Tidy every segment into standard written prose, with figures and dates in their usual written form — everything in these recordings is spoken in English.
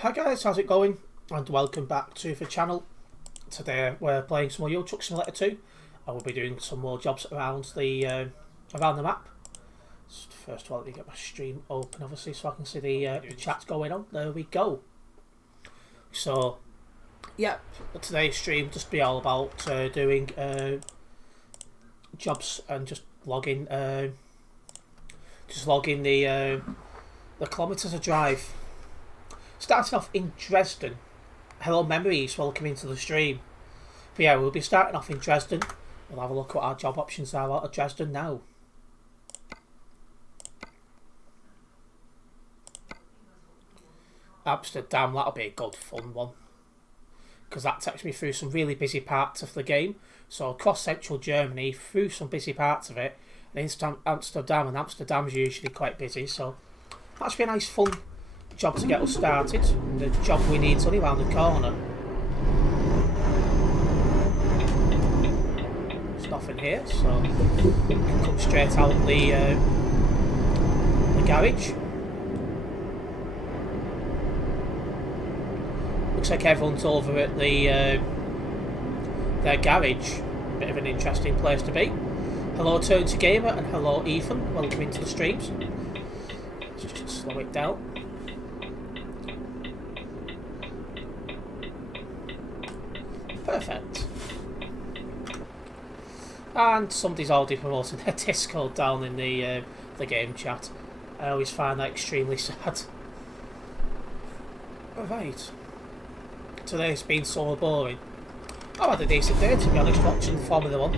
Hi guys, how's it going? And welcome back to the channel. Today we're playing some more Euro Truck Simulator 2. I will be doing some more jobs around the map. First of all, let me get my stream open obviously so I can see the chat going on. There we go. So, yeah, today's stream will just be all about doing jobs and just logging the kilometres of drive. Starting off in Dresden. Hello Memories, welcome into the stream. But yeah, we'll be starting off in Dresden. We'll have a look at what our job options are out of Dresden now. Amsterdam, that'll be a good fun one. Because that takes me through some really busy parts of the game. So across central Germany, through some busy parts of it. And into Amsterdam, and Amsterdam's usually quite busy. So that should be a nice fun job to get us started. And the job we need is only around the corner. There's nothing here, so we can come straight out the garage. Looks like everyone's over at their garage. Bit of an interesting place to be. Hello Terence Gamer and hello Ethan. Welcome into the streams. Let's just slow it down. Perfect. And somebody's already promoting their Discord down in the game chat. I always find that extremely sad. Right. Today's been so boring. I've had a decent day to be honest watching Formula 1.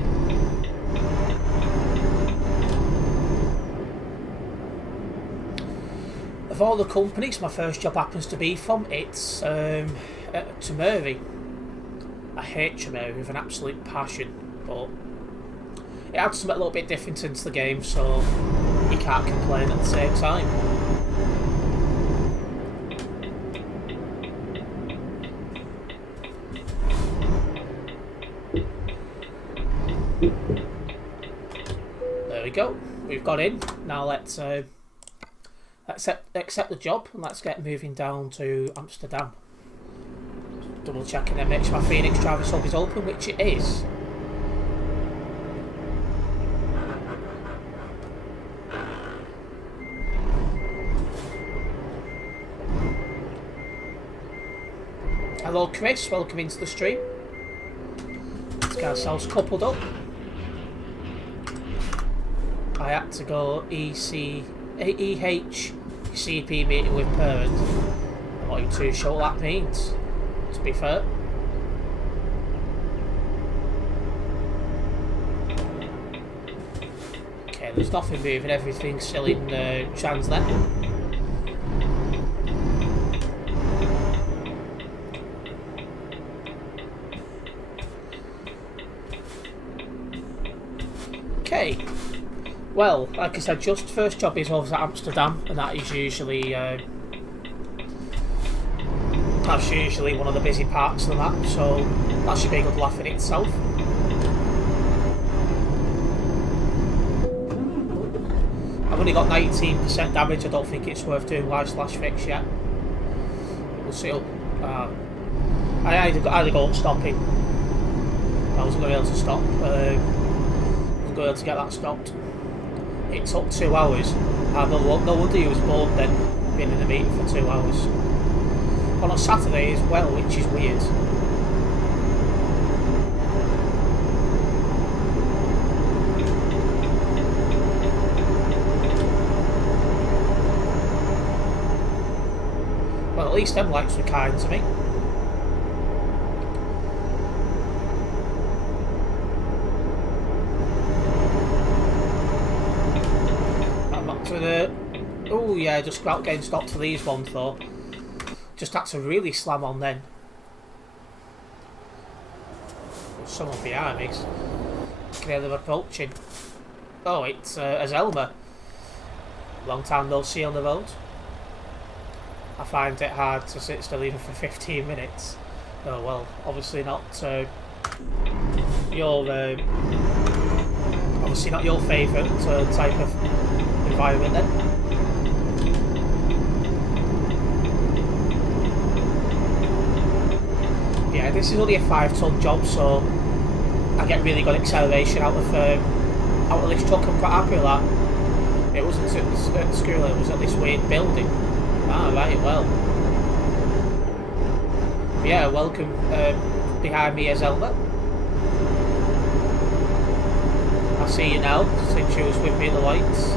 Of all the companies my first job happens to be from, it's Tamuri. I hate Tamuri with an absolute passion, but it adds something a little bit different into the game, so you can't complain at the same time. There we go. We've got in. Now let's accept the job and let's get moving down to Amsterdam. Double checking and make sure my Phoenix driver sub is open, which it is. Hello Chris, welcome into the stream. Let's get ourselves coupled up. I had to go EHCP meeting with parents. I'm not even too sure what that means, to be fair. Okay, there's nothing moving, everything's still in translate. Okay. Well, like I said, just first job is over at Amsterdam, and that is usually one of the busy parts of the map, so that should be a good laugh in itself. I've only got 19% damage. I don't think it's worth doing live/fix yet. We'll see. I had to go up stopping. I wasn't going to be able to stop. I wasn't going to be able to get that stopped. It took 2 hours. No wonder he was bored then, being in the meeting for 2 hours. On a Saturday as well, which is weird. Well, at least them lights were kind to me. Oh yeah, just about getting stopped for these ones though. Just had to really slam on then. There's someone behind me. I can hear them approaching. Oh, it's Azelma. Long time no see on the road. I find it hard to sit still even for 15 minutes. Oh well, obviously not your favourite type of environment then. this is only a 5-ton job, so I get really good acceleration out of this truck. I'm quite happy with that. It wasn't at the school, it was at this weird building. Ah, right, well. Yeah, welcome behind me is Elmer. I see you now, since you was with me at the lights.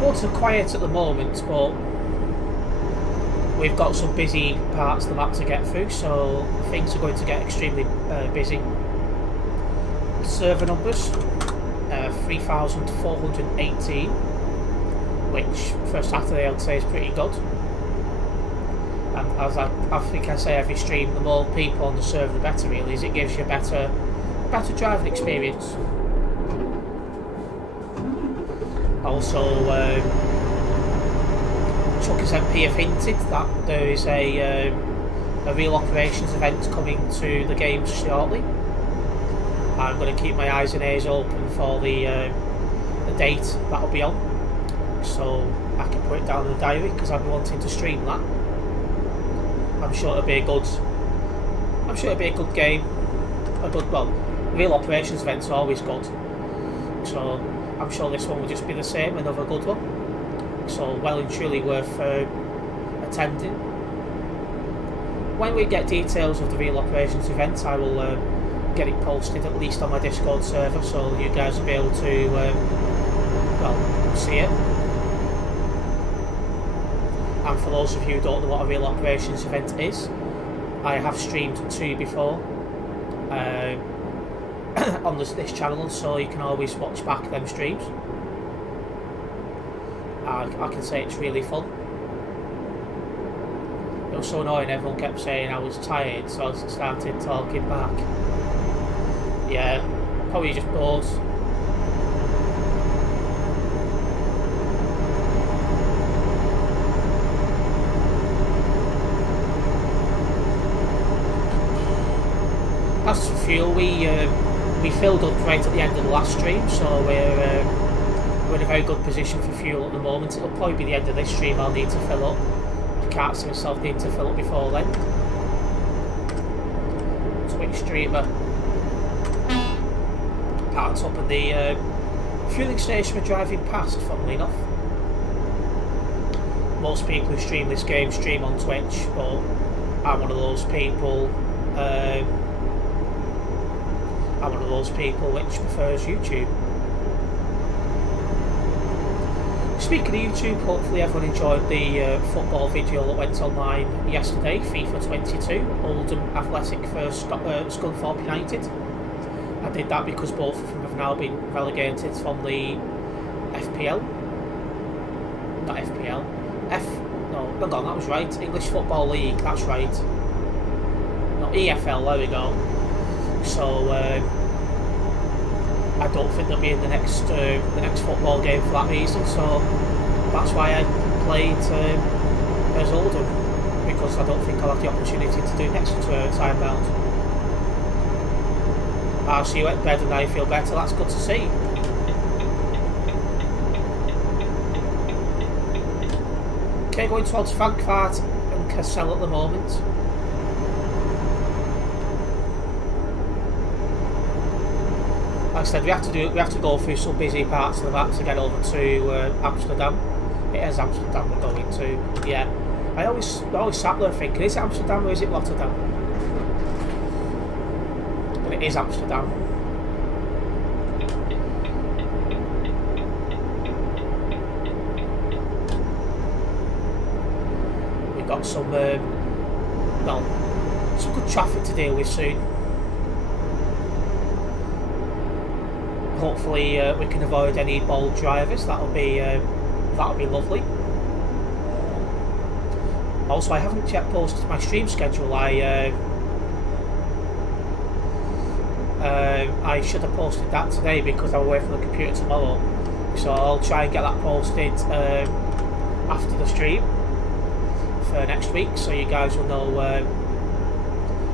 Roads are quiet at the moment, but we've got some busy parts of the map to get through, so things are going to get extremely busy. Server numbers, 3,418, which for a Saturday I would say is pretty good. And as I think I say every stream, the more people on the server the better really, as it gives you a better driving experience. Also, Truckers MP have hinted that there is a real operations event coming to the games shortly. I'm going to keep my eyes and ears open for the date that'll be on, so I can put it down in the diary because I've been wanting to stream that. I'm sure it'll be a good game. Real operations events are always good, so I'm sure this one will just be the same, another good one. So well and truly worth attending. When we get details of the real operations event, I will get it posted at least on my Discord server, so you guys will be able to see it. And for those of you who don't know what a real operations event is, I have streamed 2 before on this channel, so you can always watch back them streams. I can say it's really fun. It was so annoying, everyone kept saying I was tired, so I started talking back. Yeah, probably just bored. As for fuel, we filled up right at the end of the last stream, so we're in a very good position for fuel at the moment. It'll probably be the end of this stream I'll need to fill up. I can't see myself needing to fill up before then. Twitch streamer. Parked up at the fueling station we're driving past, funnily enough. Most people who stream this game stream on Twitch, but I'm one of those people. I'm one of those people which prefers YouTube. Speaking of YouTube, hopefully everyone enjoyed the football video that went online yesterday, FIFA 22, Oldham Athletic vs Scunthorpe United. I did that because both of them have now been relegated from the FPL. Not FPL. No, hang on, that was right. English Football League, that's right. Not EFL, there we go. So I don't think they'll be in the next football game for that reason. So that's why I played as Oldham, because I don't think I'll have the opportunity to do next time round. So you went to bed and now you feel better. That's good to see. Okay, going towards Frankfurt and Cassel at the moment. Like I said, we have to go through some busy parts of the map to get over to Amsterdam. It is Amsterdam we're going to. Yeah, I always sat there thinking, is it Amsterdam or is it Rotterdam? But it is Amsterdam. We've got some some good traffic to deal with soon. Hopefully we can avoid any bold drivers. That'll be lovely. Also, I haven't yet posted my stream schedule. I should have posted that today because I'm away from the computer tomorrow. So I'll try and get that posted after the stream for next week, so you guys will know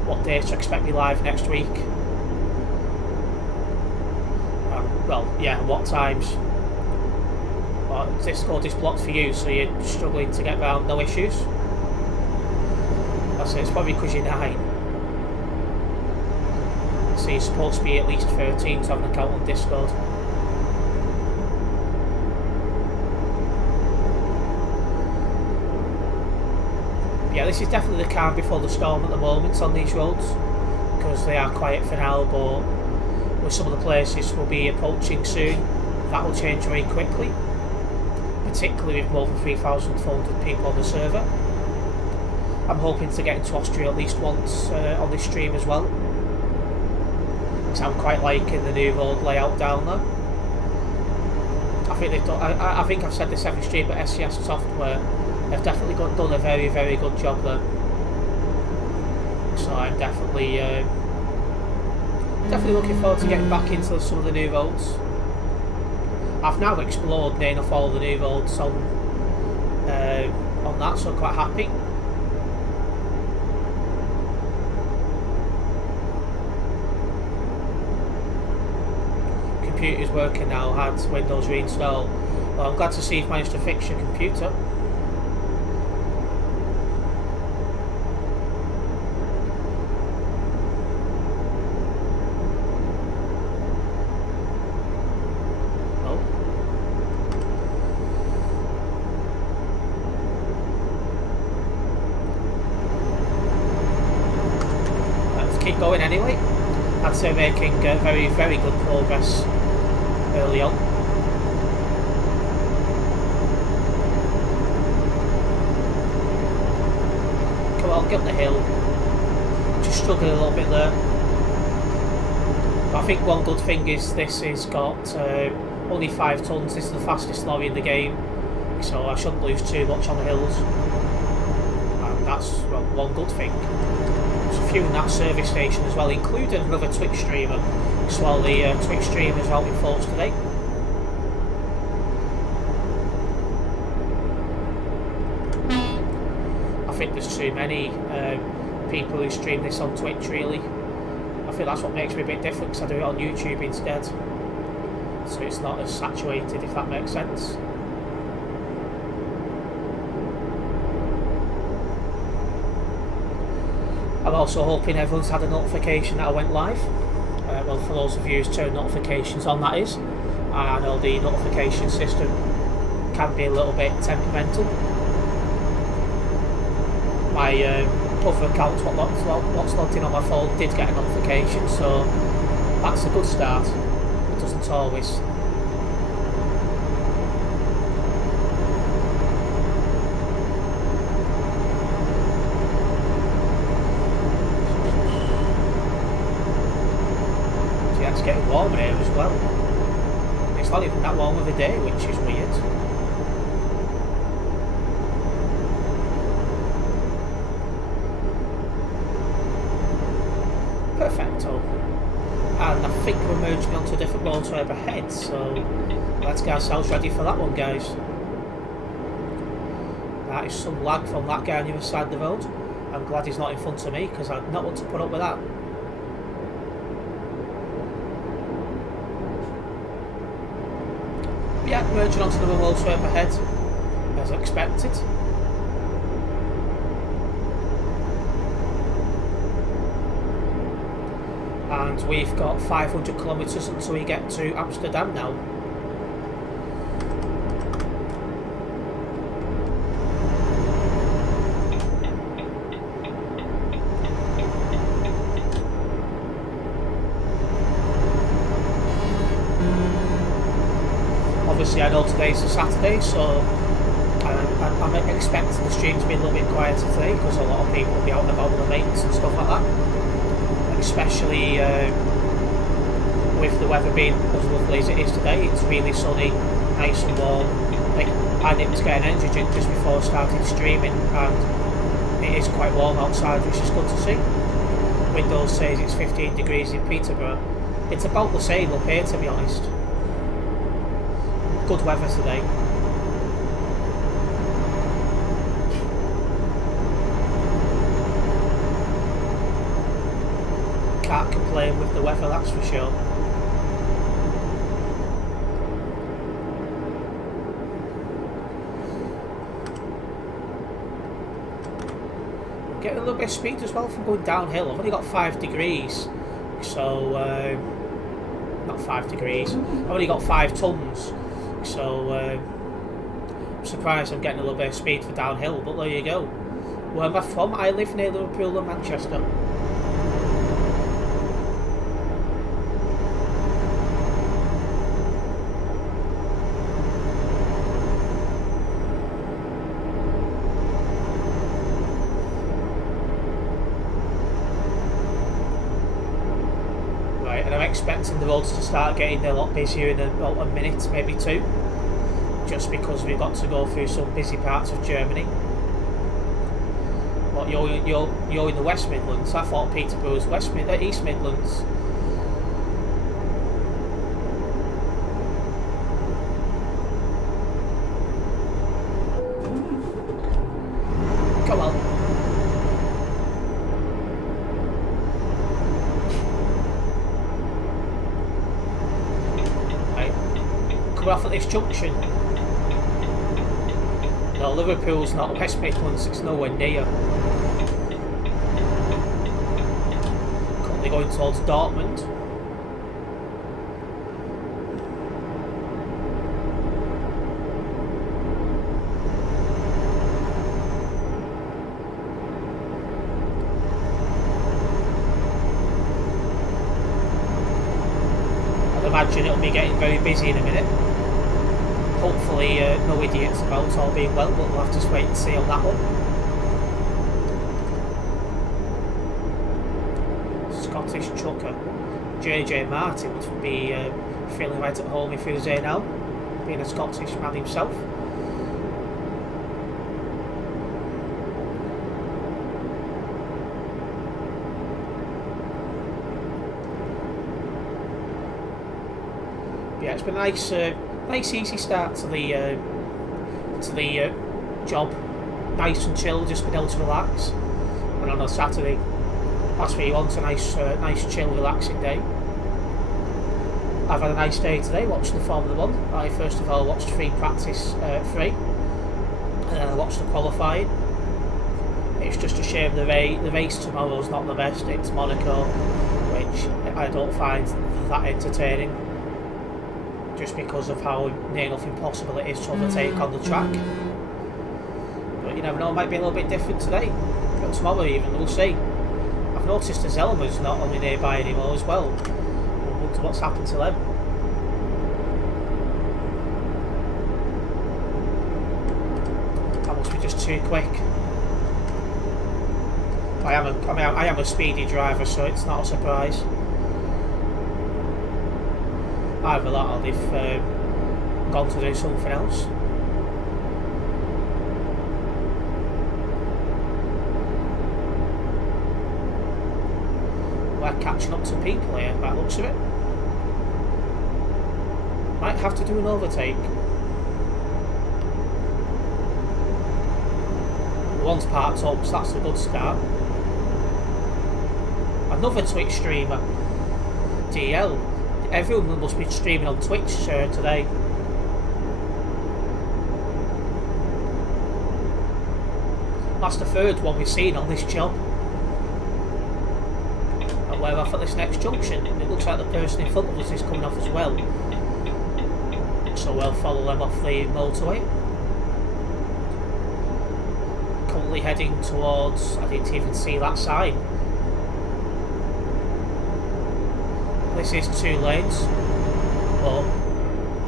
what days to expect me live next week. Well, yeah, what times. Or Discord is blocked for you, so you're struggling to get around, no issues. I say it's probably because you're 9. So you're supposed to be at least 13 to have an account on Discord. Yeah, this is definitely the calm before the storm at the moment on these roads, because they are quiet for now, but with some of the places we'll be approaching soon, that will change very quickly, particularly with more than 3,400 people on the server. I'm hoping to get into Austria at least once on this stream as well, because I'm quite liking the new road layout down there. I think they've done, I think I've said this every stream, but SCS Software have definitely done a very, very good job there. So I'm definitely looking forward to getting back into some of the new roads. I've now explored near enough all the new roads on that, so I'm quite happy. Computer's working now, had Windows reinstall. Well, I'm glad to see you've managed to fix your computer. Keep going anyway. I'd say making very, very good progress early on. Come on, get up the hill. Just struggling a little bit there. But I think one good thing is this has got only 5 tons. This is the fastest lorry in the game, so I shouldn't lose too much on the hills. And that's one good thing. A few in that service station as well, including another Twitch streamer. So all the Twitch streamers out in force today. I think there's too many people who stream this on Twitch really. I think that's what makes me a bit different, because I do it on YouTube instead. So it's not as saturated, if that makes sense. I'm also hoping everyone's had a notification that I went live. Well, for those of you who's turned notifications on, that is. I know the notification system can be a little bit temperamental. My other account, what's logged in on my phone, did get a notification, so that's a good start. It doesn't always. It's getting warmer here as well. It's not even that warm of a day, which is weird. Perfecto. And I think we're merging onto a different road to ahead, so let's get ourselves ready for that one, guys. That is some lag from that guy on the other side of the road. I'm glad he's not in front of me, because I'd not want to put up with that. Yeah, merging onto the road sweep ahead, as expected. And we've got 500 kilometres until we get to Amsterdam now. Obviously I know today's a Saturday, so I'm expecting the stream to be a little bit quieter today, because a lot of people will be out and about with their mates and stuff like that. Especially with the weather being as lovely as it is today. It's really sunny, nice and warm. Like, I nipped to get an energy drink just before I started streaming, and it is quite warm outside, which is good to see. Windows says it's 15 degrees in Peterborough. It's about the same up here, to be honest. Good weather today. Can't complain with the weather, that's for sure. getting a little bit of speed as well from going downhill. I've only got 5 degrees, so not 5 degrees. I've only got 5 tons, so I'm surprised I'm getting a little bit of speed for downhill. But there you go. Where am I from? I live near Liverpool and Manchester. Expecting the roads to start getting a lot busier in about a minute, maybe 2, just because we've got to go through some busy parts of Germany. What, you're in the West Midlands? I thought Peterborough was East Midlands. Come on. We're off at this junction. No, Liverpool's not West Midlands, it's nowhere near. Currently going towards Dortmund. I'd imagine it'll be getting very busy in a minute. Hopefully no idiots about, all being well, but we'll have to wait and see on that one. Scottish trucker JJ Martin would be feeling right at home if he was here now, being a Scottish man himself. Yeah, it's been a nice easy start to the job. Nice and chill, just been able to relax. And on a Saturday, that's what you want, a nice chill, relaxing day. I've had a nice day today watching the Formula 1. I first of all watched free practice 3, and then I watched the qualifying. It's just a shame the race tomorrow's not the best. It's Monaco, which I don't find that entertaining, just because of how near enough impossible it is to overtake on the track. But you never know, it might be a little bit different today, or tomorrow even, we'll see. I've noticed the Zelma's not only nearby anymore as well. I wonder what's happened to them. That must be just too quick. I am a speedy driver, so it's not a surprise. Either that or they've gone to do something else. We're catching up to people here, by the looks of it. Might have to do an overtake. One's parked up, so that's a good start. Another Twitch streamer, DL. Everyone must be streaming on Twitch today. That's the third one we've seen on this job. And we're off at this next junction. And it looks like the person in front of us is coming off as well. So we'll follow them off the motorway. Currently heading towards, I didn't even see that sign. This is 2 lanes, but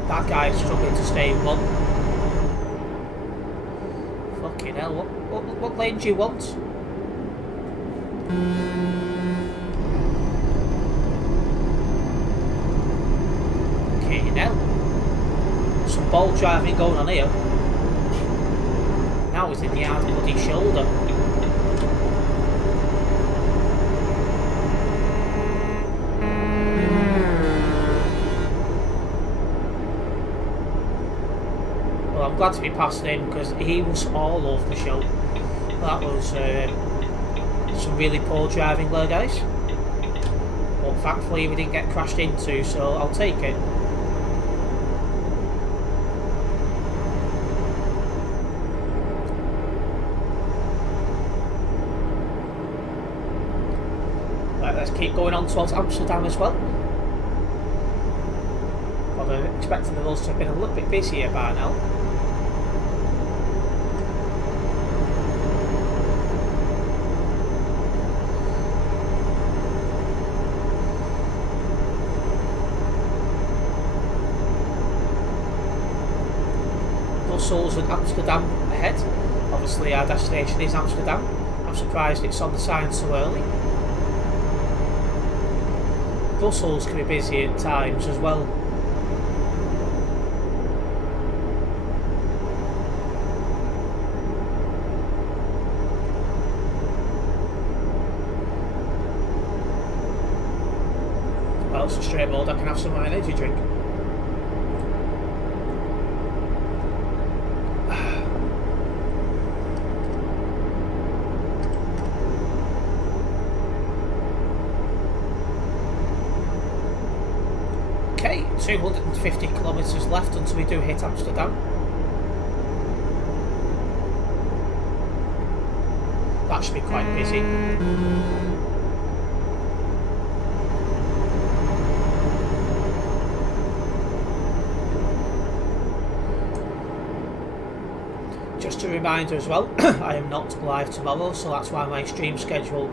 that guy is struggling to stay in one. Fucking hell, what lane do you want? Fucking hell. Some ball driving going on here. Now he's in the hard bloody shoulder. I'm glad to be passing him because he was all over the show. That was some really poor driving there, guys. But thankfully we didn't get crashed into, so I'll take it. keep going on towards Amsterdam as well. Well, I'm expecting the roads to have been a little bit busier by now. Brussels and Amsterdam ahead. Obviously our destination is Amsterdam. I'm surprised it's on the sign so early. Brussels can be busy at times as well. Well, it's a straight road, I can have some of my energy drink. Okay, 250 kilometres left until we do hit Amsterdam. That should be quite busy. Just a reminder as well, I am not live tomorrow, so that's why my stream schedule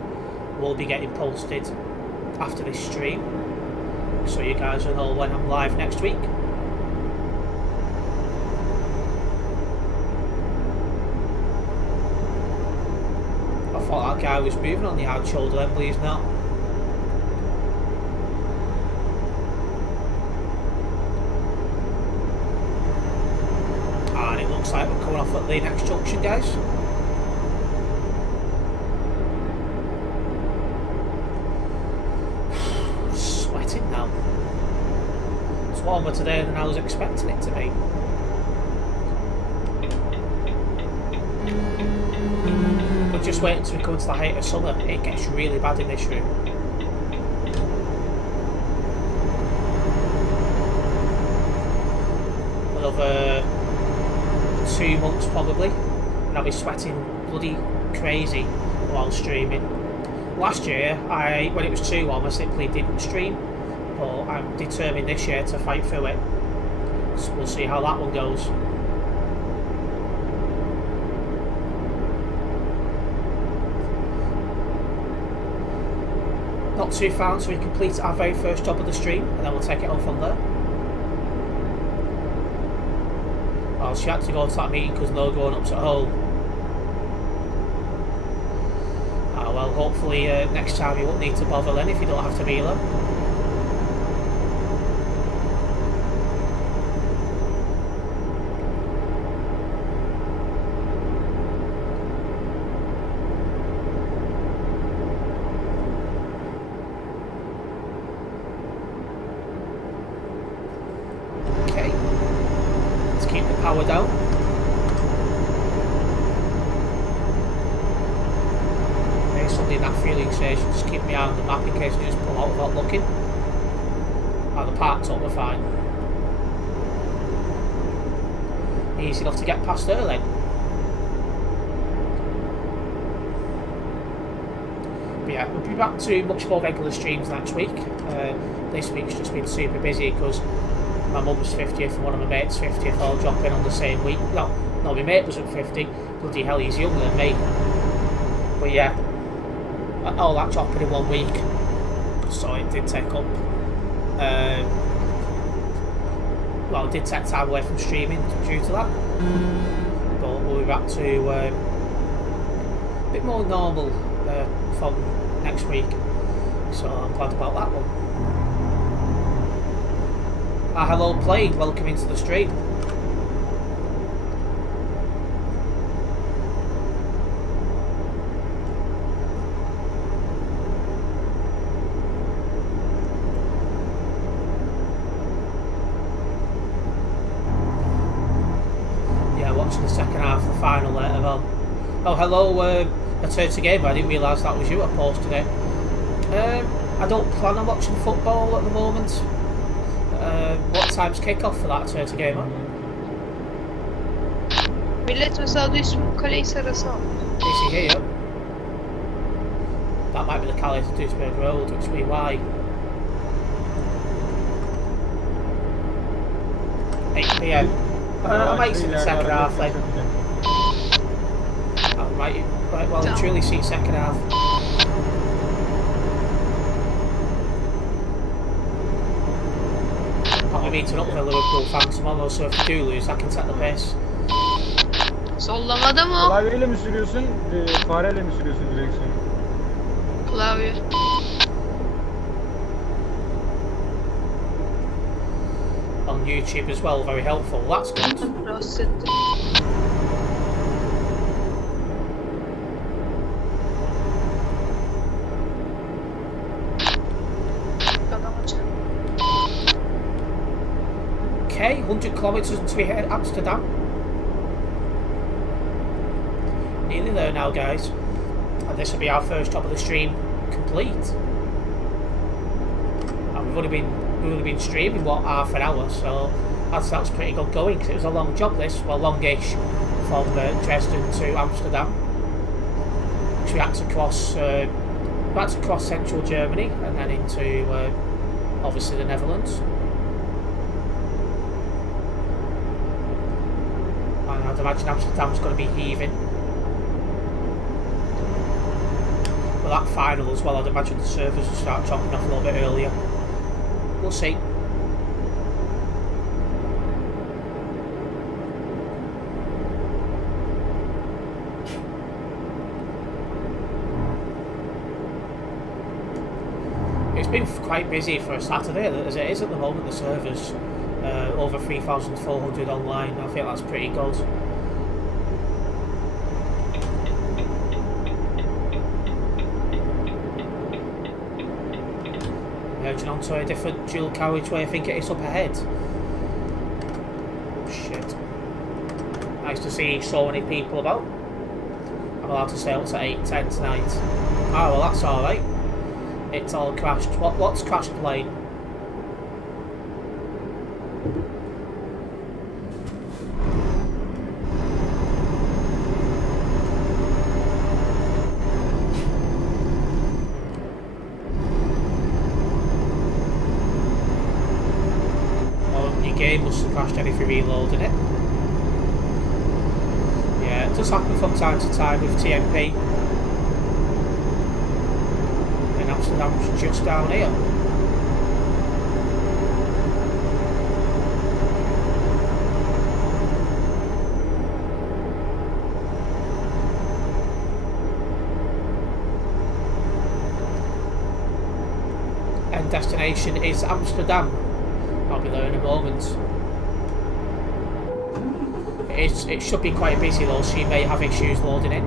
will be getting posted after this stream, so you guys will know when I'm live next week. I thought that guy was moving on the hard shoulder then, but he's not. And it looks like we're coming off at the next junction, guys. Sweating now. It's warmer today than I was expecting it to be. We're just waiting till we come to the height of summer. It gets really bad in this room. Another 2 months probably, and I'll be sweating bloody crazy while streaming. Last year, when it was too warm, I simply didn't stream, but I'm determined this year to fight through it. So we'll see how that one goes. Not too far until we complete our very first job of the stream, and then we'll take it on from there. Well, she had to go to that meeting because no grown-ups at home. Well, hopefully next time you won't need to bother then if you don't have to be there. Okay, let's keep the power down. In that fueling station, just keep my eye on the map in case you just pull out without looking. The parked up, we're fine. Easy enough to get past early. But yeah, we'll be back to much more regular streams next week. This week's just been super busy because my mum's 50th and one of my mates' 50th all drop in on the same week. No, my mate wasn't 50. Bloody hell, he's younger than me. But yeah, all that dropping in 1 week, so it did take up well, it did take time away from streaming due to that, but we'll be back to a bit more normal from next week, so I'm glad about that one. Hello Plague, welcome into the stream. The second half, the final later on. Oh, hello, a Terence Gamer. I didn't realise that was you. I posted it. I don't plan on watching football at the moment. What time's kick-off for that, Terence Gamer? Millet och sa du skulle gissa det så. Is he here? That might be the Calais to Duisburg Road, which will be why. 8 PM. I might see the second half then. I might well and truly see second half. I'll be meeting up with a Liverpool fan tomorrow, so if we do lose, I can set the pace. Sollamada mı? Klavyeyle mi sürüyorsun, fareyle mi sürüyorsun direksiyonu? Klavye. On YouTube as well, very helpful. That's good. Rahatsız etti. Okay, 100 kilometres until we hit Amsterdam. Nearly there now, guys. And this will be our first job of the stream complete. And we've only been streaming, what, half an hour, so that's pretty good going, because it was a long job this, well, longish, from Dresden to Amsterdam. So we had to cross central Germany and then into obviously the Netherlands. And I'd imagine Amsterdam's going to be heaving. But that final as well, I'd imagine the servers will start chopping off a little bit earlier. We'll see. It's been quite busy for a Saturday, as it is at the moment, the servers. Over 3,400 online, I think that's pretty good. Merging onto a different dual carriageway, I think it is up ahead. Shit. Nice to see so many people about. I'm allowed to sail to 8:10 tonight. Oh, well, that's alright. It's all crashed. What's crashed plane? Game must have crashed if you're reloading it. Yeah, it does happen from time to time with TMP. And Amsterdam's just down here. End destination is Amsterdam. I'll be there in a moment. It should be quite busy though, so you may have issues loading in.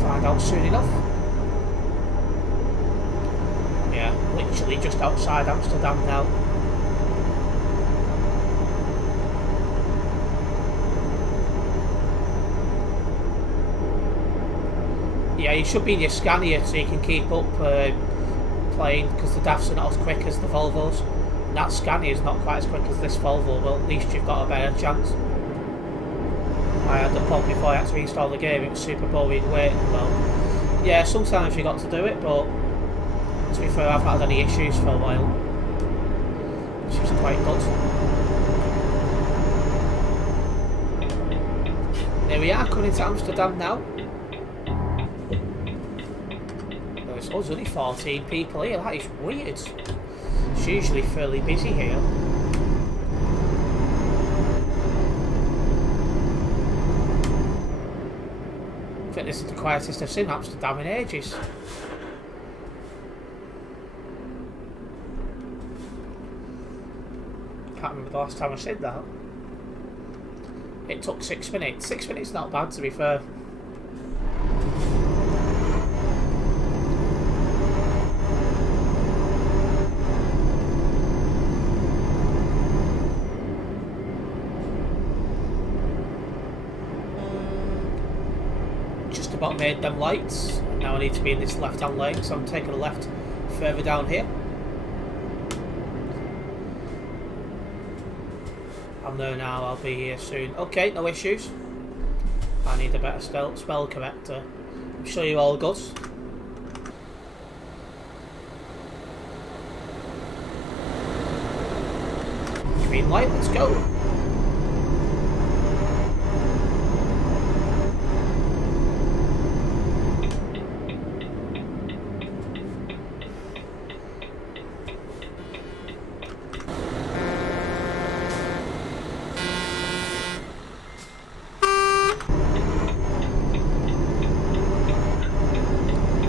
Find out soon enough. Yeah, literally just outside Amsterdam now. Yeah, you should be in your Scania so you can keep up playing, because the DAFs are not as quick as the Volvos. And that Scania is not quite as quick as this Volvo, but at least you've got a better chance. I had the problem before I had to reinstall the game, it was super boring waiting though. Yeah, sometimes you got to do it, but to be fair, I've not had any issues for a while, which is quite good. There we are, coming into Amsterdam now. There's only 14 people here, that is weird. It's usually fairly busy here. I think this is the quietest I've seen Amsterdam in ages. Can't remember the last time I said that. It took 6 minutes. 6 minutes not bad, to be fair. About made them lights. Now I need to be in this left hand lane, so I'm taking a left further down here. I'm there now, I'll be here soon. Okay, no issues. I need a better spell corrector. I'm sure you're all good. Green light, let's go.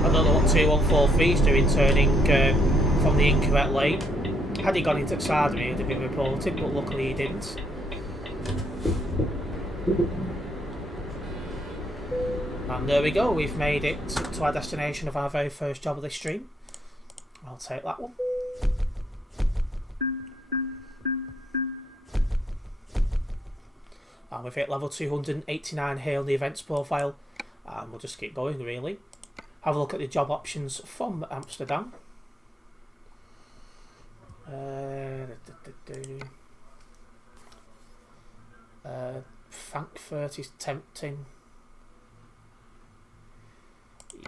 I don't know what 2143 is doing turning from the incorrect lane. Had he gone into the side of me, he'd have been reported, but luckily he didn't. And there we go, we've made it to our destination of our very first job of this stream. I'll take that one. And we've hit level 289 here on the events profile. And we'll just keep going really. Have a look at the job options from Amsterdam. Frankfurt is tempting.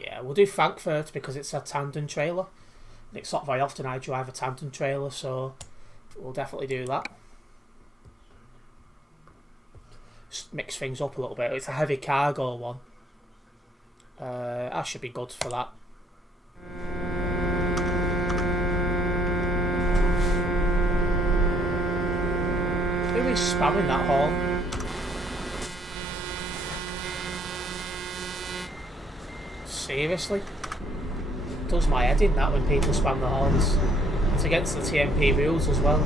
Yeah, we'll do Frankfurt because it's a tandem trailer. And it's not very often I drive a tandem trailer, so we'll definitely do that. Just mix things up a little bit. It's a heavy cargo one. I should be good for that. Who is spamming that horn? Seriously? It does my head in that when people spam the horns. It's against the TMP rules as well.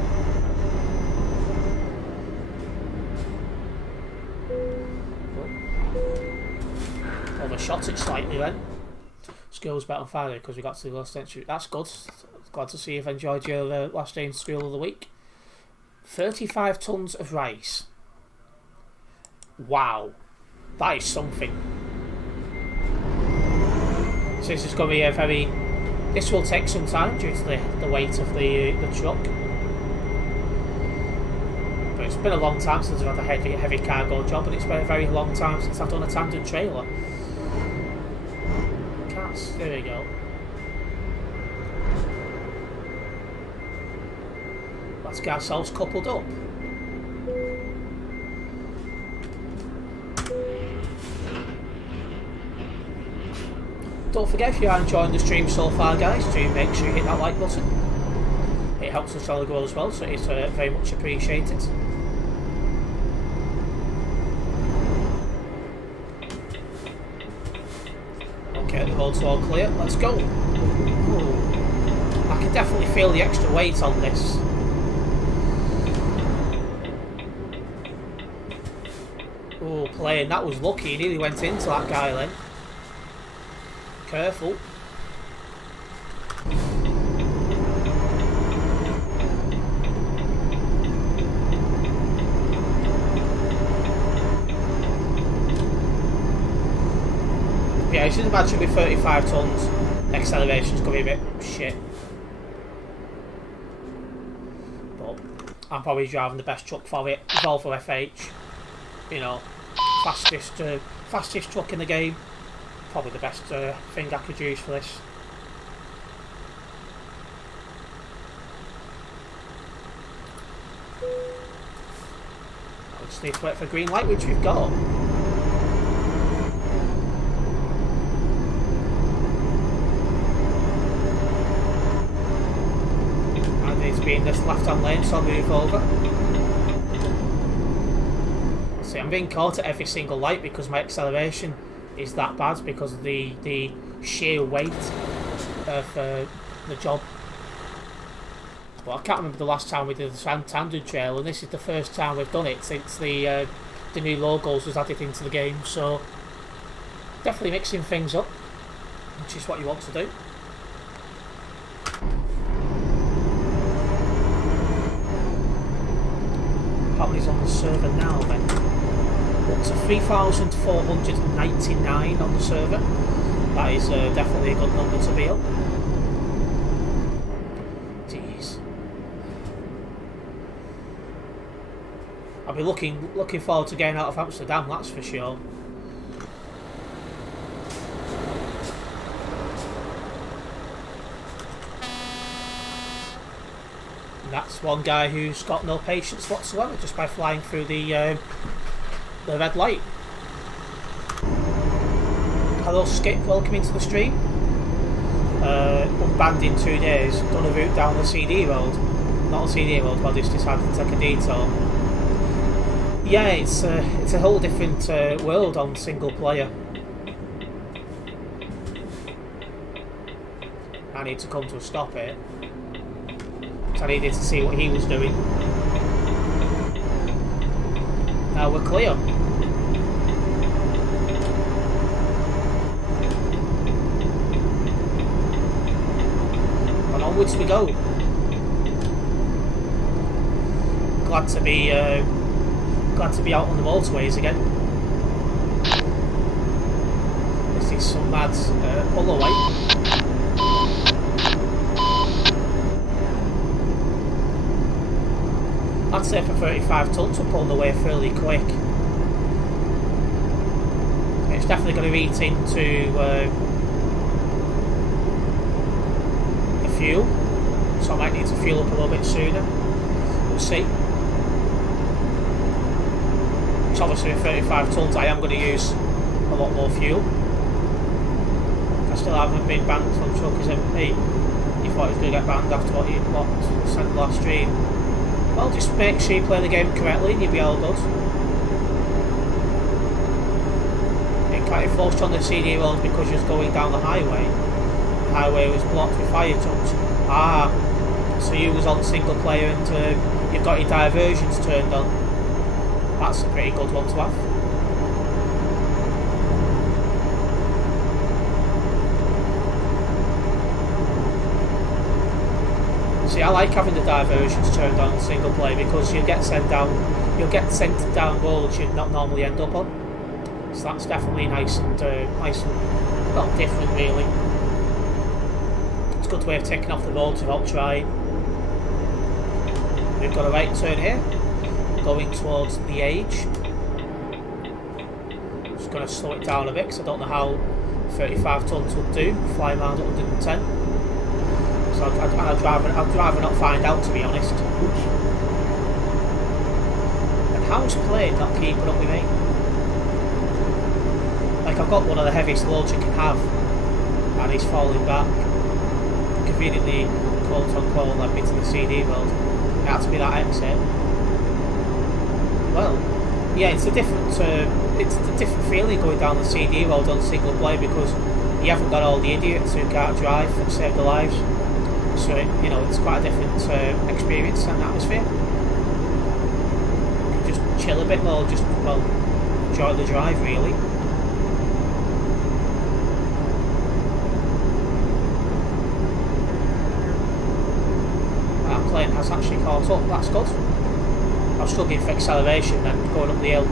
Overshot it slightly then. Skills better on Friday because we got to the last century. That's good. Glad to see you've enjoyed your last day in school of the week. 35 tons of rice. Wow. That is something. So this is going to be a very... This will take some time due to the weight of the truck. But it's been a long time since I've had a heavy cargo job, and it's been a very long time since I've done a tandem trailer. There we go. Let's get ourselves coupled up. Don't forget, if you are enjoying the stream so far, guys, do make sure you hit that like button. It helps the channel grow as well, so it's very much appreciated. Okay, the road's all clear. Let's go. Ooh. I can definitely feel the extra weight on this. Oh, playing. That was lucky. He nearly went into that guy then. Careful. Yeah, you should imagine with 35 tons, acceleration's going to be a bit shit. But I'm probably driving the best truck for it. Volvo FH. You know, fastest truck in the game. Probably the best thing I could use for this. I just need to wait for green light, which we've got. I need to be in this left-hand lane, so I'll move over. See, I'm being caught at every single light because my acceleration is that bad because of the sheer weight of the job. But I can't remember the last time we did the tandem trail, and this is the first time we've done it since the new logos was added into the game. So definitely mixing things up, which is what you want to do. How many's on the server now then? Up to 3,499 on the server. That is definitely a good number to be up. Jeez. I'll be looking forward to getting out of Amsterdam, that's for sure. And that's one guy who's got no patience whatsoever just by flying through the red light. Hello Skip, welcome into the stream. Unbanned in 2 days, done a route down the CD road. Not a CD road, but I just decided to take a detour. Yeah, it's a whole different world on single player. I need to come to a stop here. So I needed to see what he was doing. Now we're clear. And onwards we go. Glad to be out on the motorways again. This is some mad pull away. I'd say for 35 tons we're pulling away fairly quick. It's definitely going to eat into the fuel, so I might need to fuel up a little bit sooner. We'll see. Which obviously with 35 tons I am going to use a lot more fuel. I still haven't been banned from truckers MP. You thought he was going to get banned after what he sent the last stream. Well, just make sure you play the game correctly and you'll be all good. It can't be forced on the CD road because you're going down the highway. The highway was blocked with fire trucks. Ah, so you was on single player and you've got your diversions turned on. That's a pretty good one to have. See, I like having the diversions turned on in single play because you'll get sent down roads you'd not normally end up on. So that's definitely nice and well, different really. It's a good way of taking off the roads without trying. We've got a right turn here, going towards the Age. Just going to slow it down a bit because I don't know how 35 tons would do, flying around at 110. So I'd rather not find out, to be honest. And how's plane not keeping up with me? Like, I've got one of the heaviest loads you can have, and he's falling back. Conveniently, quote unquote, led me to the CD world. It had to be that exit. Well, yeah, it's a different feeling going down the CD road on single play because you haven't got all the idiots who can't drive and save their lives. So, it's quite a different experience and atmosphere. You can just chill a bit more, enjoy the drive, really. Our plane has actually caught up, that's good. I was struggling for acceleration then, going up the hill.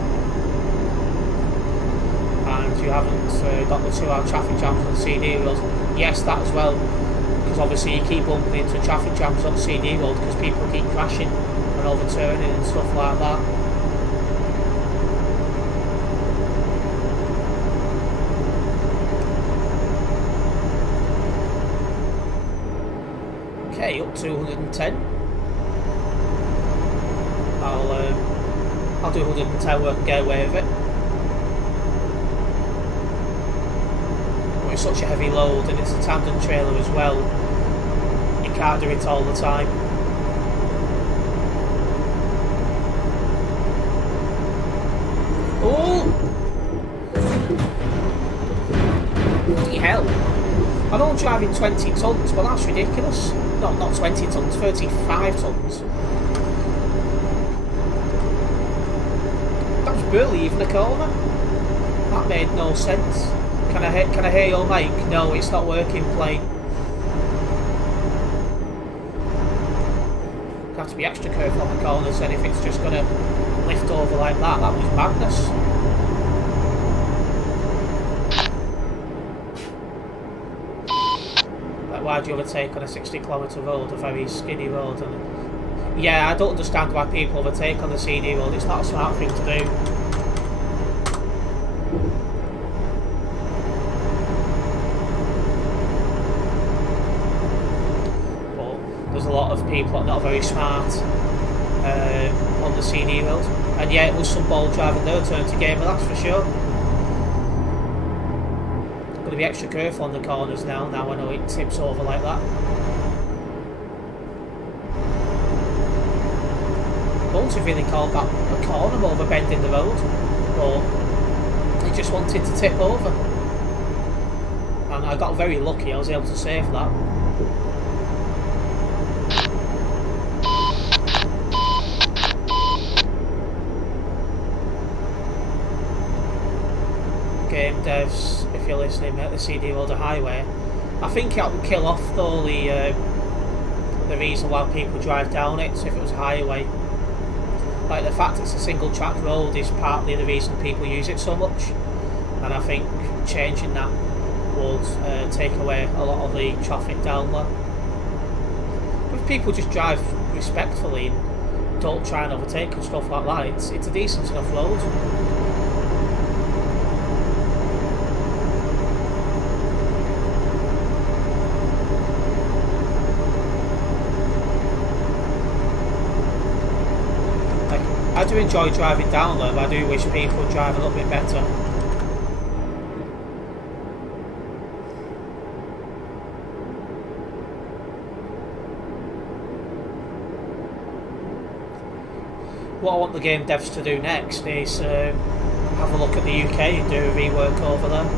And you haven't got the 2-hour traffic jams on the CD road. Yes, that as well. Because obviously you keep bumping into traffic jams on CD road because people keep crashing and overturning and stuff like that. Okay, up to 110. I'll do 110 work and get away with it. It's such a heavy load and it's a tandem trailer as well, you can't do it all the time. Oh! Bloody hell. I know I'm driving 20 tons, but that's ridiculous. No, not 20 tons, 35 tons. That was barely even a corner. That made no sense. Can I hear your mic? No, it's not working, plane. You have to be extra careful on the corners then if it's just going to lift over like that. That was madness. Like, why do you overtake on a 60 km road, a very skinny road, and Yeah, I don't understand why people overtake on the CD road. It's not a smart thing to do. But there's a lot of people that are not very smart on the CD road. And yeah, it was some ball driving their turn to gamer, that's for sure. Got to be extra careful on the corners now. Now I know it tips over like that. Wouldn't have really called that a corner, more of a bend in the road, but he just wanted to tip over, and I got very lucky. I was able to save that. Game devs, if you're listening at the CD Road Highway, I think it would kill off though the reason why people drive down it. So if it was a highway. Like the fact it's a single track road is partly the reason people use it so much, and I think changing that would take away a lot of the traffic down there. If people just drive respectfully and don't try and overtake and stuff like that, it's a decent enough road. I do enjoy driving down there, but I do wish people would drive a little bit better. What I want the game devs to do next is have a look at the UK and do a rework over there.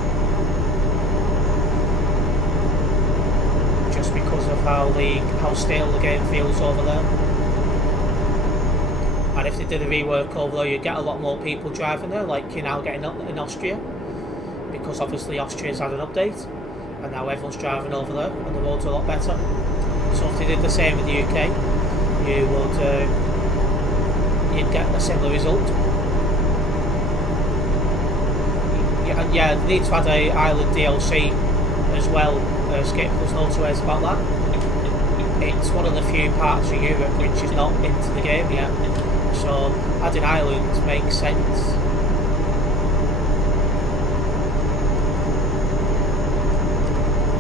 Just because of how stale the game feels over there. And if they did a rework over there, you'd get a lot more people driving there, like you're now getting in Austria, because obviously Austria's had an update, and now everyone's driving over there, and the roads are a lot better. So if they did the same in the UK, you'd get a similar result. Yeah, they need to add a Ireland DLC as well, Skip. There's no two ways about that. It's one of the few parts of Europe which is not into the game yet. So adding Ireland makes sense.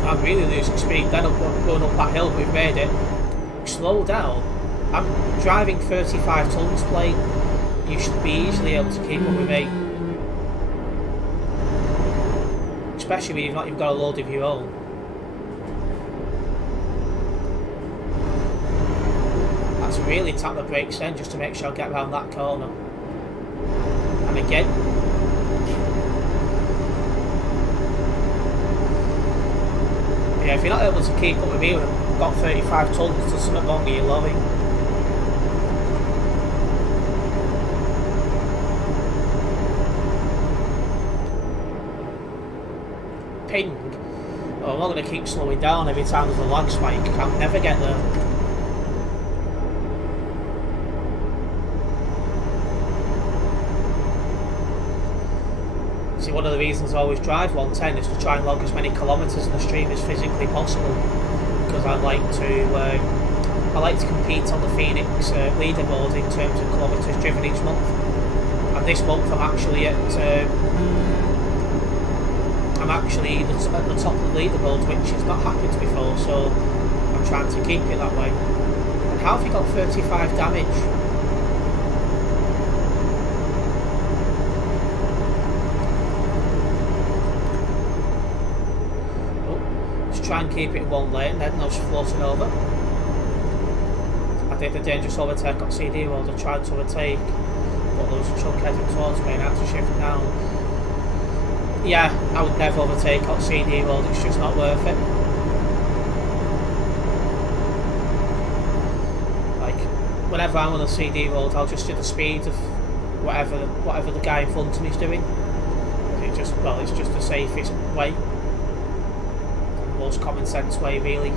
I'm really losing speed then going up that hill, but we've made it. Slow down. I'm driving 35 tons plane. You should be easily able to keep up with me. Especially when you've got a load of your own. That's really tap the brakes then, just to make sure I get around that corner. And again. Yeah, if you're not able to keep up with me when I've got 35 tons, there's something wrong with your lorry. Ping. Oh, I'm not going to keep slowing down every time there's a lag spike. I can never get there. See, one of the reasons I always drive 110 is to try and log as many kilometres in the stream as physically possible, because I like to compete on the Phoenix leaderboard in terms of kilometres driven each month. And this month I'm actually at the top of the leaderboard, which has not happened before, so I'm trying to keep it that way. And how have you got 35 damage? Try and keep it in one lane, then I was floating over. I did a dangerous overtake on CD road. I tried to overtake, but there was a truck heading towards me and I had to shift down. Yeah, I would never overtake on CD road, it's just not worth it. Like, whenever I'm on a CD road, I'll just do the speed of whatever the guy in front of me is doing. It's just the safest way. Most common sense way, really.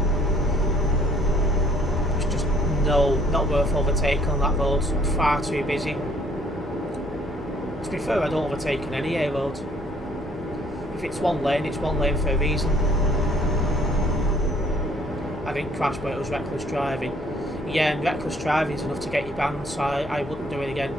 It's just not worth overtaking on that road. It's far too busy. To be fair, I don't overtake on any A road. If it's one lane for a reason. I didn't crash, but it was reckless driving. Yeah, and reckless driving is enough to get you banned, so I wouldn't do it again.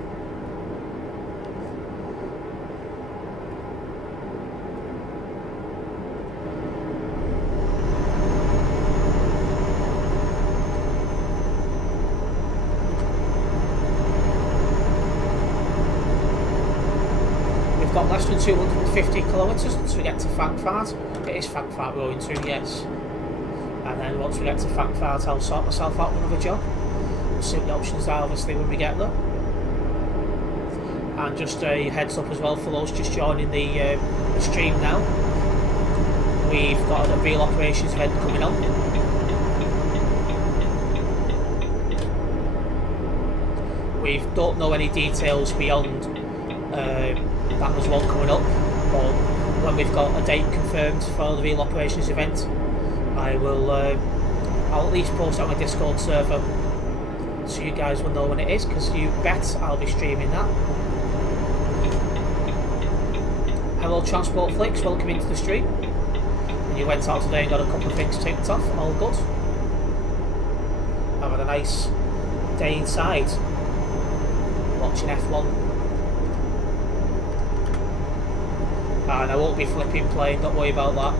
We've got less than 250 kilometres until we get to Frankfurt. It is Frankfurt we're going to, yes. And then once we get to Frankfurt, I'll sort myself out with another job. We'll see what the options are, obviously, when we get there. And just a heads up as well for those just joining the stream now. We've got a real operations event coming on. We don't know any details beyond that there's one coming up, but when we've got a date confirmed for the real operations event, I'll at least post it on my Discord server so you guys will know when it is, because you bet I'll be streaming that. Hello Transport Flicks, welcome into the stream. And you went out today and got a couple of things ticked off, all good. I've had a nice day inside watching F1. And I won't be flipping plane, don't worry about that.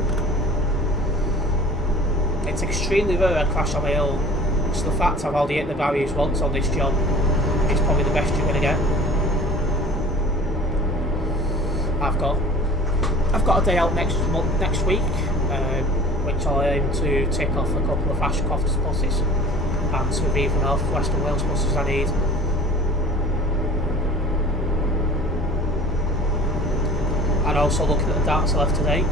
It's extremely rare I crash on my own, so the fact I've already hit the barriers once on this job is probably the best you're going to get. I've got a day out next week, which I'll aim to take off a couple of Ashcroft's buses and some of even North Western Wales buses I need. And also looking at the darts I left today,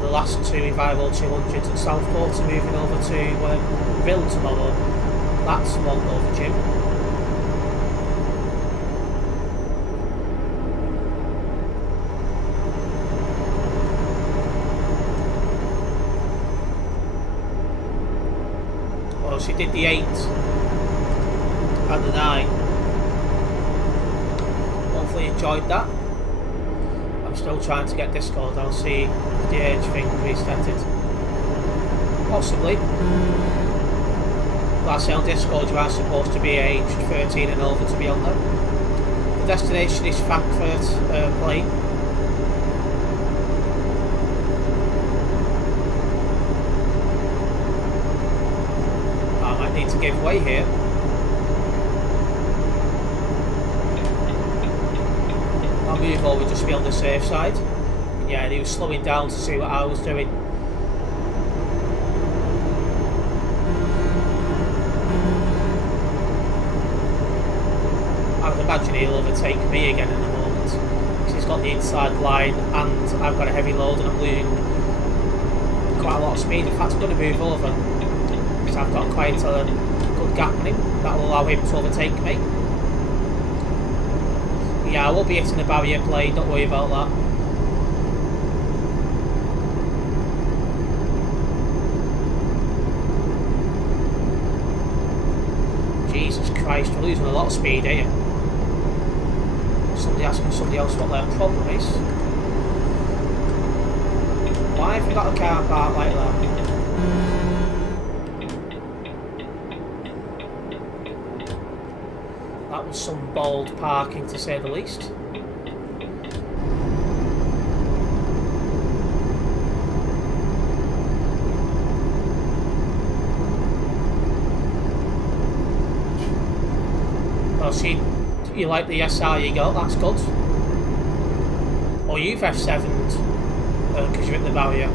the last two Revival 200s at Southport are moving over to Rill tomorrow. That's long overdue. Well, she did the 8 and the 9. Hopefully enjoyed that. I'm still trying to get Discord. I'll see if the age thing restarted. Possibly. But I say on Discord you are supposed to be aged 13 and over to be on there. The destination is Frankfurt plane. I might need to give way here. I'll move over just to be on the safe side. And yeah, he was slowing down to see what I was doing. I would imagine he'll overtake me again in a moment, because he's got the inside line and I've got a heavy load and I'm losing quite a lot of speed. In fact, I'm going to move over because I've got quite a good gap on him. That will allow him to overtake me. Yeah, I won't be hitting the barrier plane, don't worry about that. Jesus Christ, we're losing a lot of speed here. Somebody asking somebody else what their problem is. Why have we got a car park like that? That was some bold parking, to say the least. Oh, see, you like the SR you got, that's good. Or you've F7'd because you're at the barrier.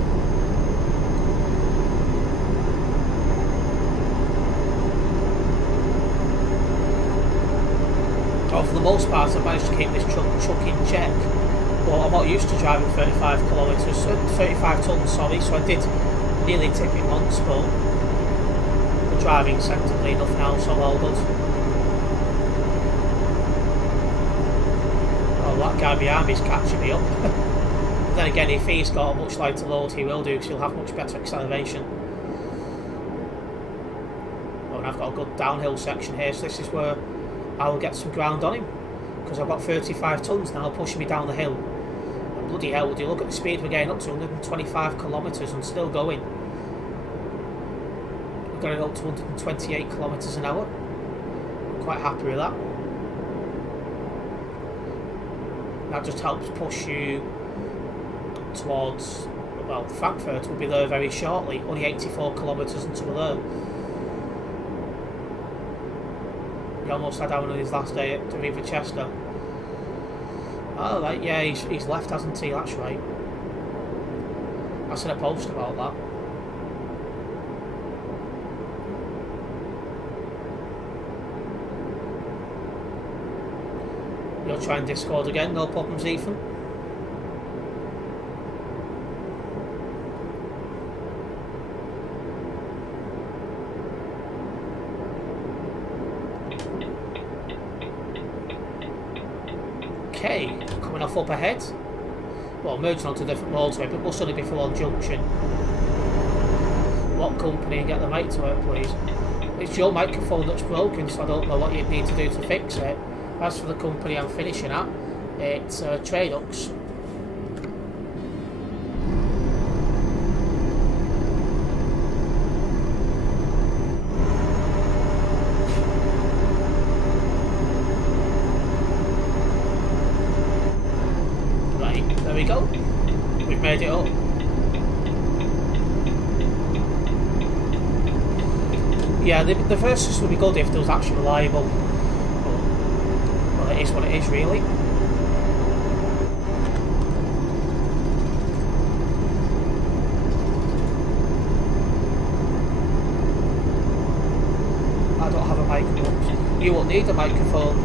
Oh, for the most part, I've managed to keep this truck in check. But I'm not used to driving 35 kilometres, 35 tonnes, sorry, so I did nearly tip it once, but the driving sensibly enough now, so all good. Oh, that guy behind me is catching me up. But then again, if he's got a much lighter load, he will do, because he'll have much better acceleration. Oh, and I've got a good downhill section here, so this is where I'll get some ground on him, because I've got 35 tonnes now pushing me down the hill. And bloody hell, would you look at the speed we're getting up to, 125 kilometres and still going. We're going up to 128 kilometres an hour. quite happy with that. That just helps push you towards, well, Frankfurt will be there very shortly, only 84 kilometres until we're there. He almost had down on his last day at Riva Chester. Oh, right, yeah, he's left, hasn't he? That's right. I seen a post about that. You'll try and Discord again, no problems, Ethan. Okay, coming off up ahead. Well, merging onto different motorway, but must only be for one junction. What company? Get the mic to work, please. It's your microphone that's broken, so I don't know what you'd need to do to fix it. As for the company I'm finishing at, it's Tradux. Right, there we go. We've made it up. Yeah, the versus would be good if there was actually reliable. Well, it is what it is, really. I don't have a microphone. You won't need a microphone,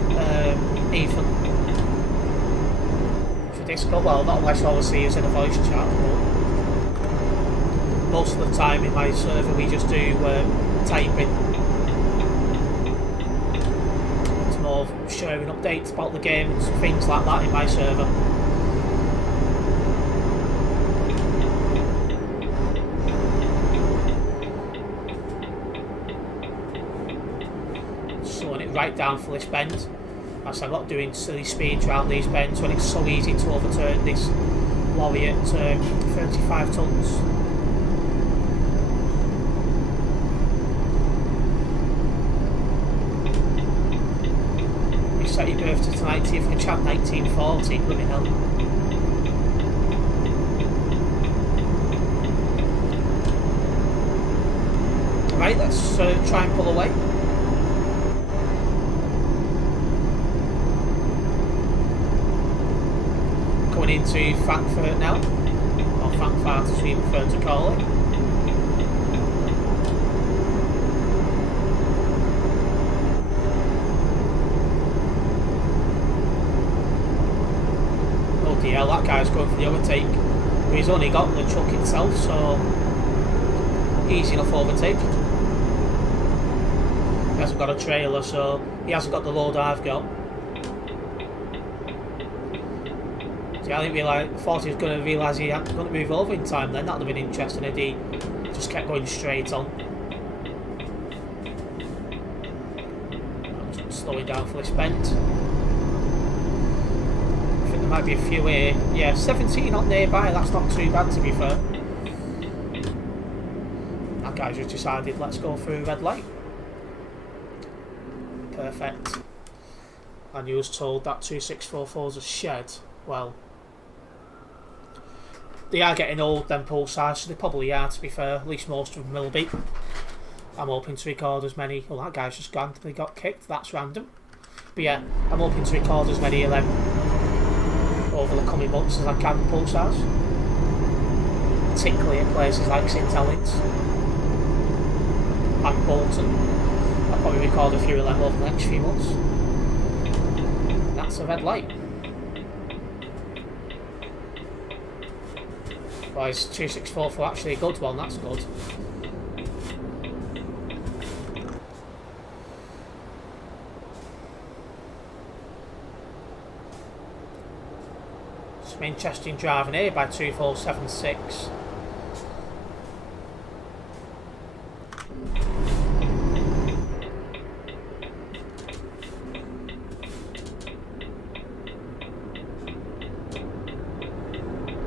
Ethan. For Discord, well, not unless obviously it's in a voice chat, but most of the time in my server we just do typing. It's more of sharing updates about the game and things like that in my server. Slowing it right down for this bend. As I'm not doing silly speeds around these bends when it's so easy to overturn this lorry at 35 tons. Set your birthday to 19th of Chan 1940, let me know. Right, let's try and pull away. Going into Frankfurt now, or Frankfurt as we prefer to call it. Yeah, that guy's going for the overtake, but he's only got the truck itself, so easy enough overtake. He hasn't got a trailer, so he hasn't got the load I've got. See, I didn't realise, I thought he was going to realise he hadn't going to move over in time then. That would have been interesting if he just kept going straight on. I'm just slowing down for this bend. Might be a few here. Yeah, 17 not nearby, that's not too bad to be fair. That guy's just decided let's go through red light. Perfect. And you was told that 2644 is a shed. Well, they are getting old, them pulsars, so they probably are to be fair, at least most of them will be. I'm hoping to record as many. Well, that guy's just randomly got kicked, that's random. But yeah, I'm hoping to record as many of them over the coming months as I can pulsars, particularly at places like St Helens and Bolton. I'll probably record a few of them over the next few months. That's a red light. Well, is 2644 actually a good one? That's good. Some interesting driving here by 2476.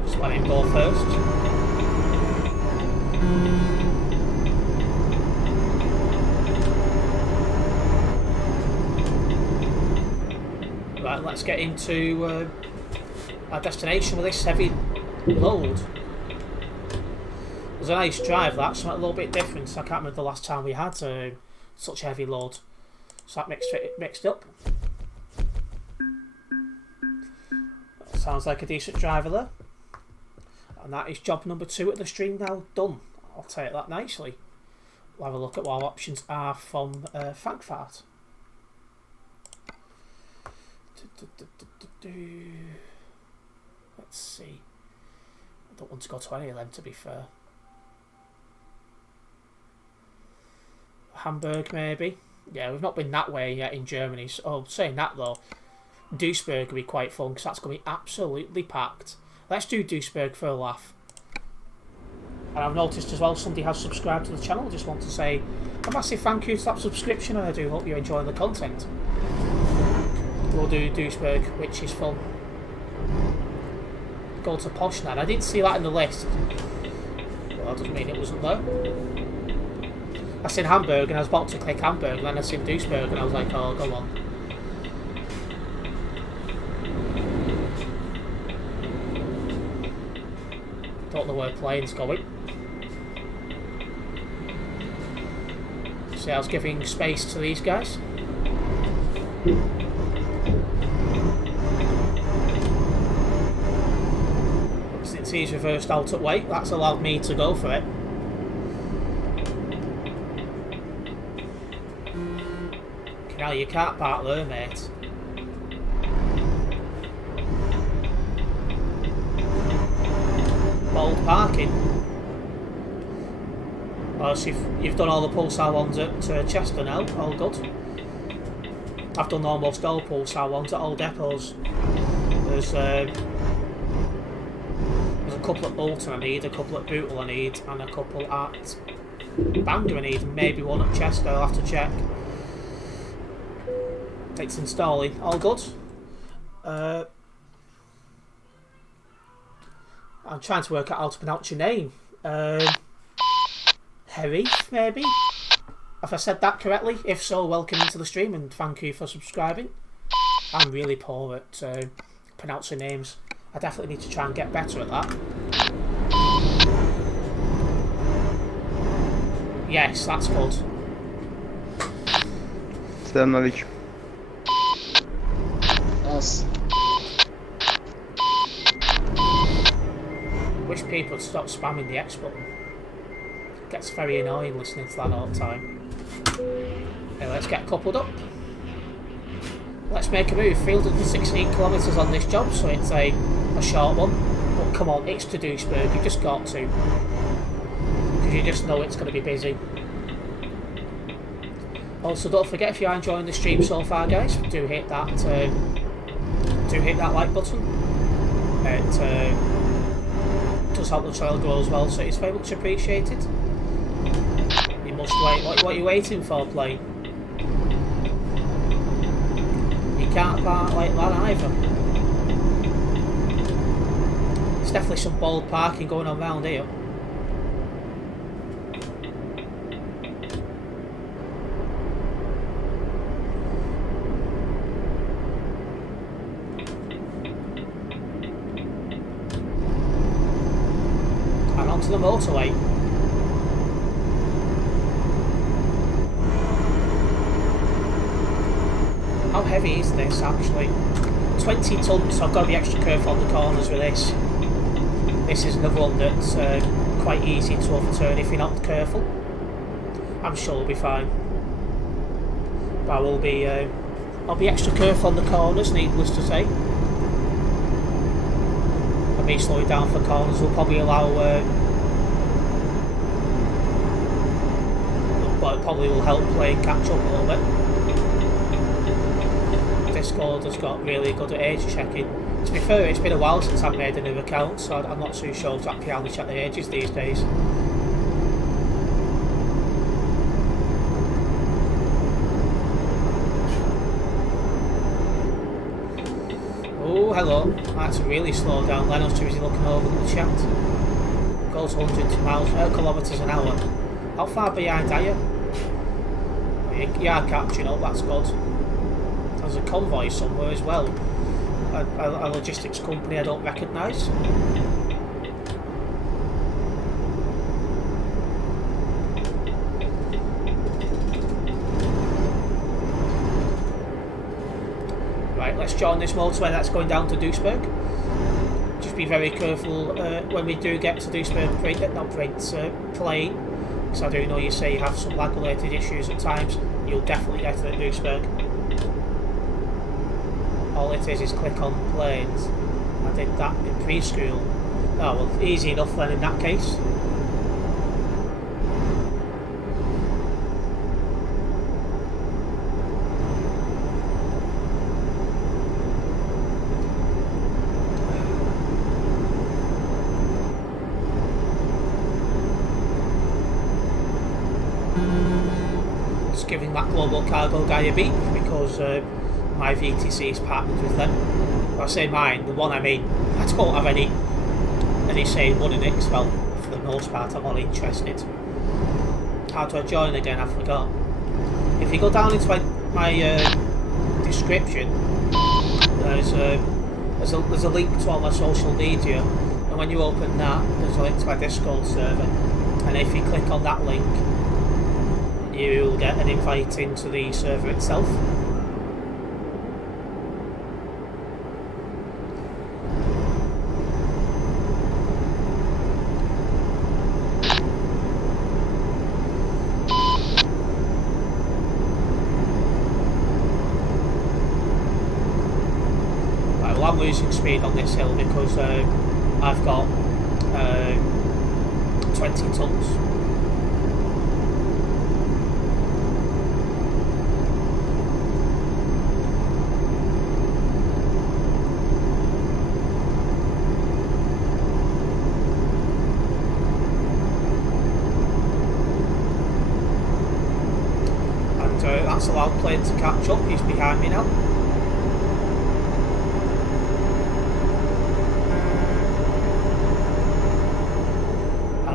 Just let him go first. let's get into our destination with this heavy load. It was a nice drive, that's a little bit different. I can't remember the last time we had such a heavy load. So that mixed up. That sounds like a decent driver there. And that is job number 2 at the stream now done. I'll take that nicely. We'll have a look at what our options are from Frankfurt. Let's see. I don't want to go to any of them, to be fair. Hamburg, maybe. Yeah, we've not been that way yet in Germany. So, saying that though, Duisburg will be quite fun because that's going to be absolutely packed. Let's do Duisburg for a laugh. And I've noticed as well somebody has subscribed to the channel. I just want to say a massive thank you for that subscription, and I do hope you're enjoying the content. We'll do Duisburg, which is fun. Go to Poznan. I didn't see that in the list. Well, that doesn't mean it wasn't there. I seen Hamburg and I was about to click Hamburg, and then I seen Duisburg and I was like, oh, go on. Don't know where the plane's going. See, I was giving space to these guys. Since he's reversed out at weight, that's allowed me to go for it. Now you can't park there, mate. Bold parking. Oh, so you've done all the Pulsar ones at Chester now. All good. I've done almost all Pulsar ones at all depots. There's a couple at Bolton I need, a couple at Bootle I need, and a couple at Bangor I need, and maybe one at Chester. I'll have to check. It's installing. All good. I'm trying to work out how to pronounce your name. Herif, maybe? Have I said that correctly? If so, welcome into the stream and thank you for subscribing. I'm really poor at pronouncing names. I definitely need to try and get better at that. Yes, that's good. Selamünaleyküm. Yes. Wish people would stop spamming the X button. It gets very annoying listening to that all the time. Okay, let's get coupled up. Let's make a move. 316 kilometres on this job, so it's a short one. But come on, it's to Duisburg. You've just got to. Because you just know it's going to be busy. Also, don't forget, if you are enjoying the stream so far, guys, do hit that like button. It does help the channel grow as well, so it's very much appreciated. You must wait. What are you waiting for, plane? You can't park like that either. There's definitely some bold parking going on round here. To the motorway. How heavy is this actually? 20 tonnes, so I've got to be extra careful on the corners with this. This is another one that's quite easy to overturn if you're not careful. I'm sure it'll be fine. But I will be I'll be extra careful on the corners, needless to say. And me slowing down for corners will probably allow but it probably will help play catch up a little bit. Discord has got really good at age checking. To be fair, it's been a while since I've made a new account, so I'm not too sure exactly how they check the ages these days. Oh, hello. That's really slow down. Leno's too busy looking over the chat. Goes 100 kilometres an hour. How far behind are you? You are catching up, that's good. There's a convoy somewhere as well. a logistics company I don't recognise. Right, let's join this motorway that's going down to Duisburg. Just be very careful when we do get to Duisburg plane, because I do know you say you have some lag related issues at times. You'll definitely get to Duisburg. All it is click on planes. I did that in preschool. Oh well, easy enough then in that case. Just giving that global cargo guy a beep because my VTC is partnered with them. When I say mine, the one I'm in, I don't have any say in running it, because, well, for the most part I'm not interested. How do I join again? I forgot. If you go down into my description, there's a link to all my social media, and when you open that, there's a link to my Discord server, and if you click on that link, you'll get an invite into the server itself. I'm losing speed on this hill because I've got 20 tons. And that's allowed plane to catch up. He's behind me now.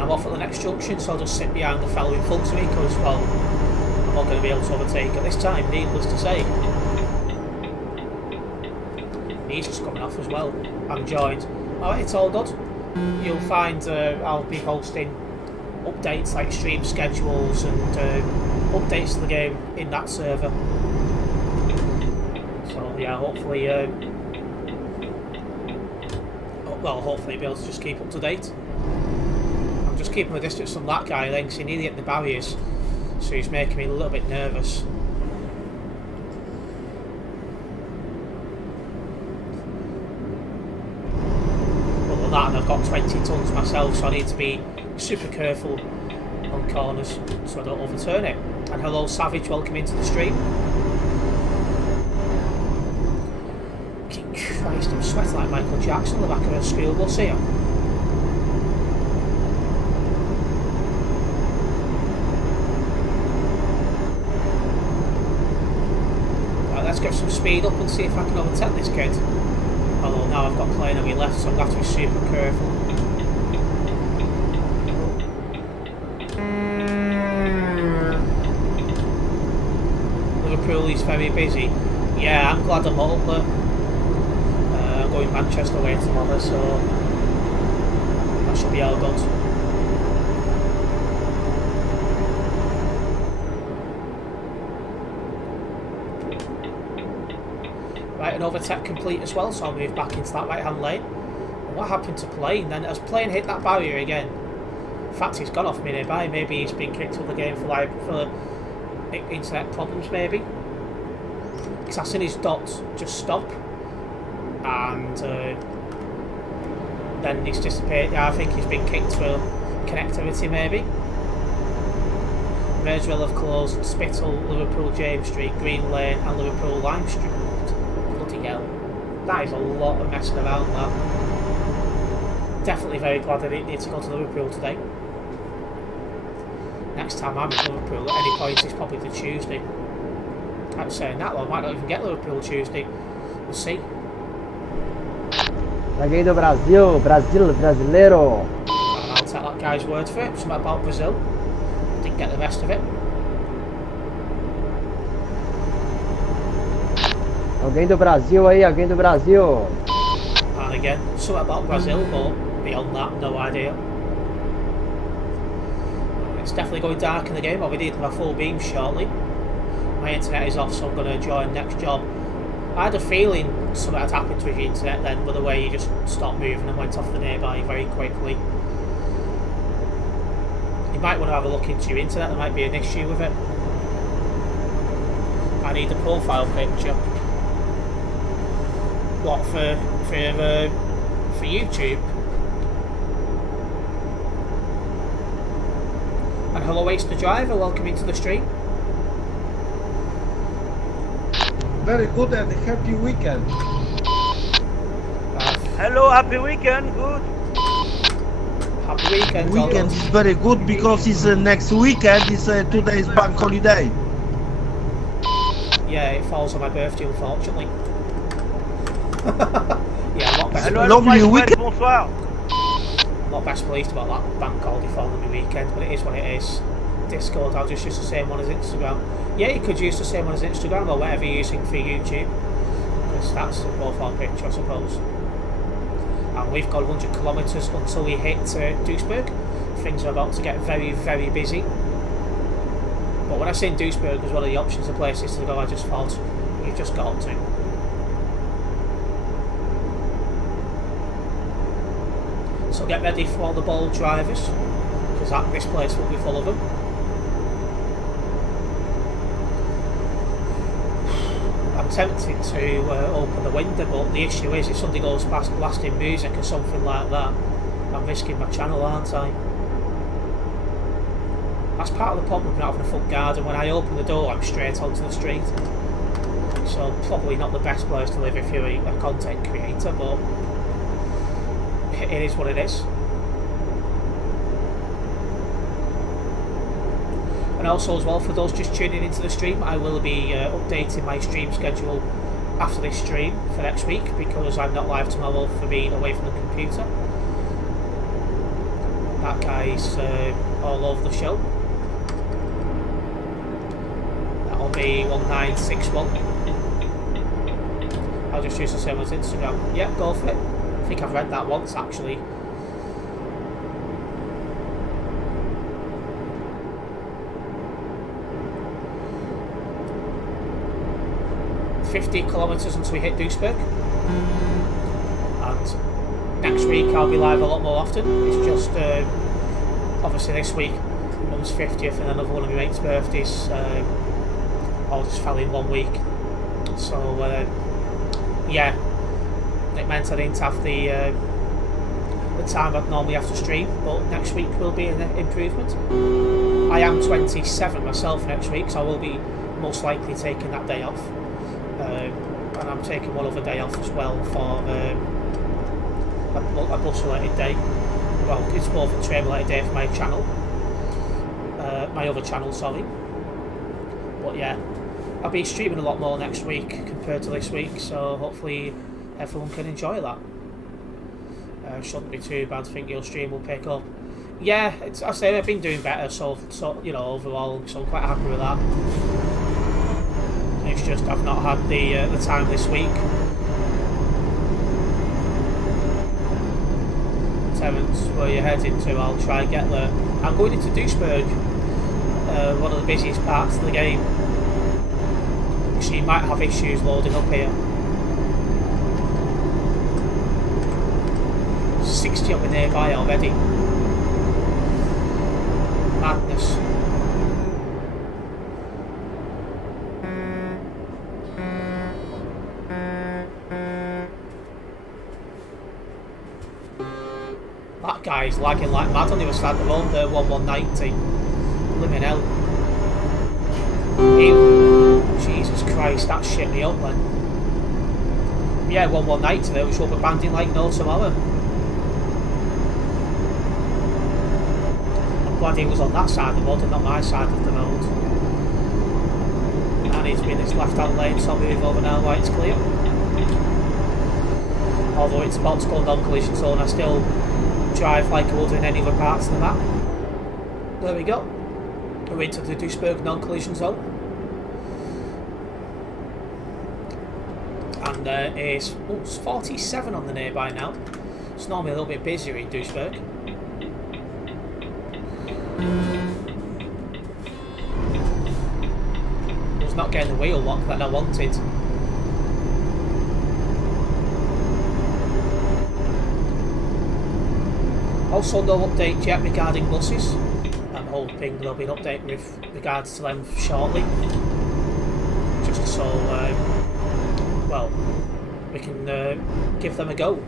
Off at the next junction, so I'll just sit behind the fellow in front of me because, well, I'm not going to be able to overtake at this time, needless to say. He's just coming off as well. I'm joined. Alright, it's all good. You'll find I'll be posting updates like stream schedules and updates to the game in that server. So yeah, hopefully hopefully be able to just keep up to date. Just keeping my distance from that guy then, because he nearly hit the barriers, so he's making me a little bit nervous. Other than that, and I've got 20 tons myself, so I need to be super careful on corners so I don't overturn it. And hello Savage, welcome into the stream. Christ, I'm sweating like Michael Jackson on the back of a school bus here. Let's get some speed up and see if I can overtake this kid. Although now I've got plane on my left, so I'm going to have to be super careful. Liverpool is very busy. Yeah, I'm glad I'm up there. I'm going Manchester away tomorrow, so that should be all good. Right, an overtake complete as well, so I'll move back into that right hand lane. And what happened to plane then? As plane hit that barrier again, in fact he's gone off me nearby, maybe he's been kicked out of the game for internet problems maybe. Because I seen his dots just stop and then he's disappeared. Yeah, I think he's been kicked for connectivity maybe. May as well have closed Spittle, Liverpool James Street, Green Lane and Liverpool Lime Street. That is a lot of messing around, that. Definitely very glad I didn't need to go to Liverpool today. Next time I'm in Liverpool at any point is probably the Tuesday. I'm saying that, though, I might not even get Liverpool Tuesday. We'll see. Cheguei do Brasil, brasileiro. I'll take that guy's word for it, something about Brazil. Didn't get the rest of it. Alguém do Brasil aí, alguém do Brasil. And again, something about Brazil, but beyond that, no idea. It's definitely going dark in the game. I'll be needing my full beam shortly. My internet is off, so I'm going to join next job. I had a feeling something had happened to the internet then, but the way you just stopped moving and went off the nearby very quickly. You might want to have a look into your internet, there might be an issue with it. I need a profile picture. What, for YouTube? And hello Ace the Driver, welcome into the stream. Very good and happy weekend. Hello, happy weekend, good. Happy weekend. Weekend is very good because it's next weekend. It's 2 days bank holiday. Yeah, it falls on my birthday, unfortunately. Yeah, I'm not best, Hello, Lovely my friend, weekend. bonsoir. not best pleased about that bank holiday falling on my weekend, but it is what it is. Discord, I'll just use the same one as Instagram. Yeah, you could use the same one as Instagram or whatever you're using for YouTube, because that's the profile picture, I suppose. And we've got 100 kilometres until we hit Duisburg. Things are about to get very, very busy. But when I say Duisburg as one of the options of places to go, I just thought you've just got to. So get ready for all the bold drivers, because this place will be full of them. I'm tempted to open the window, but the issue is if somebody goes past blasting music or something like that, I'm risking my channel, aren't I? That's part of the problem with not having a front garden. When I open the door, I'm straight onto the street. So probably not the best place to live if you're a content creator, but it is what it is. And also as well, for those just tuning into the stream, I will be updating my stream schedule after this stream for next week, because I'm not live tomorrow for being away from the computer. That guy's all over the show. That'll be 1961. I'll just use the same as Instagram. Yep, go for it. I think I've read that once actually. "50 kilometres until we hit Duisburg." And next week I'll be live a lot more often. It's just obviously this week Mum's 50th and another one of my mates' birthdays all just fell in 1 week. So yeah, it meant I didn't have the time I'd normally have to stream, but next week will be an improvement. I am 27 myself next week, so I will be most likely taking that day off. And I'm taking one other day off as well for a bus related day. Well, it's more of a train related day for my channel, my other channel, sorry. But yeah, I'll be streaming a lot more next week compared to this week, so hopefully everyone can enjoy that. Shouldn't be too bad. I think your stream will pick up. Yeah, I say I've been doing better, so you know, overall, so I'm quite happy with that. It's just I've not had the time this week. Terence, where you're heading to? I'll try and get there. I'm going into Duisburg, one of the busiest parts of the game. So you might have issues loading up here. 60 up in nearby already. Madness. That guy's lagging like mad on the other side of the road there, 1190. Blimmin' hell. Jesus Christ, that shit me up then. Yeah, 1190 there, was rubber banding like no tomorrow. I'm glad he was on that side of the road and not my side of the road. And he's been in his left hand lane, so I'll move over now while it's clear. Although it's about to go non-collision zone, I still drive like I would in any other parts of the map. There we go. We're into the Duisburg non-collision zone. And it's 47 on the nearby now. It's normally a little bit busier in Duisburg. I was not getting the wheel lock that I wanted. Also, no update yet regarding buses. I'm hoping there'll be an update with regards to them shortly. Just so, well, we can give them a go.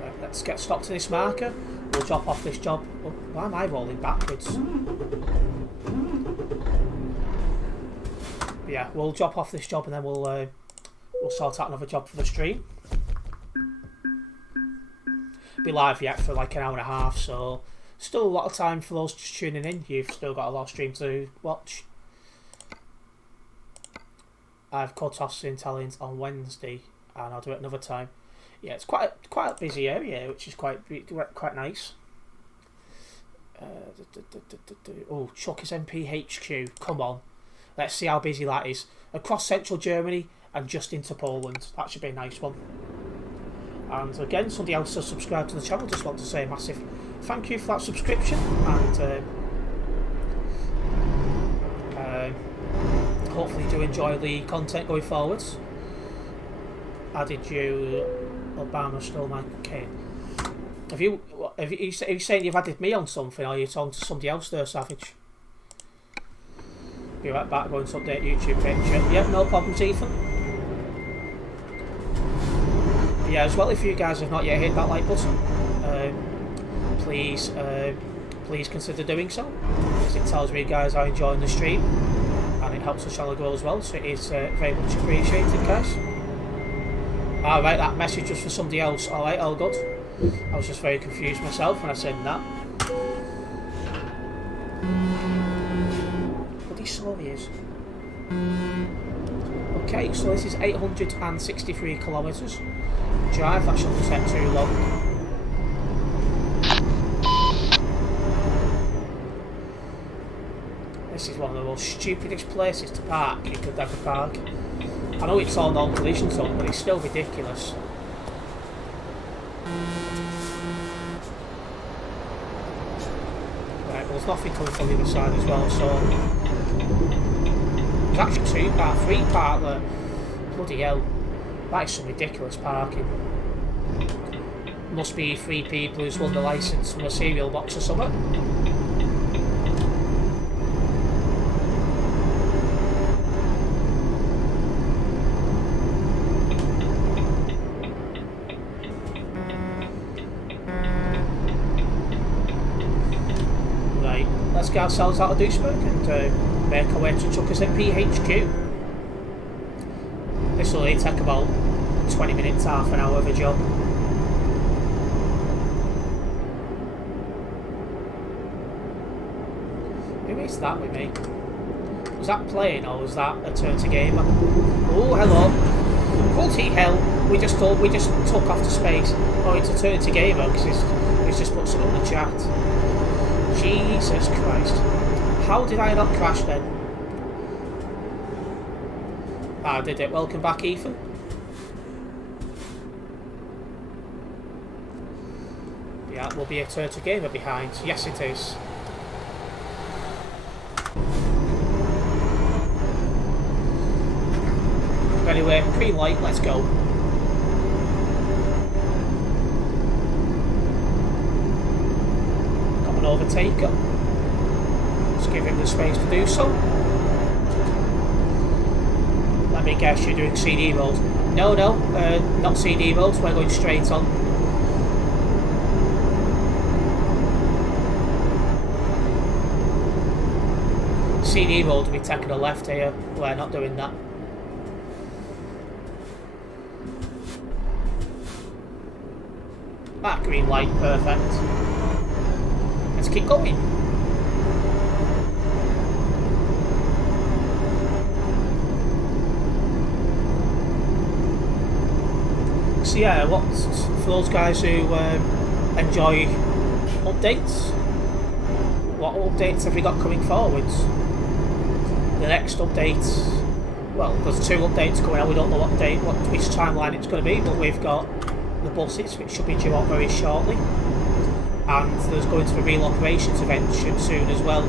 Right, let's get stopped to this marker. We'll drop off this job. Oh, why am I rolling backwards? Yeah, we'll drop off this job and then we'll sort out another job for the stream. Be live yet for like an hour and a half, so still a lot of time for those just tuning in. You've still got a lot of stream to watch. I've cut off St. on Wednesday, and I'll do it another time. Yeah, it's quite a busy area, which is quite nice. Oh, Chucky's MPHQ, come on. Let's see how busy that is. Across central Germany and just into Poland. That should be a nice one. And again, somebody else has subscribed to the channel. Just want to say a massive thank you for that subscription. And hopefully you do enjoy the content going forwards. Added you... Obama stole my cane. Are you saying you've added me on something, or are you talking to somebody else there, Savage? Be right back, going to update YouTube picture. Yep, no problems, Ethan. Yeah, as well, if you guys have not yet hit that like button, please consider doing so, because it tells me you guys are enjoying the stream, and it helps the channel grow as well, so it is very much appreciated, guys. Alright, that message was for somebody else. Alright, all good. I was just very confused myself when I said that. Bloody slow he is. Okay, so this is 863 kilometres. Drive, that shouldn't take too long. This is one of the most stupidest places to park you could ever park. I know it's all non-collision zone, but it's still ridiculous. Right, well, there's nothing coming from the other side as well, so... There's actually 3 park there. Bloody hell. That is some ridiculous parking. Must be 3 people who's won the licence from a cereal box or something. Right, let's get ourselves out of Duisburg and make our way to Chucker's MPHQ. This will only take about 20 minutes, half an hour of a job. Who is that with me? Was that playing or was that a turn to gamer? Oh, hello. Bloody hell. We just took off to space. Oh, it's a turn to gamer because he's just put something in the chat. Jesus Christ. How did I not crash then? I did it. Welcome back, Ethan. Yeah, will be a turn to gamer behind. Yes, it is. Anyway, green light, let's go. Got an overtaker. Let's give him the space to do so. Let me guess, you're doing CD roads. No, not CD roads, we're going straight on. CD road will be taking a left here, we're not doing that. Ah, green light, perfect. Let's keep going. So yeah, for those guys who enjoy updates, what updates have we got coming forwards? The next update, well, there's 2 updates coming out. We don't know which timeline it's going to be, but we've got the buses, which should be due out very shortly, and there's going to be real operations event soon as well,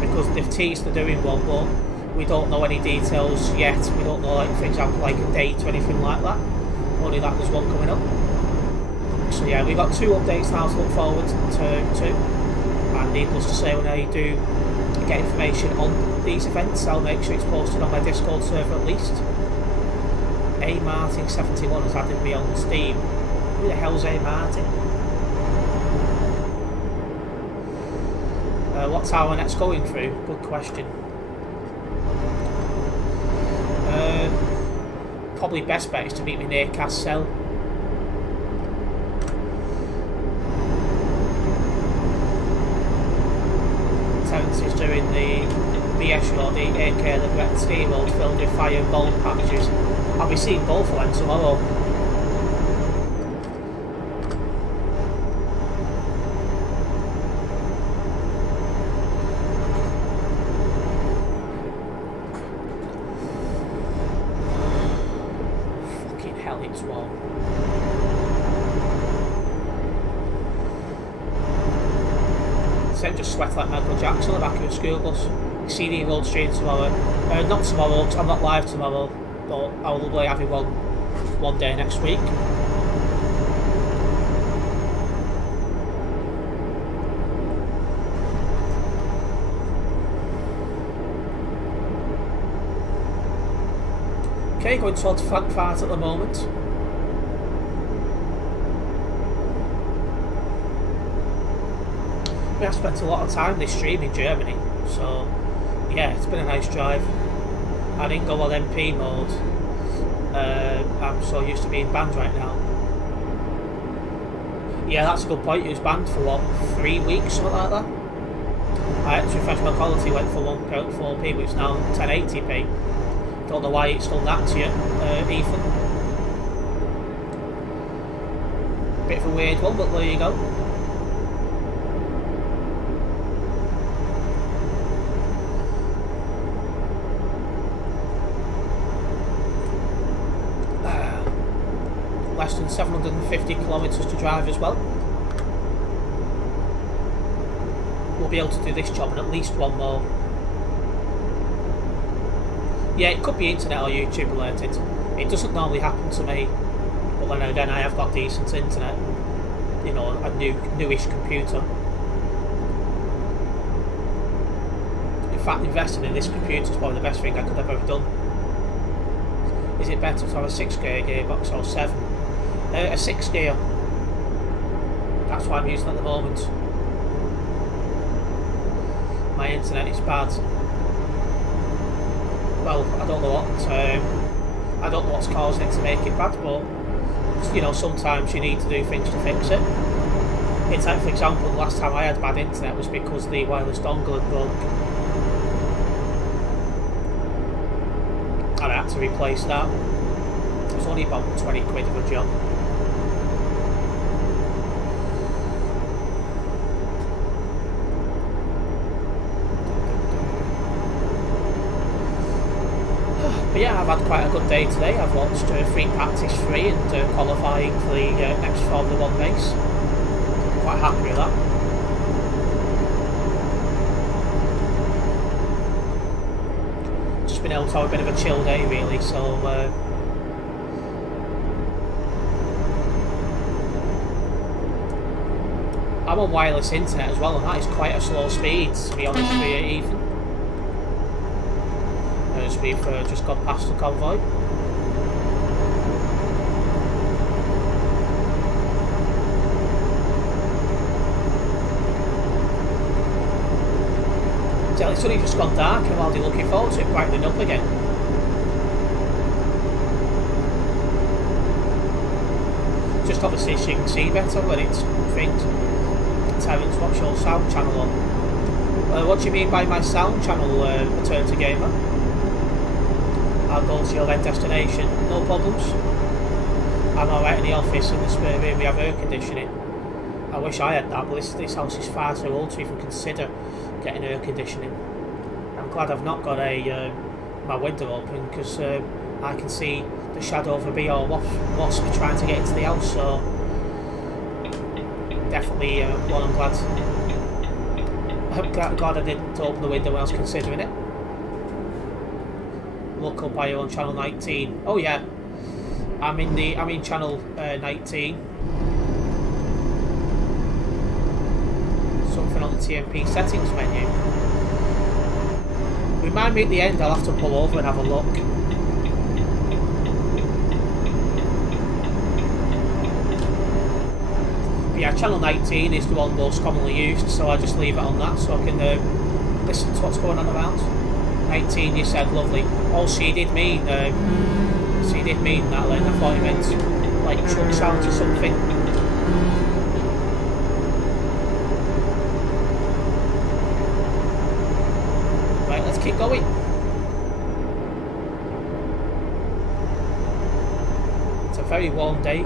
because they've teased they're doing one, but we don't know any details yet. We don't know, like, for example, like a date or anything like that. Only that there's one coming up. So yeah, we've got 2 updates now to look forward to, and needless to say, when I do get information on these events, I'll make sure it's posted on my Discord server at least. A Martin 71 has added me on Steam. Who the hell's A Martin? What's our next going through? Good question. Probably best bet is to meet me near Cassel. Terence is doing the BS or the AK, the Brett Steamroll filled with fire and gold packages. I'll be seeing both of them tomorrow. Fucking hell, it's warm. Just sweat like Michael Jackson on the back of a school bus. CD Road stream tomorrow. Not tomorrow, because I'm not live tomorrow, but I will be having one day next week. Okay, going towards Frankfurt at the moment. I spent a lot of time this stream in Germany, so yeah, it's been a nice drive. I didn't go on MP mode. I'm so used to being banned right now. Yeah, that's a good point. He was banned for what, 3 weeks, something like that. I had to refresh my quality, went for 1.4p, which is now 1080p. Don't know why it's done that to you, Ethan. Bit of a weird one, but there you go. Less than 750 kilometres to drive as well. We'll be able to do this job and at least one more. Yeah, it could be internet or YouTube related. It doesn't normally happen to me, but then again I have got decent internet. You know, a newish computer. In fact, investing in this computer is probably the best thing I could have ever done. Is it better to have a 6-gear gearbox or 7? A 6-gear. That's what I'm using at the moment. My internet is bad. Well, I don't know what's causing it to make it bad, but you know, sometimes you need to do things to fix it. It's like, for example, the last time I had bad internet was because the wireless dongle had broke, and I had to replace that. It was only about 20 quid of a job. But yeah, I've had quite a good day today. I've watched free practice 3 and qualifying for the next Formula 1 race. I'm quite happy with that. Just been able to have a bit of a chill day really, so I'm on wireless internet as well, and that is quite a slow speed, to be honest with you, Ethan. As we've just gone past the convoy. It's only just gone dark, and while they're looking forward to it brightening up again. Just obviously so you can see better when it's things. Terence, what's your sound channel on? What do you mean by my sound channel, Return to Gamer? I'll go to your end destination, no problems. I'm alright in the office, in the spare room we have air conditioning. I wish I had that, but this house is far too old to even consider getting air conditioning. I'm glad I've not got my window open, because I can see the shadow of a bee or wasp trying to get into the house, so definitely well, I'm glad I didn't open the window when I was considering it. Local buyer on channel 19. Oh yeah, I'm in channel 19. Something on the TMP settings menu. Remind me at the end, I'll have to pull over and have a look. But yeah, channel 19 is the one most commonly used, so I just leave it on that so I can listen to what's going on around. 19, you said, lovely. Oh, so you did mean that, Len. I thought you meant like truck sounds or something. Right, let's keep going. It's a very warm day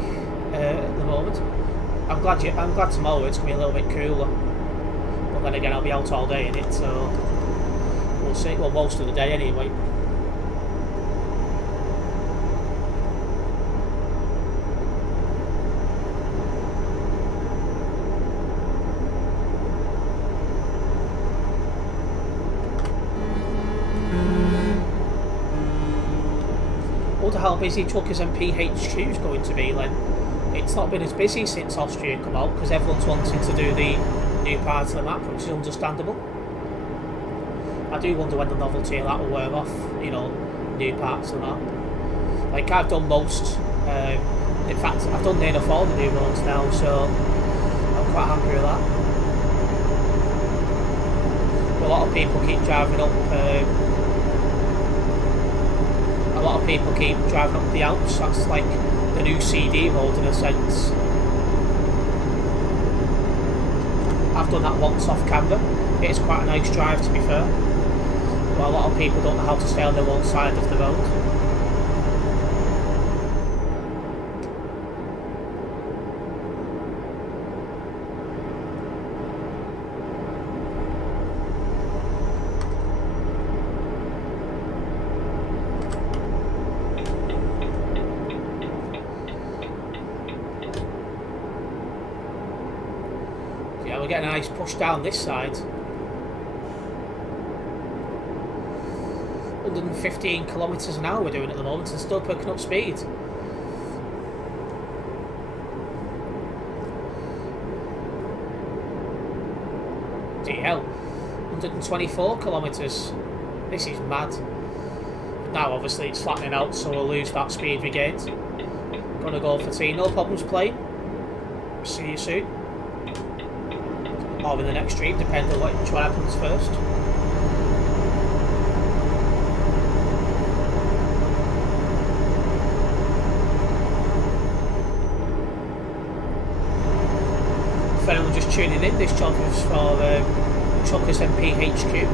at the moment. I'm glad tomorrow it's going to be a little bit cooler. But then again, I'll be out all day in it, so we'll see. Well, most of the day anyway. Wonder how busy truckers and PHQ is going to be, Len. It's not been as busy since Austria come out, because everyone's wanting to do the new part of the map, which is understandable. I do wonder when the novelty of that will wear off, you know, new parts of the map. Like, I've done most, in fact, I've done near enough all the new roads now, so I'm quite happy with that. But a lot of people keep driving up, the Alps. That's like the new CD road in a sense. I've done that once off camera. It's quite a nice drive, to be fair. But a lot of people don't know how to stay on their own side of the road. We're getting a nice push down this side. 115 kilometres an hour we're doing at the moment and still picking up speed. DL. 124 kilometres. This is mad. Now obviously it's flattening out, so we'll lose that speed we gained. Gonna go for T, no problems playing. See you soon. Or in the next stream, depending on which one happens first. If anyone just tuning in, this job is for truckers and PHQ.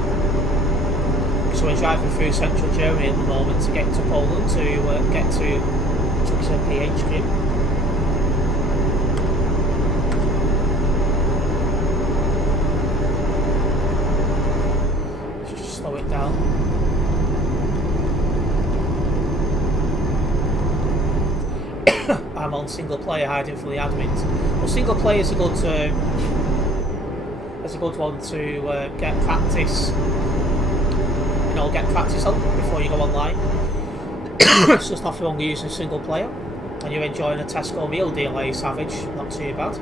So we're driving through central Germany at the moment to get to Poland to get to truckers and PHQ. Down. I'm on single player, hiding from the admins. Well, single player is a good one to get practice. You know, get practice on before you go online. It's just nothing wrong with using single player, and you're enjoying a Tesco meal deal, are you, Savage? Not too bad.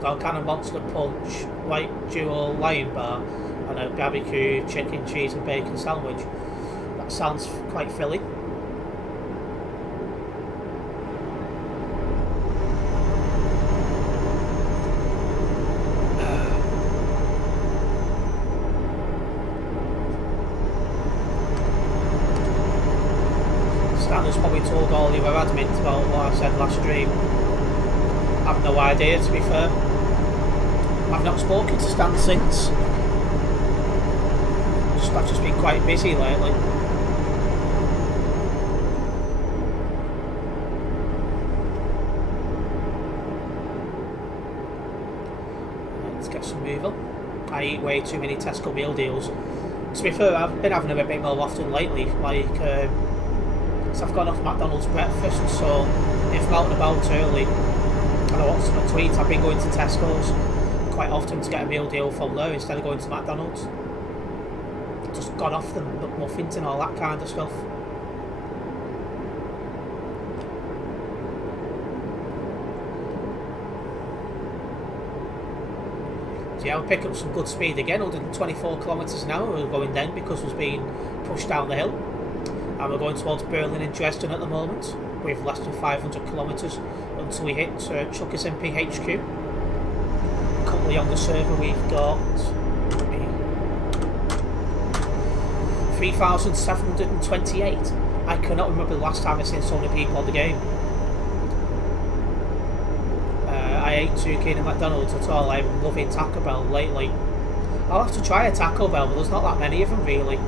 Got a can of Monster Punch, White Dual Lion Bar, and a barbecue chicken, cheese and bacon sandwich. That sounds quite filling. Stanley's probably told all your admins about what I said last stream. I've no idea, to be fair. I've not spoken to Stan since. I've just been quite busy lately. removal. I eat way too many Tesco meal deals. To be fair, I've been having them a bit more often lately. Like, so I've gone off McDonald's breakfast, so if I'm out and about early and I want something to eat, I've been going to Tesco's quite often to get a meal deal from there instead of going to McDonald's. Just gone off the muffins and all that kind of stuff. So yeah, we'll pick up some good speed again, 124 kilometres an hour we were going then because we was being pushed down the hill. And we're going towards Berlin and Dresden at the moment with less than 500 kilometres until we hit Chuckers MPHQ. Currently on the server we've got 3,728. I cannot remember the last time I've seen so many people on the game. I ain't too keen at McDonald's at all. I'm loving Taco Bell lately. I'll have to try a Taco Bell, but there's not that many of them really.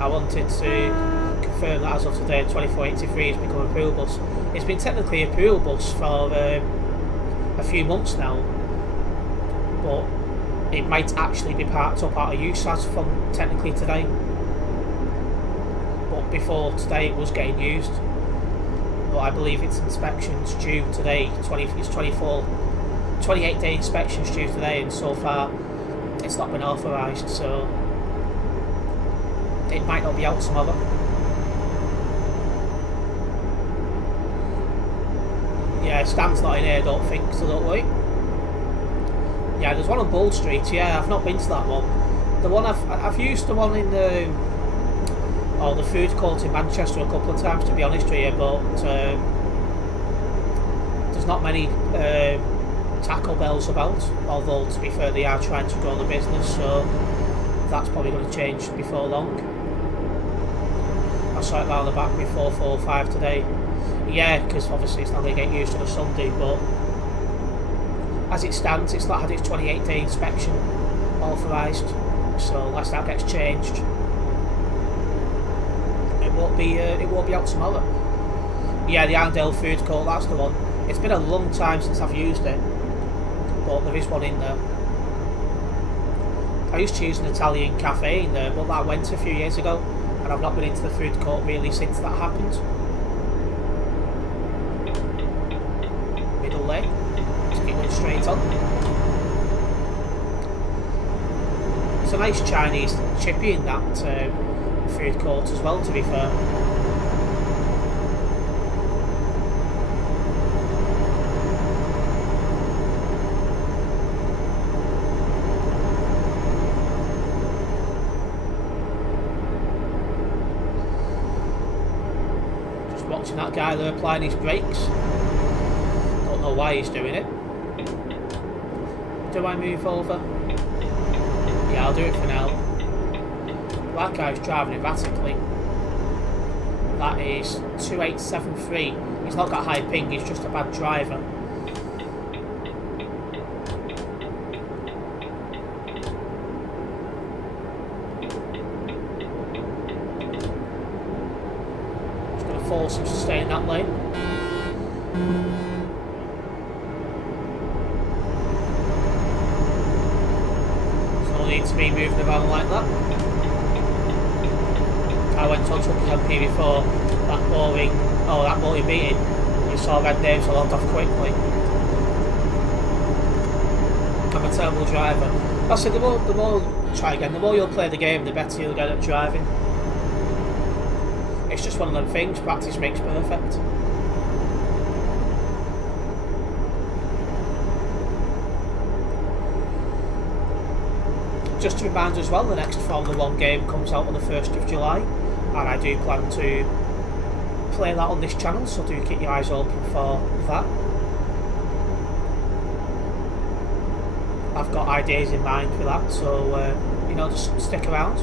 I wanted to confirm that as of today 2483 has become a pool bus. It's been technically a pool bus for a few months now, but it might actually be parked up out of use as from technically today. But before today it was getting used. But I believe its inspection's due today. 28-day inspection's due today, and so far it's not been authorised, so it might not be out tomorrow. Yeah, Stan's not in here, I don't think, so don't worry. Yeah, there's one on Bull Street. Yeah, I've not been to that one. The one I've used the one in the food court in Manchester a couple of times, to be honest with you, but there's not many Taco Bells about, although to be fair they are trying to grow the business, so that's probably going to change before long. I saw it round the back with 445 today. Yeah, because obviously it's not going to get used on a Sunday, but as it stands it's not had its 28-day inspection authorised, so unless that gets changed it won't be out tomorrow. Yeah, the Arndale food court, that's the one. It's been a long time since I've used it, but there is one in there. I used to use an Italian cafe in there, but that went a few years ago, and I've not been into the food court really since that happened. Middle lane, just keep going straight on. It's a nice Chinese chippy in that food court as well, to be fair. Just watching that guy there applying his brakes. Don't know why he's doing it. Do I move over? Yeah, I'll do it for now. That guy's driving erratically. That is 2873. He's not got high ping, he's just a bad driver. Just going to force him to stay in that lane. There's no need to be moving around like that. I went on Chuckers MP before that boring meeting. You saw red names, so I logged off quickly. I'm a terrible driver. I said the more you'll play the game, the better you'll get at driving. It's just one of them things, practice makes perfect. Just to remind as well, the next Formula 1 game comes out on the 1st of July, and I do plan to play that on this channel, so do keep your eyes open for that. I've got ideas in mind for that, so just stick around.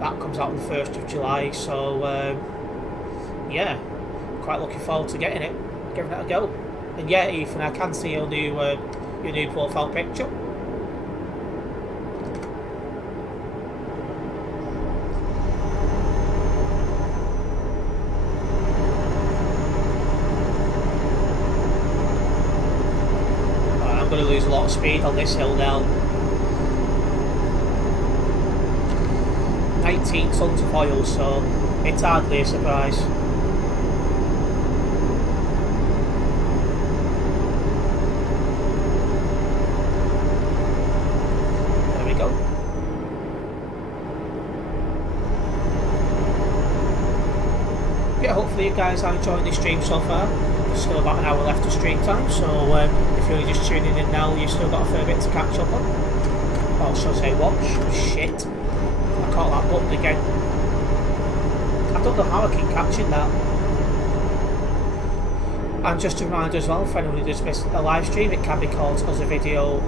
That comes out on the 1st of July, so yeah, quite looking forward to getting it, giving it a go. And yeah, Ethan, I can see your new profile picture. of speed on this hill now. 19 tons of oil, so it's hardly a surprise. There we go. Yeah, hopefully you guys are enjoying the stream so far. There's still about an hour left of stream time, so if you're just tuning in now, you've still got a fair bit to catch up on. Also say watch. Shit. I caught that button again. I don't know how I keep catching that. And just a reminder as well, for anyone who does miss a live stream, it can be caught as a video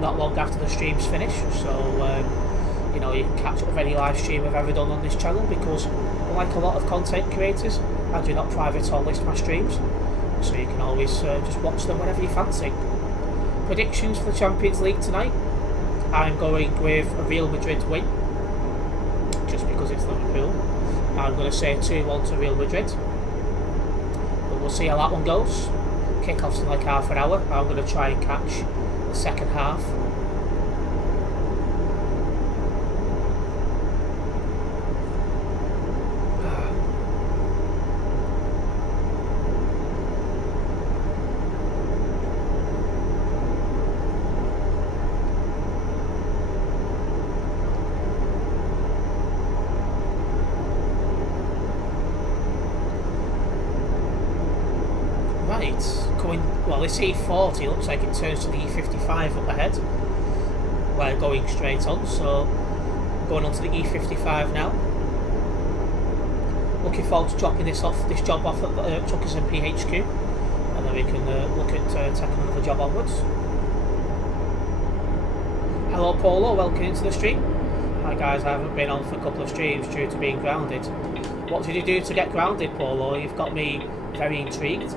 not long after the stream's finished. So you know, you can catch up with any live stream I've ever done on this channel, because like a lot of content creators, I do not private or list my streams, so you can always just watch them whenever you fancy. Predictions for the Champions League tonight. I'm going with a Real Madrid win, just because it's Liverpool. I'm going to say 2-1 to Real Madrid, but we'll see how that one goes. Kick-off's in like half an hour. I'm going to try and catch the second half. Well, this E40 looks like it turns to the E55 up ahead. We're going straight on, so going on to the E55 now. Looking forward to dropping this job off at Tuckers and PHQ, and then we can look at taking another job onwards. Hello Polo, welcome into the stream. Hi guys, I haven't been on for a couple of streams due to being grounded. What did you do to get grounded, Polo? You've got me very intrigued.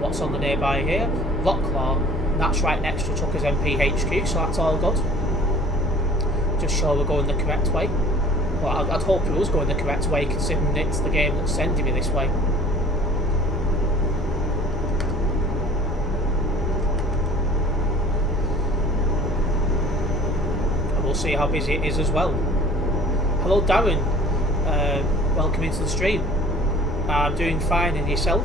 What's on the nearby here? Locklaw. That's right next to Tuckers MPHQ, so that's all good. Just sure we're going the correct way. Well, I'd hope it was going the correct way, considering it's the game that's sending me this way. And we'll see how busy it is as well. Hello Darren, welcome into the stream. I'm doing fine, and yourself?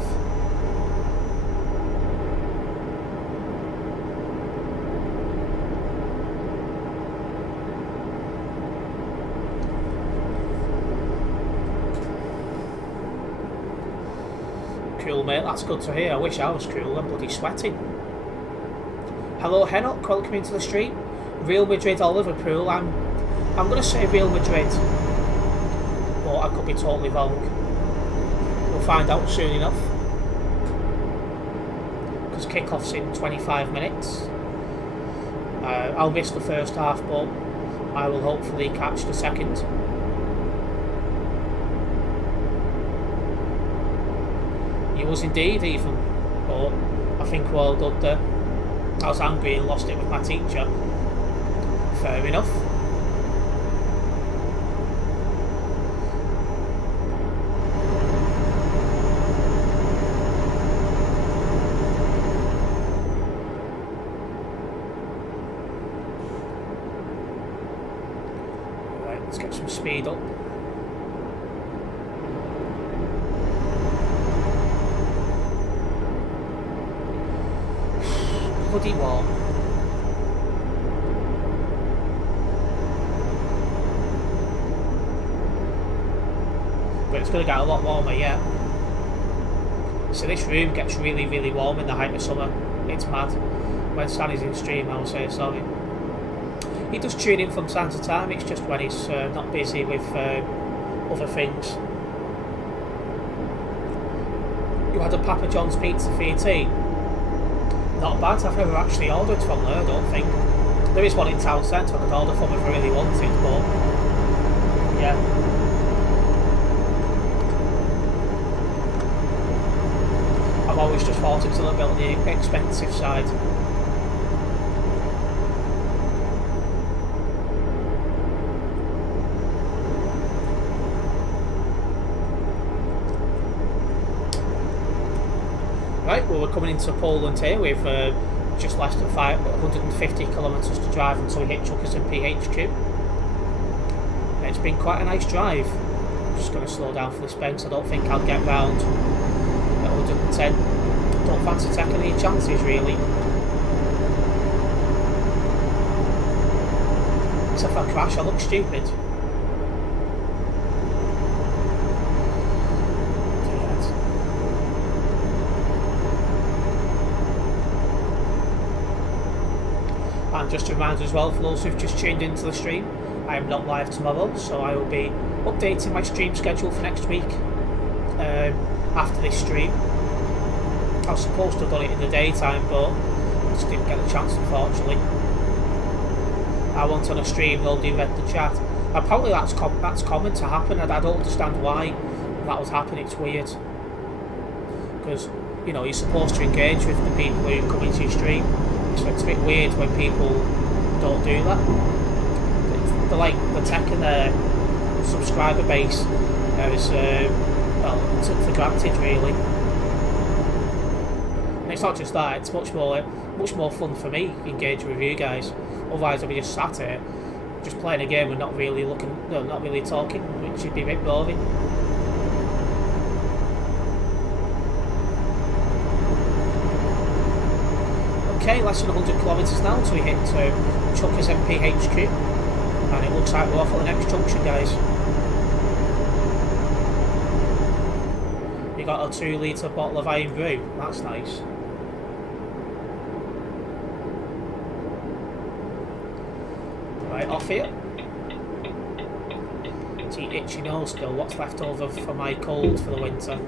Cool mate, that's good to hear. I wish I was cool, I'm bloody sweating. Hello Henok, welcome into the stream. Real Madrid or Liverpool? I'm going to say Real Madrid, but I could be totally wrong. We'll find out soon enough, because kick-off's in 25 minutes. I'll miss the first half, but I will hopefully catch the second. It was indeed even, but I think we're all good there. I was angry and lost it with my teacher. Fair enough. Right, let's get some speed up. Bloody warm. But it's going to get a lot warmer yet. So this room gets really, really warm in the height of summer. It's mad. When Stanley's in stream, I'll say sorry. He does tune in from time to time, it's just when he's not busy with other things. You had a Papa John's pizza for your tea? Not bad, I've never actually ordered from there, I don't think. There is one in town centre I could order from if I really wanted, but yeah. I've always just thought it's a little bit on the expensive side. Right, we were coming into Poland here with just less than 150 kilometres to drive until we hit Chuckers and PHQ. It's been quite a nice drive. I'm just going to slow down for this bend, so I don't think I'll get round at 110. Don't fancy taking any chances really. Except if I crash, I look stupid. And just a reminder as well for those who've just tuned into the stream, I am not live tomorrow, so I will be updating my stream schedule for next week after this stream. I was supposed to have done it in the daytime, but I just didn't get the chance, unfortunately. I went on a stream, nobody read the chat. Apparently that's common to happen, and I don't understand why that would happen. It's weird. Because, you know, you're supposed to engage with the people who come into your stream. So it's a bit weird when people don't do that. They're taking their subscriber base as well, took for granted really. And it's not just that; it's much more fun for me engaging with you guys. Otherwise, I'll be just sat here, just playing a game and not really not really talking, which would be a bit boring. Okay, less than 100 kilometres now until we hit Chuckers MPHQ, and it looks like we're off at the next junction, guys. You got a 2 litre bottle of Iron Brew, that's nice. Right, off here. See, itchy nose still, what's left over from my cold for the winter.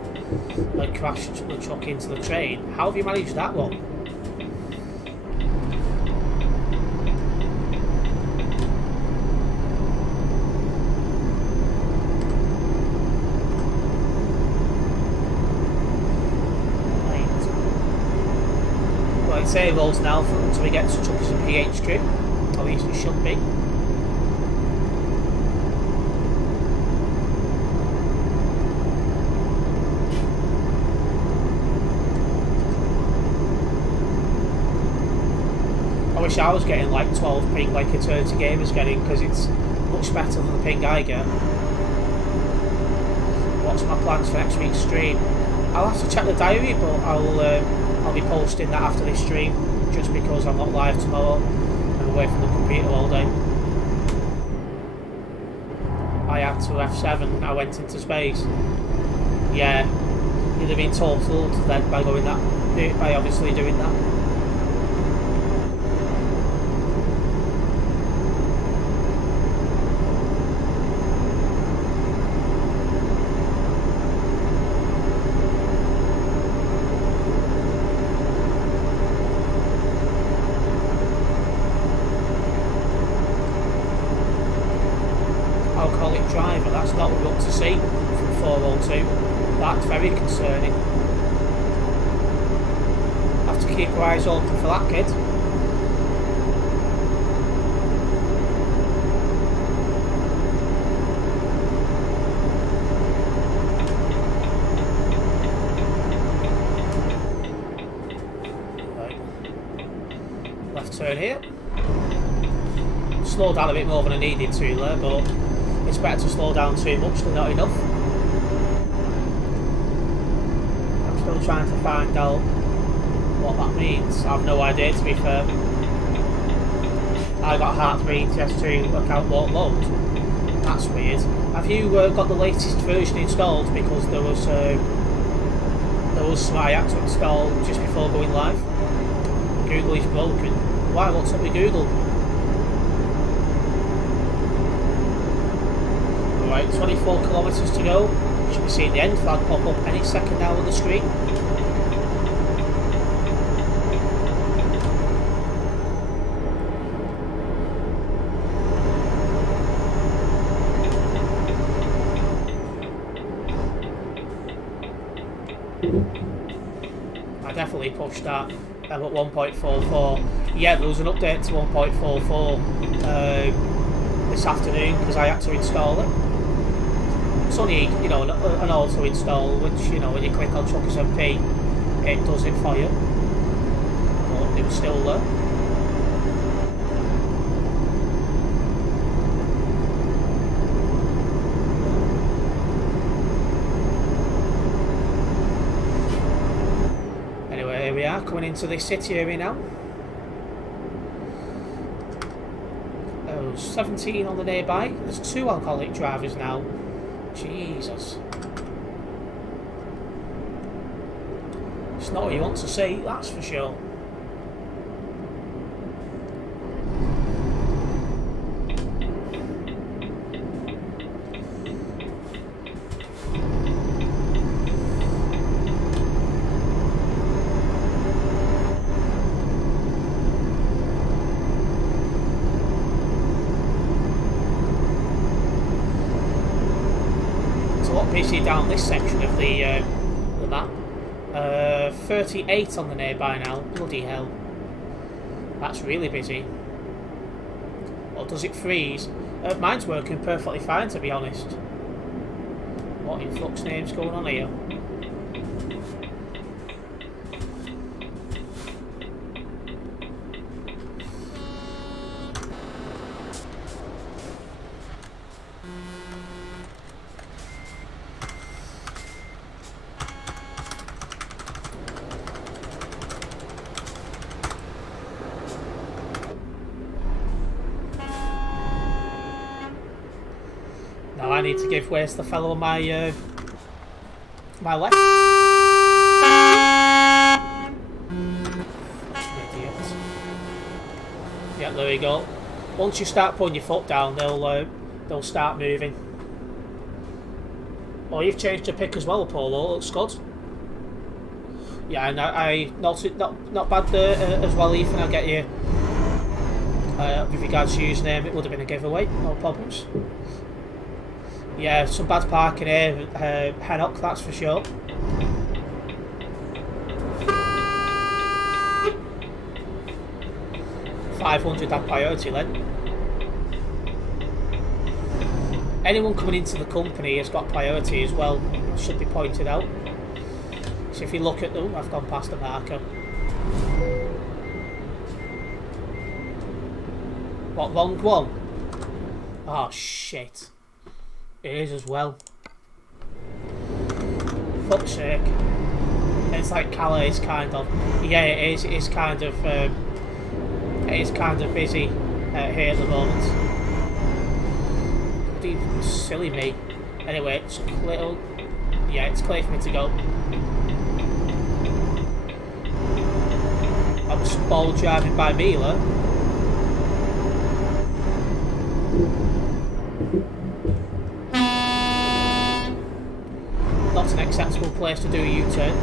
I crashed the truck into the train. How have you managed that one? Say rolls now until we get to Chuckers and PHQ, at least it should be. I wish I was getting like 12 ping like Eternity Gamer's getting, because it's much better than the ping I get. What's my plans for next week's stream? I'll have to check the diary, but I'll be posting that after this stream, just because I'm not live tomorrow. I'm away from the computer all day. I had to F7, I went into space. Yeah, you'd have been totaled then by obviously doing that. Driver, that's not what we want to see from 402. That's very concerning. Have to keep our eyes open for that kid. Right. Left turn here. Slow down a bit more than I needed to there, but it's better to slow down too much than not enough. I'm still trying to find out what that means. I have no idea, to be fair. I got heart rate just to account won't load. That's weird. Have you got the latest version installed? Because there was some I had to install just before going live. Google is broken. Why? What's up with Google? Right, 24 kilometres to go. You should be seeing the end flag pop up any second now on the screen. I definitely pushed that at 1.44. Yeah, there was an update to 1.44 this afternoon because I had to install it. It's only, you know, an auto install, which, you know, when you click on Chuckers MP, it does it for you. But it was still there. Anyway, here we are, coming into the city area now. 17 on the nearby. There's 2 alcoholic drivers now. Jesus. It's not what you want to see, that's for sure. Busy down this section of the map. 38 on the nearby now. Bloody hell. That's really busy. Or does it freeze? Mine's working perfectly fine, to be honest. What in fuck's name's going on here? Now I need to give way to the fellow on my my left. Idiot. Yeah, there we go. Once you start putting your foot down, they'll start moving. Oh, you've changed your pick as well, Polo. Looks good. Yeah, and I not bad there as well, Ethan. I'll get you. With regards to username, it would have been a giveaway. No problems. Yeah, some bad parking here, Hennock, that's for sure. $500 that priority then. Anyone coming into the company has got priority as well, should be pointed out. So if you look at them, I've gone past the marker. What, wrong one? Oh shit. It is as well. Fuck's sake. It's like Calais is kind of... Yeah, it is. It is kind of busy here at the moment. Bloody silly me. Anyway, it's clear. Yeah, it's clear for me to go. I was ball driving by Mila. Not an acceptable place to do a U-turn.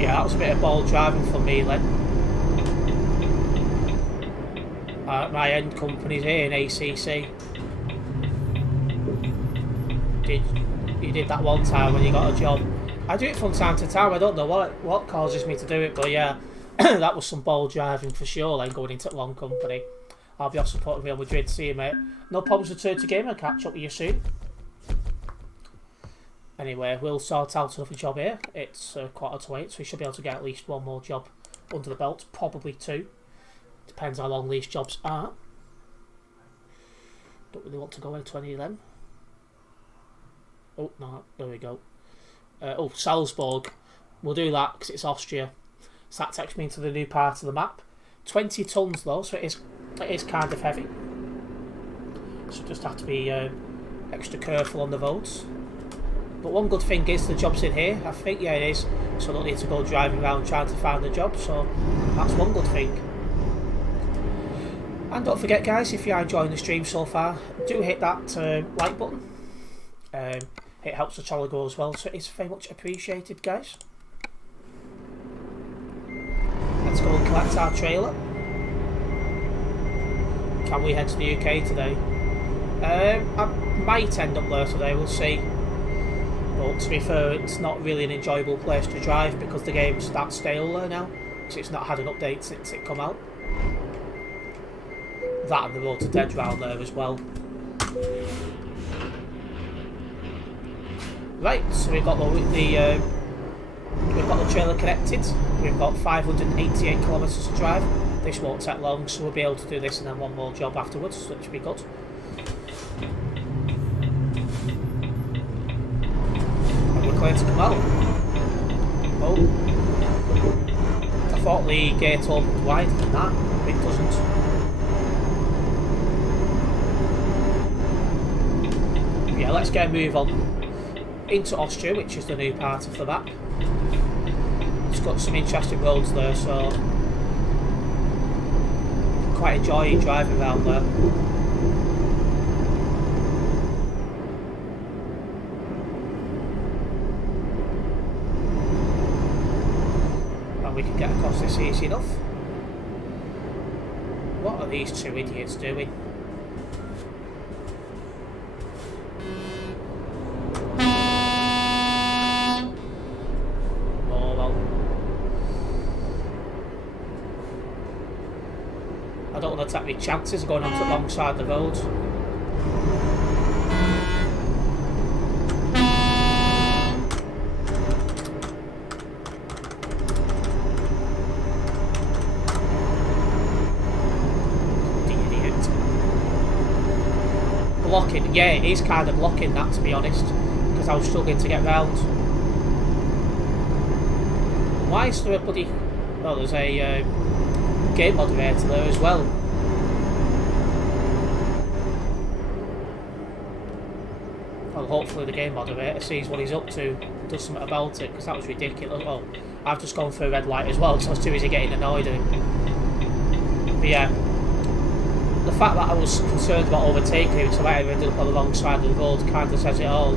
Yeah, that was a bit of ball driving for me then. My end company's here in ACC. You did that one time when you got a job. I do it from time to time. I don't know what causes me to do it, but yeah, that was some ball driving for sure. Then going into the wrong company. I'll be off supporting Real Madrid. See you, mate. No problems. Return to game. I'll catch up with you soon. Anyway, we'll sort out another job here. It's 7:45, so we should be able to get at least one more job under the belt. Probably 2. Depends how long these jobs are. Don't really want to go into any of them. Oh, no. There we go. Oh, Salzburg. We'll do that because it's Austria. So that takes me into the new part of the map. 20 tons though, so it is kind of heavy. So just have to be extra careful on the votes. But one good thing is the job's in here. I think, yeah, it is. So I don't need to go driving around trying to find the job. So that's one good thing. And don't forget, guys, if you are enjoying the stream so far, do hit that like button. It helps the channel grow as well, so it's very much appreciated, guys. Let's go and collect our trailer. Can we head to the UK today? I might end up there today, we'll see. But to be fair, it's not really an enjoyable place to drive because the game's that stale there now. Because it's not had an update since it come out. That and the road to dead round there as well. Right, so we've got the trailer connected. We've got 588 kilometres to drive. This won't take long, so we'll be able to do this and then one more job afterwards, which will be good. And we're clear to come out. Oh, I thought the gate opened wider than that. It doesn't. Yeah, let's get a move on into Austria, which is the new part of the map. It's got some interesting roads there, so quite enjoying driving around there. And we can get across this easy enough. What are these two idiots doing? I don't want to take any chances of going on to the wrong side of the road. Idiot. Blocking, yeah, it is kind of blocking that, to be honest, because I was struggling to get round. Why is there a bloody... Oh, there's a game moderator there as well. Well, hopefully the game moderator sees what he's up to and does something about it, because that was ridiculous. Oh, I've just gone through a red light as well, because I was too busy getting annoyed at him. But yeah, the fact that I was concerned about overtaking him, so I ended up on the wrong side of the road, kind of says it all.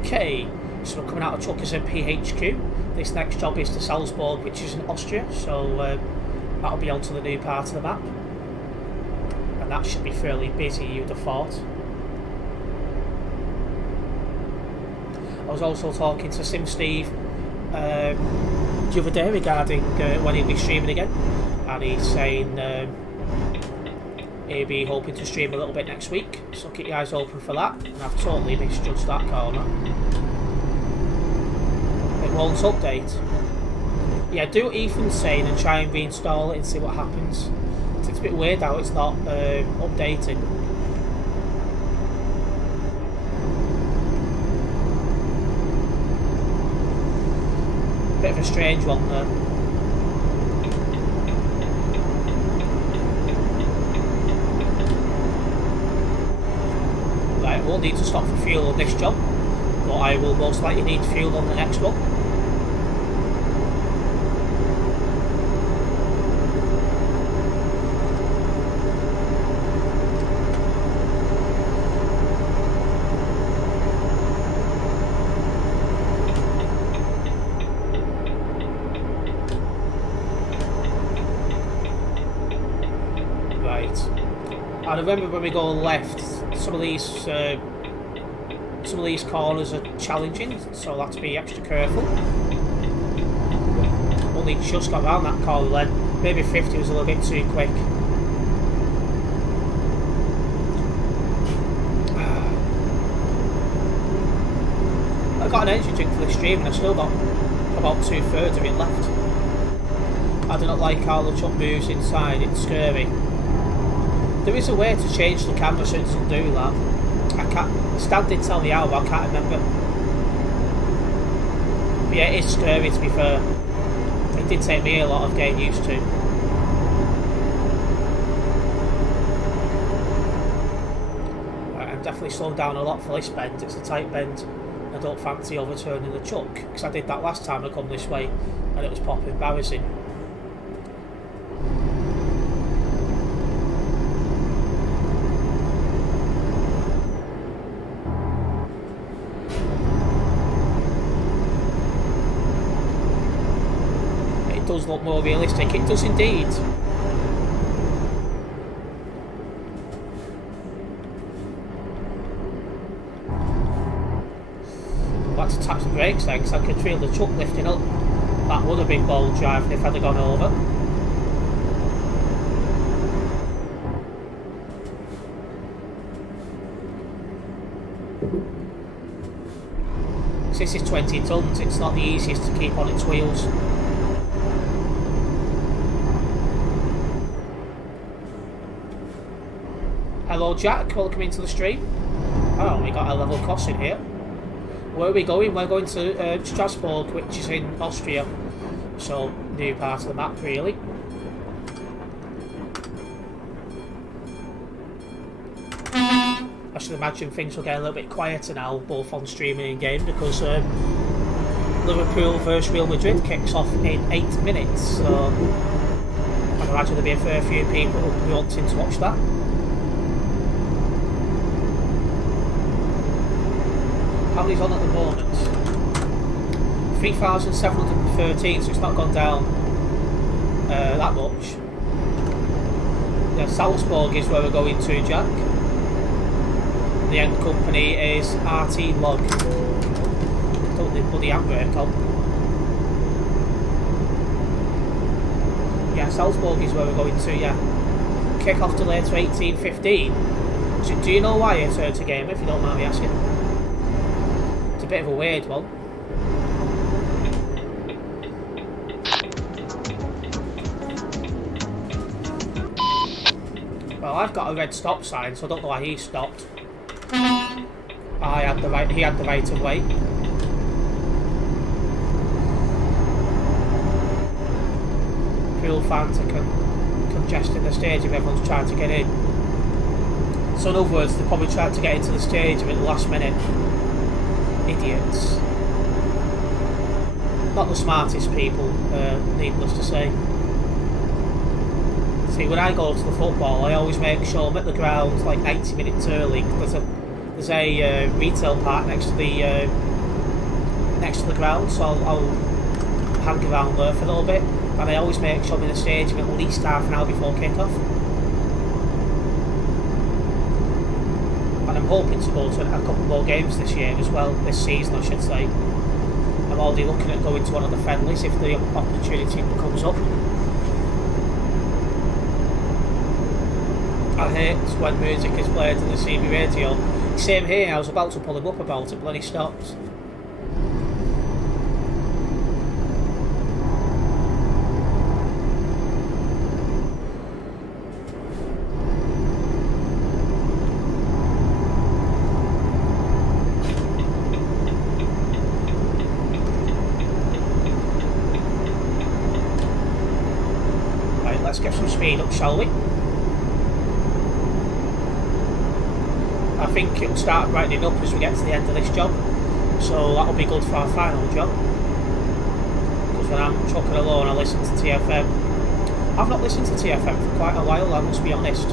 Okay, so we're coming out of Truckers and PHQ. This next job is to Salzburg, which is in Austria, so that'll be onto the new part of the map. And that should be fairly busy, you'd have thought. I was also talking to Sim Steve the other day regarding when he'll be streaming again, and he's saying he'll be hoping to stream a little bit next week, so keep your eyes open for that. And I've totally misjudged that corner. It won't update. Yeah, do what Ethan's saying and try and reinstall it and see what happens. It's a bit weird how it's not updating. Bit of a strange one there. Right, I won't need to stop for fuel on this job, but I will most likely need fuel on the next one. I remember when we go left, some of these corners are challenging, so I'll have to be extra careful. Only just got around that corner then. Maybe 50 was a little bit too quick. I got an energy drink for the stream and I still got about 2/3 of it left. I do not like how the truck moves inside, it's scary. There is a way to change the camera so it doesn't do that. I can't. Stan did tell me how, but I can't remember. But yeah, it is scary to be fair. It did take me a lot of getting used to. Right, I'm definitely slowing down a lot for this bend. It's a tight bend. I don't fancy overturning the truck because I did that last time I come this way and it was proper embarrassing. Does look more realistic. It does indeed. I'd like to tap the brakes then because I could feel the truck lifting up. That would have been bold driving if I'd have gone over. This is 20 tons, it's not the easiest to keep on its wheels. Hello Jack, welcome into the stream. Oh, we got a level crossing here. Where are we going? We're going to Strasbourg, which is in Austria. So, new part of the map really. I should imagine things will get a little bit quieter now, both on streaming and game, because Liverpool versus Real Madrid kicks off in 8 minutes. So, I can imagine there'll be a fair few people who'll be wanting to watch that. How many's on at the moment? 3,713, so it's not gone down that much. Yeah, Salzburg is where we're going to, Jack. The end company is RT Log. Don't need bloody handbrake on. Yeah, Salzburg is where we're going to, yeah. Kick off till later 18:15. So do you know why I turned to game, if you don't mind me asking? It's a bit of a weird one. Well, I've got a red stop sign, so I don't know why he stopped. He had the right of way. Real fans are congesting the stadium, everyone's trying to get in. So in other words, they probably tried to get into the stadium at the last minute. Idiots. Not the smartest people, needless to say. See, when I go to the football, I always make sure I'm at the ground like 90 minutes early. There's a retail park next to the ground, so I'll hang around there for a little bit. And I always make sure I'm in the stadium at least half an hour before kick-off. And I'm hoping to go to a couple more games this year as well, this season I should say. I'm already looking at going to one of the friendlies if the opportunity comes up. I hate when music is played on the CB radio. Same here, I was about to pull him up about it, but then he stopped. Right, let's get some speed up, shall we? I think it'll start brightening up as we get to the end of this job, so that'll be good for our final job. Because when I'm trucking along I listen to TFM. I've not listened to TFM for quite a while, I must be honest.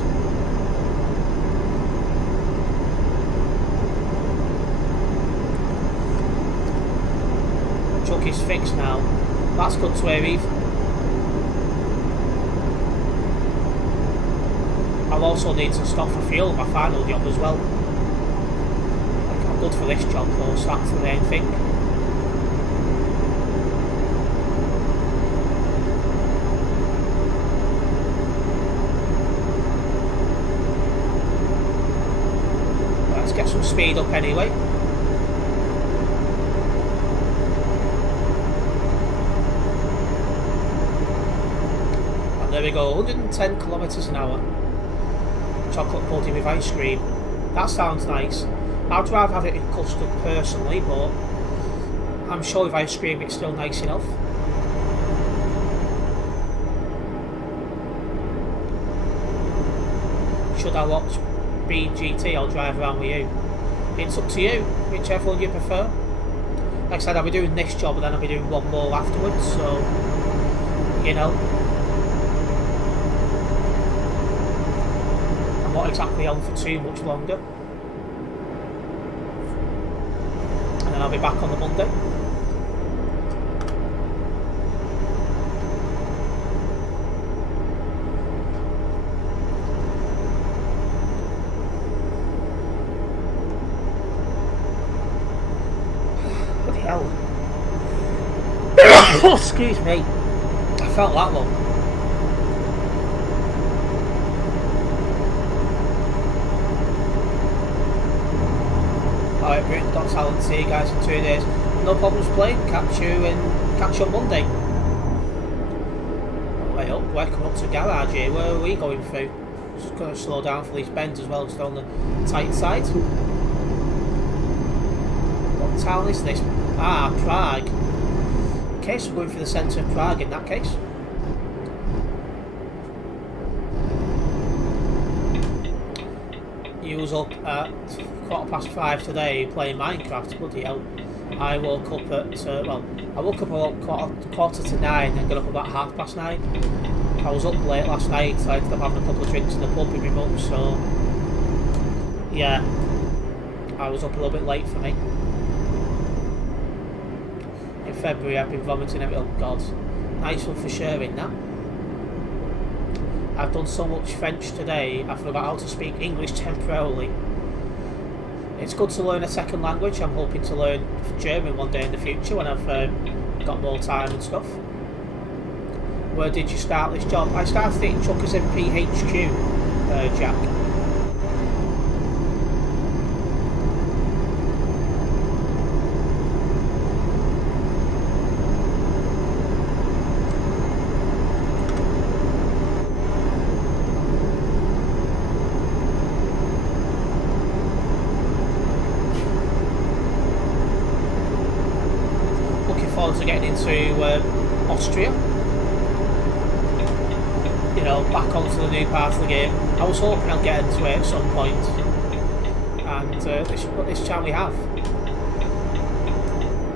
Truck is fixed now. That's good to hear, Eve. I'll also need to stop for fuel on my final job as well. I'm good for this job though, so that's the main thing. Let's get some speed up anyway. And there we go, 110 kilometres an hour. Chocolate pudding with ice cream. That sounds nice. I'd rather have it in custard personally, but I'm sure with ice cream it's still nice enough. Should I watch BGT or drive around with you? It's up to you, whichever one you prefer. Like I said, I'll be doing this job and then I'll be doing one more afterwards, so you know. Not exactly on for too much longer, and then I'll be back on the Monday. What the hell? Excuse me. I felt that one. Alright, Britain got talent. See you guys in 2 days. No problems playing. Catch you on Monday. Way up, we're coming up to garage here. Where are we going through? Just going to slow down for these bends as well, just on the tight side. What town is this? Ah, Prague. Okay, so we're going through the centre of Prague in that case. You was up at 5:15 today playing Minecraft. Bloody hell. I woke up at, I woke up about quarter to 9 and got up about 9:30. I was up late last night, so I ended up having a couple of drinks in the pub with my mum, so yeah, I was up a little bit late for me. In February I've been vomiting every, oh god, nice one for sharing that. I've done so much French today, I forgot how to speak English temporarily. It's good to learn a second language. I'm hoping to learn German one day in the future when I've got more time and stuff. Where did you start this job? I started it in Chuckers MP HQ, Jack. To getting into Austria, you know, back onto the new part of the game. I was hoping I'll get into it at some point, and this chat we have.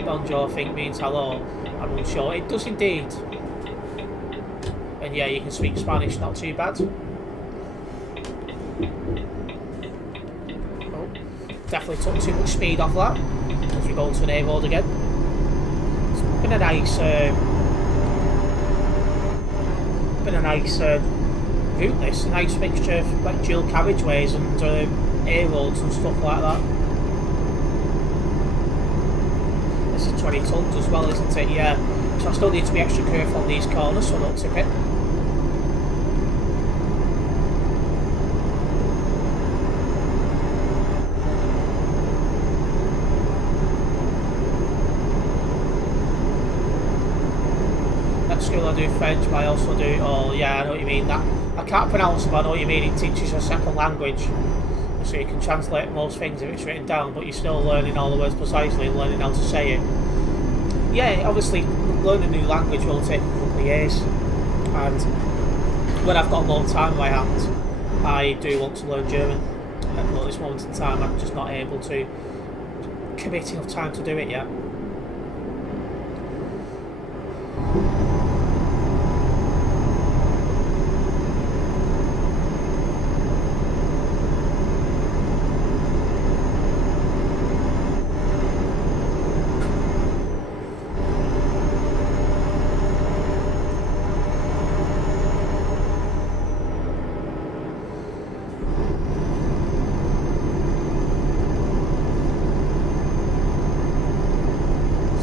Bonjour, I think means hello. I'm unsure. It does indeed. And yeah, you can speak Spanish, not too bad. Oh, definitely took too much speed off that as we go into an A-road again. Been a nice route, this. A nice mixture of like dual carriageways and A roads and stuff like that. This is 20 tons as well, isn't it? Yeah. So I still need to be extra careful on these corners so I don't tip it. School I do French, but I also do, oh yeah, I know what you mean, that I can't pronounce it, but I know what you mean. It teaches you a second language, so you can translate most things if it's written down, but you're still learning all the words precisely and learning how to say it. Yeah, obviously learning a new language will take a couple of years, and when I've got more time in my hands I do want to learn German, but at this moment in time I'm just not able to commit enough time to do it yet.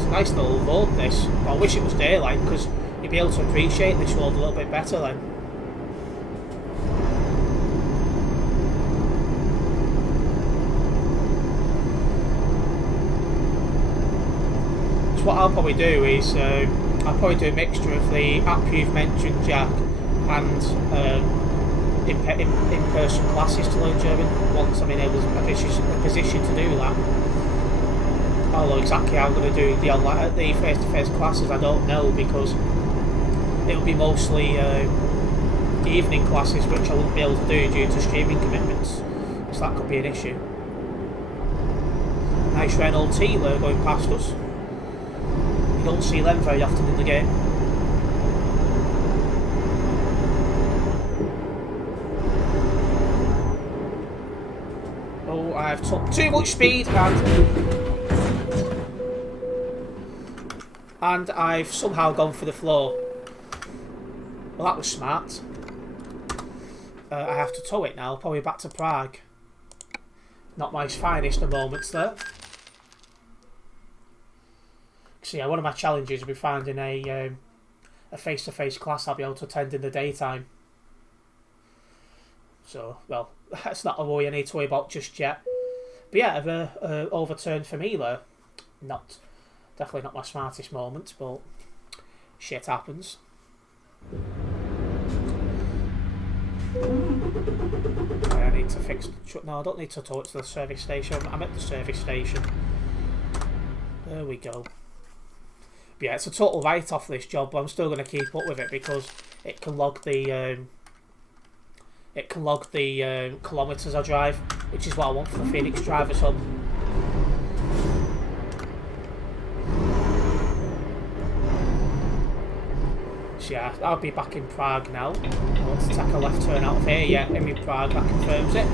Nice little road this. I wish it was daylight because you'd be able to appreciate this road a little bit better then. So what I'll probably do is I'll probably do a mixture of the app you've mentioned, Jack, and in-person classes to learn German once I'm in a position to do that. Although exactly how I'm going to do the online, the face-to-face classes, I don't know, because it'll be mostly evening classes, which I wouldn't be able to do due to streaming commitments, so that could be an issue. Nice Renault Tealer going past us. You don't see them very often in the game. Oh, I've took too much speed and I've somehow gone for the floor. Well, that was smart. I have to tow it now, probably back to Prague. Not my finest of moments there. So yeah, one of my challenges will be finding a face-to-face class I'll be able to attend in the daytime. So, well, that's not a worry I need to worry about just yet. But yeah, the overturn for me there, definitely not my smartest moment, but shit happens. I need to fix... No, I don't need to tow it to the service station. I'm at the service station. There we go. But yeah, it's a total write-off this job, but I'm still going to keep up with it because it can log the kilometres I drive, which is what I want for the Phoenix Drivers Hub. So yeah, I'll be back in Prague now. I want to take a left turn out of here. Yeah, I'm in Prague, that confirms it.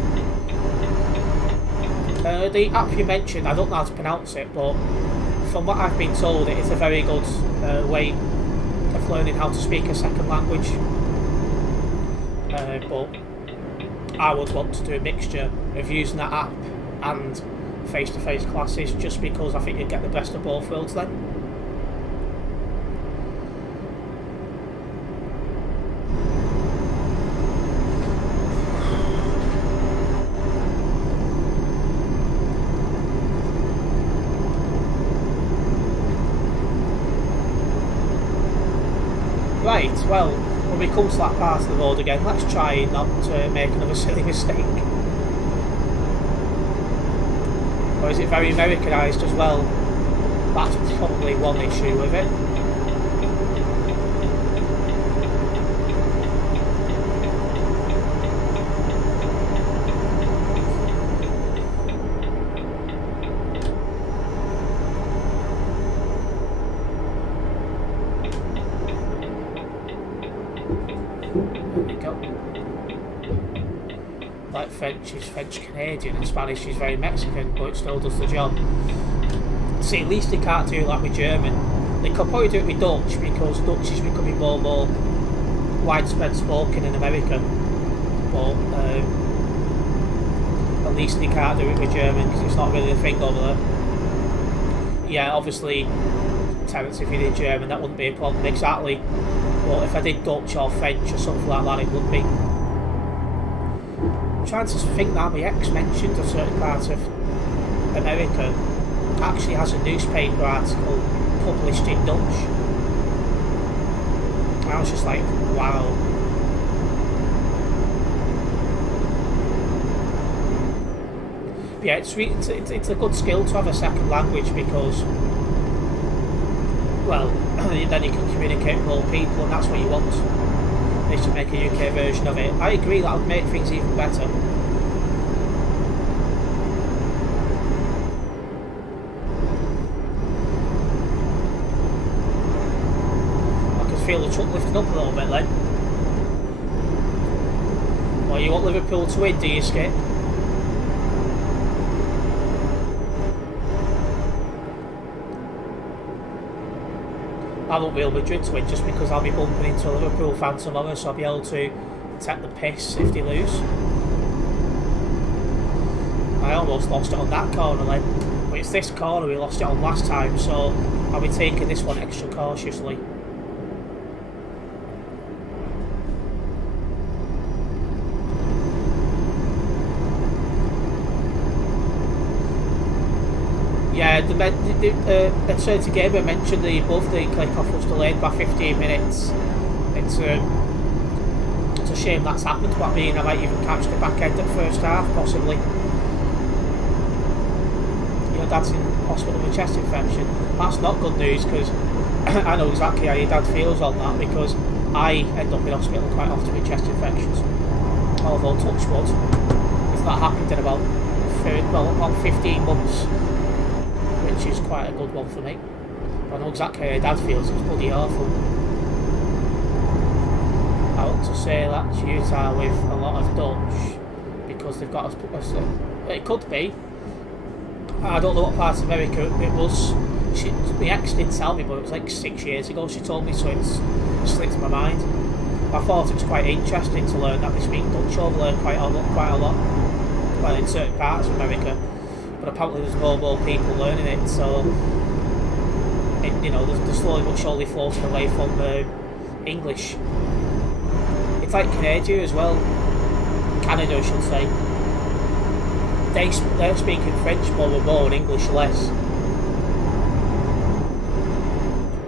The app you mentioned, I don't know how to pronounce it, but from what I've been told, it is a very good way of learning how to speak a second language. But I would want to do a mixture of using that app and face-to-face classes, just because I think you'd get the best of both worlds then. Right, well, when we come to that part of the road again, let's try not to make another silly mistake. Or is it very Americanised as well? That's probably one issue with it. Like French is French Canadian and Spanish is very Mexican, but it still does the job. See, at least they can't do that with German. They could probably do it with Dutch, because Dutch is becoming more and more widespread spoken in America. But at least they can't do it with German because it's not really a thing over there. Yeah, obviously, Terence, if you did German, that wouldn't be a problem exactly. But if I did Dutch or French or something like that, it would be. I'm trying to think that my ex mentioned a certain part of America actually has a newspaper article published in Dutch. I was just like, wow. But yeah, it's a good skill to have a second language because, well, then you can communicate with all people, and that's what you want. They should make a UK version of it. I agree, that would make things even better. I can feel the truck lifting up a little bit then. Well, you want Liverpool to win, do you, Skip? I want Real Madrid to win just because I'll be bumping into a Liverpool fan tomorrow, so I'll be able to take the piss if they lose. I almost lost it on that corner then, but it's this corner we lost it on last time, so I'll be taking this one extra cautiously. Yeah, the Eternity Gamer mentioned the above the click-off was delayed by 15 minutes. It's a shame that's happened, but I mean, I might even catch the back end of the first half, possibly. Your dad's in hospital with a chest infection. That's not good news, because I know exactly how your dad feels on that, because I end up in hospital quite often with chest infections. Although, touch wood, it's not happened in about 15 months. Which is quite a good one for me. I know exactly how your dad feels, it's bloody awful. I want to say that's Utah with a lot of Dutch, because they've got it could be. I don't know what part of America it was. My ex did tell me, but it was like 6 years ago she told me, so it's slipped my mind. I thought it was quite interesting to learn that they speak Dutch over there quite a lot. Well, in certain parts of America. But apparently there's more and more people learning it, so you know, they're slowly but surely floating away from English. It's like Canada as well. Canada, I should say. They're speaking French more and more and English less.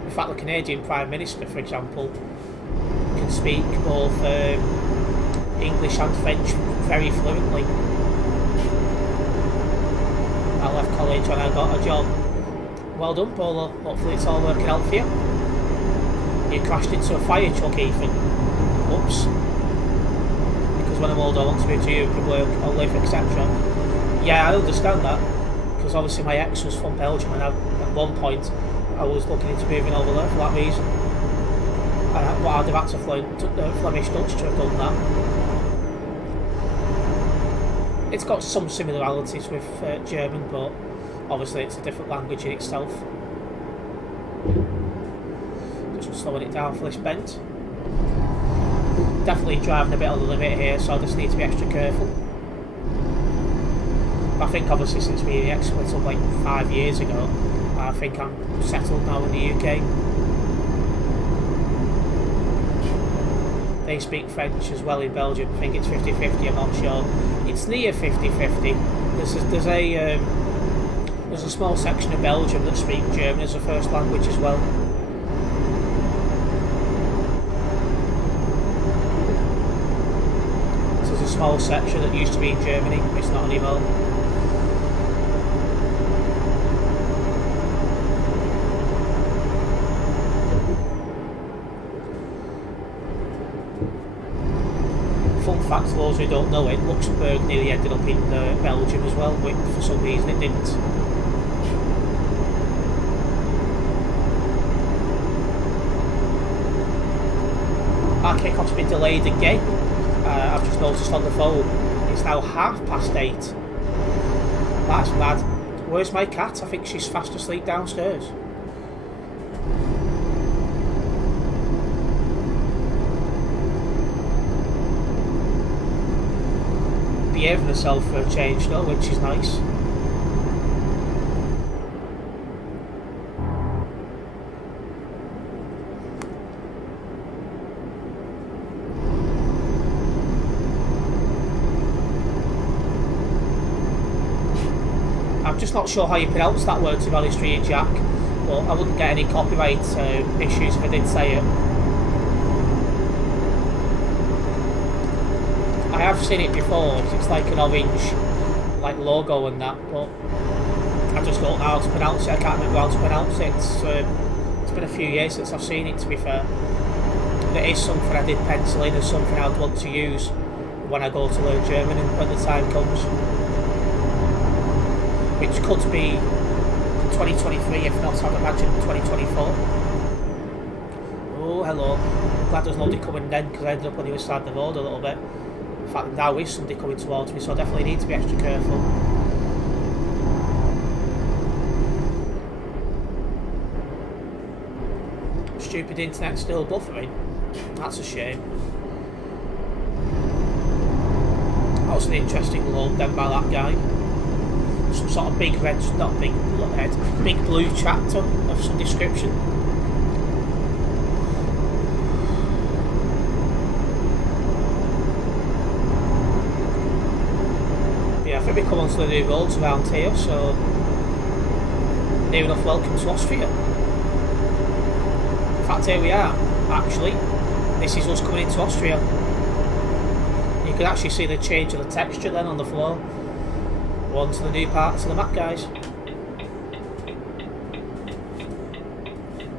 In fact, the Canadian Prime Minister, for example, can speak both English and French very fluently. I left college and I got a job. Well done, Polo. Hopefully it's all working out for you. You crashed into a fire truck, Ethan. Whoops. Because when I'm older I want to move to Europe and work or live, etc. Yeah, I understand that. Because obviously my ex was from Belgium and at one point I was looking into moving over there for that reason. But I'd have had to Flemish Dutch to have done that. It's got some similarities with German, but obviously it's a different language in itself. Just slowing it down for this bend. Definitely driving a bit on the limit here, so I just need to be extra careful. I think obviously since me and the ex split up like 5 years ago, I think I'm settled now in the UK. They speak French as well in Belgium. I think it's 50-50, I'm not sure. It's near 50-50. There's a small section of Belgium that speak German as a first language as well. So there's a small section that used to be in Germany, but it's not anymore. Fun fact for those who don't know it, Luxembourg nearly ended up in Belgium as well, but for some reason it didn't. Our kick-off's been delayed again. I've just noticed on the phone it's now 8:30. That's mad. Where's my cat? I think she's fast asleep downstairs. Behaving herself for a change though, which is nice. I'm just not sure how you pronounce that word, to be honest with you, Jack, but I wouldn't get any copyright issues if I did say it. I have seen it before, it's like an orange like logo and that, but I just don't know how to pronounce it. I can't remember how to pronounce it. It's been a few years since I've seen it, to be fair. But it is something I did pencil in as something I'd want to use when I go to learn German and when the time comes. Which could be 2023, if not, I'd imagine 2024. Oh, hello. I'm glad there's nobody coming then, because I ended up on the other side of the road a little bit. In fact, now is somebody coming towards me, so I definitely need to be extra careful. Stupid internet still buffering. That's a shame. That was an interesting load then by that guy. Some sort of big red, not big red, big blue tractor of some description. Yeah, I think we come onto the new roads around here, so near enough welcome to Austria. In fact, here we are, actually. This is us coming into Austria. You can actually see the change of the texture then on the floor. On to the new parts of the map, guys.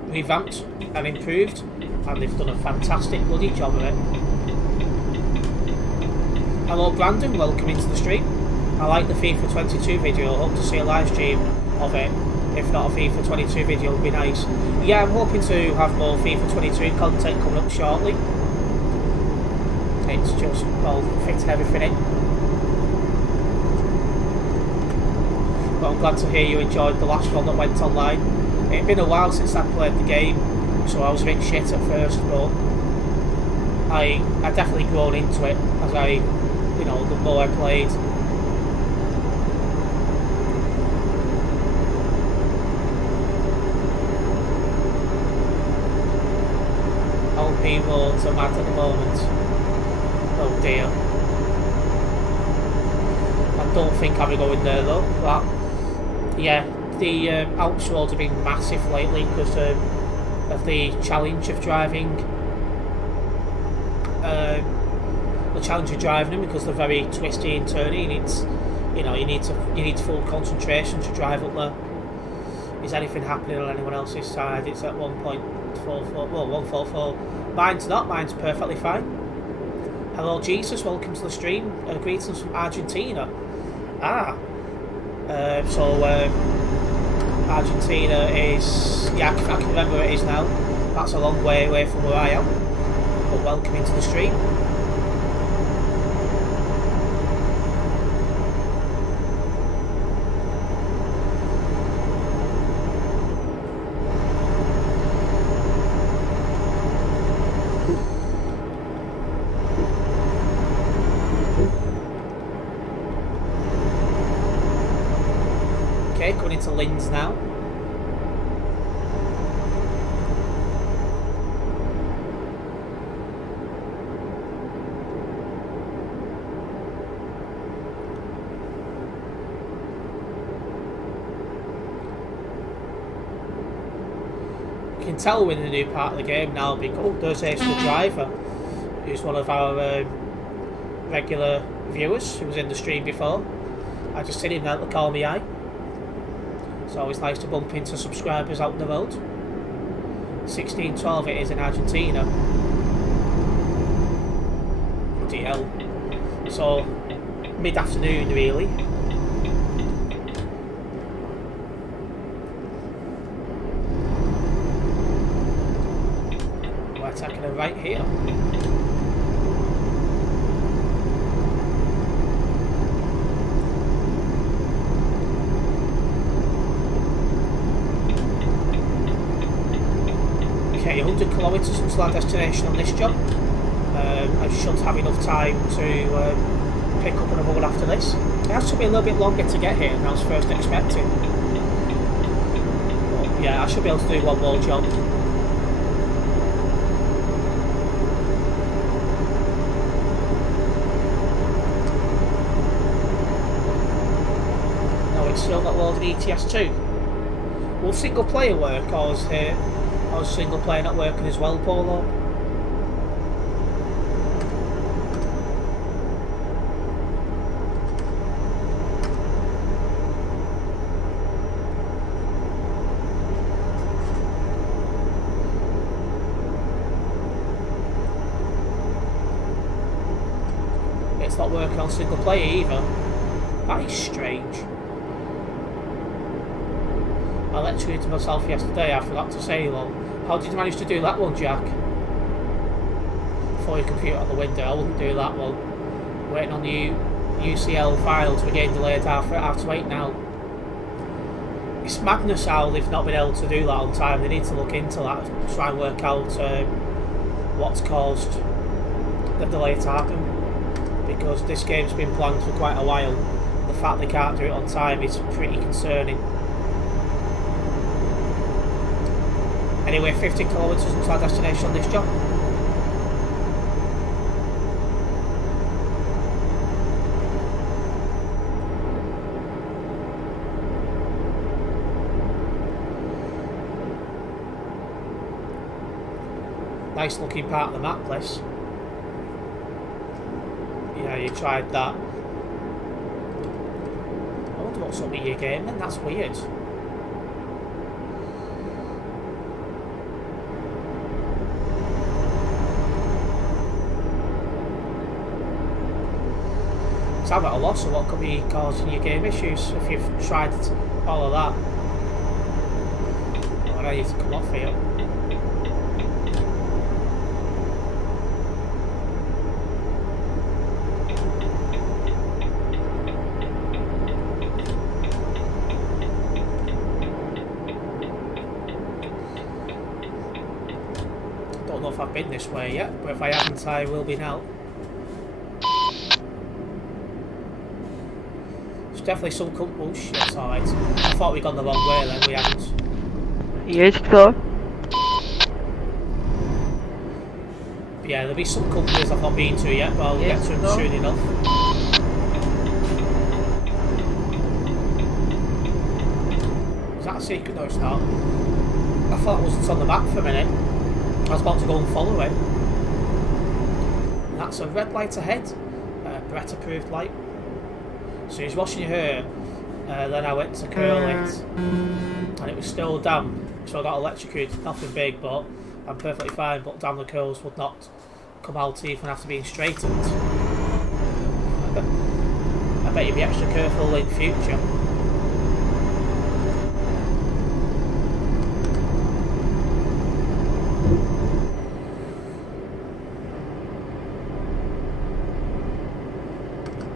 Revamped and improved, and they've done a fantastic bloody job of it. Hello Brandon, welcome into the stream. I like the FIFA 22 video, I hope to see a live stream of it. If not, a FIFA 22 video would be nice. Yeah, I'm hoping to have more FIFA 22 content coming up shortly. It's just, well, fitting everything in. But I'm glad to hear you enjoyed the last one that went online. It had been a while since I played the game, so I was a bit shit at first, but I definitely grown into it as the more I played. Fields are mad at the moment. Oh dear. I don't think I'll be going there though. But yeah, the Alps roads have been massive lately because of the challenge of driving. The challenge of driving them because they're very twisty and turny, and it's, you know, you need full concentration to drive up there. Is anything happening on anyone else's side? It's at 1.44. Well, 144. Mine's not. Mine's perfectly fine. Hello, Jesus. Welcome to the stream. Greetings from Argentina. Argentina is... Yeah, I can remember where it is now. That's a long way away from where I am. But welcome into the stream. Going into Linz now. You can tell we're in a new part of the game now because there's Ace the Driver, who's one of our regular viewers who was in the stream before. I just seen him now to call me eye. It's always nice to bump into subscribers out on the road. 16:12 it is in Argentina. Bloody hell. So, mid-afternoon really. We're taking a right here. Okay, 100 kilometres until our destination on this job. I should have enough time to pick up another one after this. It has to be a little bit longer to get here than I was first expecting. But yeah, I should be able to do one more job. No, it's still not loaded ETS2. Will single player work, or is single player not working as well, Polo? It's not working on single player either. That is strange. I electrocuted myself yesterday, I forgot to say, well, how did you manage to do that one, Jack? Before your computer on the window, I wouldn't do that one. Waiting on the UCL files, we're getting delayed half to 8 now. It's madness how they've not been able to do that on time. They need to look into that, try and work out what's caused the delay to happen. Because this game's been planned for quite a while. The fact they can't do it on time is pretty concerning. Anyway, 50 kilometres until our destination on this job. Nice looking part of the map, this. Yeah, you tried that. I wonder what's up with your game then, that's weird. So I'm at a loss of what could be causing your game issues if you've tried all of that. Oh, I need to come off here. Don't know if I've been this way yet, but if I haven't, I will be now. Definitely some bullshit. It's alright. I thought we'd gone the wrong way then, we haven't. Jedź kto? Yeah, there'll be some companies I've not been to yet, but I'll get to them soon enough. Is that a secret? No, it's not. I thought it wasn't on the map for a minute. I was about to go and follow it. And that's a red light ahead. Brett approved light. So he's washing your hair. Then I went to curl it. And it was still damp. So I got electrocuted. Nothing big, but I'm perfectly fine. But damn, the curls would not come out even after being straightened. I bet you'd be extra careful in future.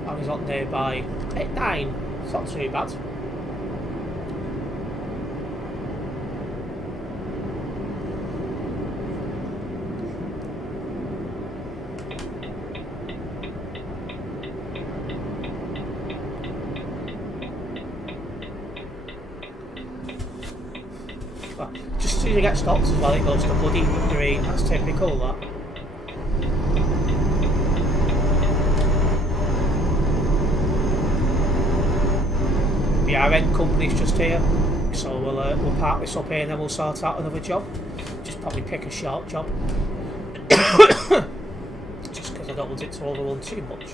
I was on there by 9. It's not too bad. Just as soon as you get stopped as well, it goes to bloody green. That's typical, that. The RN company's just here, so we'll park this up here and then we'll sort out another job. Just probably pick a short job. Just because I don't want it to overrun too much.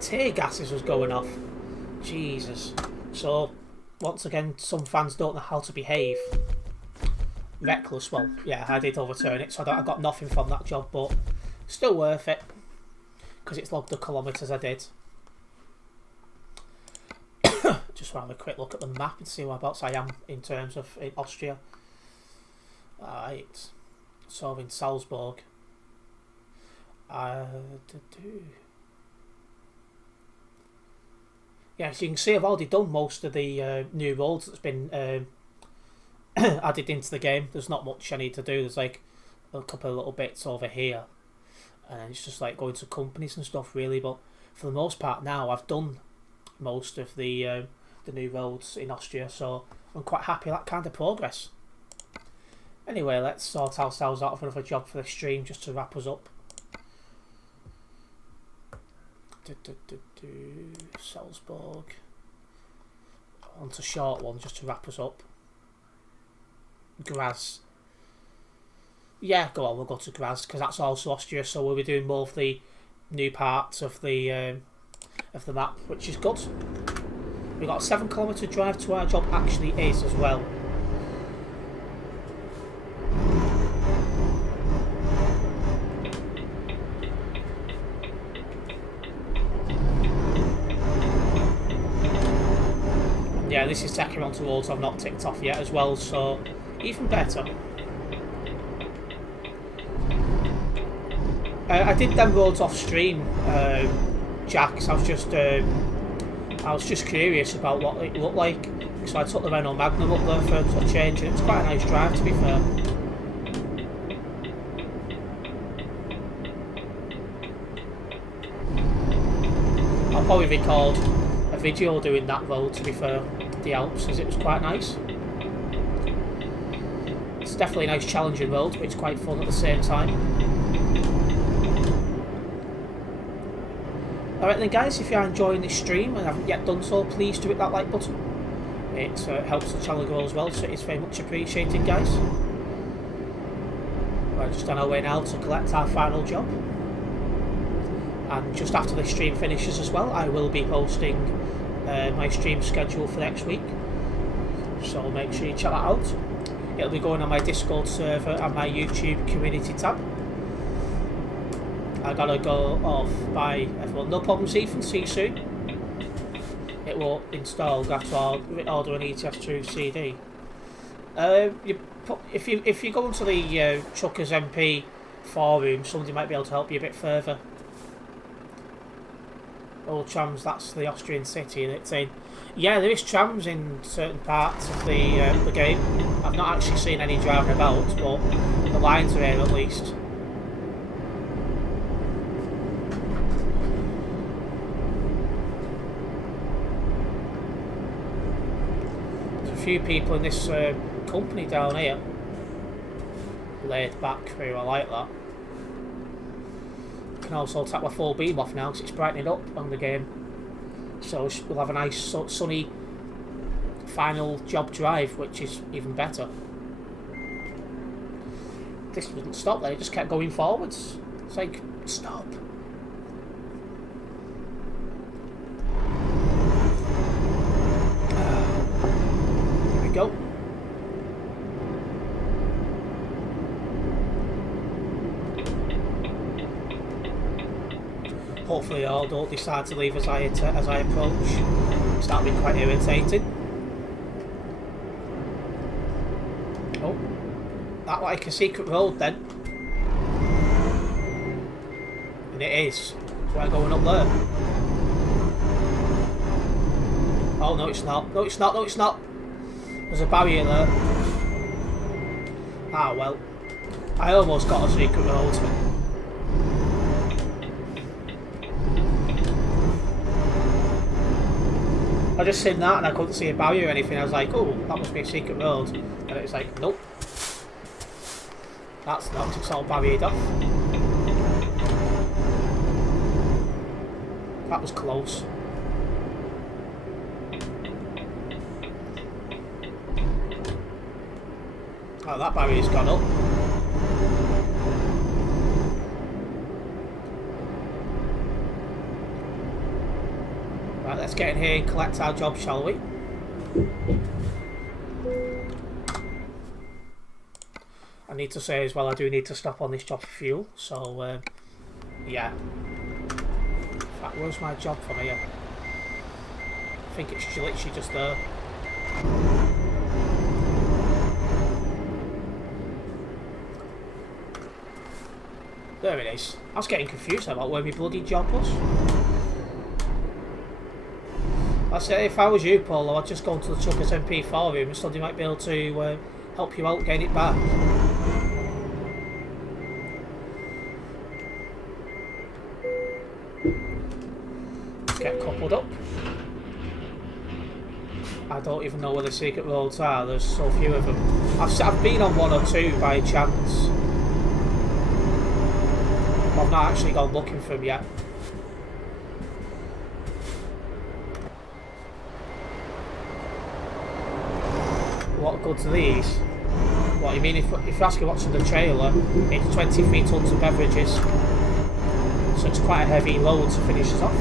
Tear gases was going off. Jesus. So, once again, some fans don't know how to behave. Reckless, well, yeah, I did overturn it, so I got nothing from that job, but still worth it. Because it's logged the kilometres I did. Just want to have a quick look at the map and see whereabouts I am in terms of in Austria. Alright. So in Salzburg. Yeah, as you can see, I've already done most of the new roads that's been added into the game. There's not much I need to do. There's like a couple of little bits over here. And it's just like going to companies and stuff really. But for the most part now, I've done most of the new roads in Austria. So I'm quite happy with that kind of progress. Anyway, let's sort ourselves out of another job for the stream just to wrap us up. Salzburg. On to short one just to wrap us up. Graz. Yeah, go on, we'll go to Graz because that's also Austria, so we'll be doing more of the new parts of the map, which is good. We've got a 7-kilometre drive to where our job actually is as well. Yeah, this is taking on towards I've not ticked off yet as well, so even better. I did them roads off stream, Jack, 'cause I was just curious about what it looked like, so I took the Renault Magnum up there for a change, and it's quite a nice drive to be fair. I'll probably record a video doing that road to be fair, the Alps, because it was quite nice. It's definitely a nice challenging road, but it's quite fun at the same time. Alright then guys, if you are enjoying this stream and haven't yet done so, please do hit that like button. It helps the channel grow as well, so it's very much appreciated guys. We're just on our way now to collect our final job. And just after this stream finishes as well, I will be posting my stream schedule for next week. So make sure you check that out. It'll be going on my Discord server and my YouTube community tab. I gotta go off. Bye everyone. No problems Ethan, see you soon. It will install, got to order an ETS2 CD. If you go into the Truckers MP forum, somebody might be able to help you a bit further. Old trams, that's the Austrian city, and it's saying, yeah, there is trams in certain parts of the game. I've not actually seen any driving about, but the lines are here at least. There's a few people in this company down here. laid back crew. I like that. Can also tap my full beam off now because it's brightening up on the game. So we'll have a nice sunny final job drive, which is even better. This wouldn't stop there, it just kept going forwards. It's like, stop. There we go. Hopefully they all don't decide to leave as I approach. It's starting to be quite irritating. Oh, that like a secret road then. And it is. So we're going up there. Oh no it's not. No it's not, no it's not. There's a barrier there. Ah well. I almost got a secret road. I just seen that and I couldn't see a barrier or anything. I was like, oh, that must be a secret road. And it's like, nope. That's not, it's all barriered off. That was close. Oh, that barrier's gone up. Right, let's get in here and collect our job, shall we? I need to say as well, I do need to stop on this job for fuel, so yeah. In fact, where's my job from here? I think it's literally just there. There it is. I was getting confused about where my bloody job was. I say, if I was you, Paul, I'd just go to the Tucker's MP4 room and somebody might be able to help you out getting it back. Get coupled up. I don't even know where the secret roads are, there's so few of them. I've been on one or two by chance. I've not actually gone looking for them yet. What goods are these? What you mean if you're asking what's in the trailer, it's 23 tons of beverages. So it's quite a heavy load to finish us off.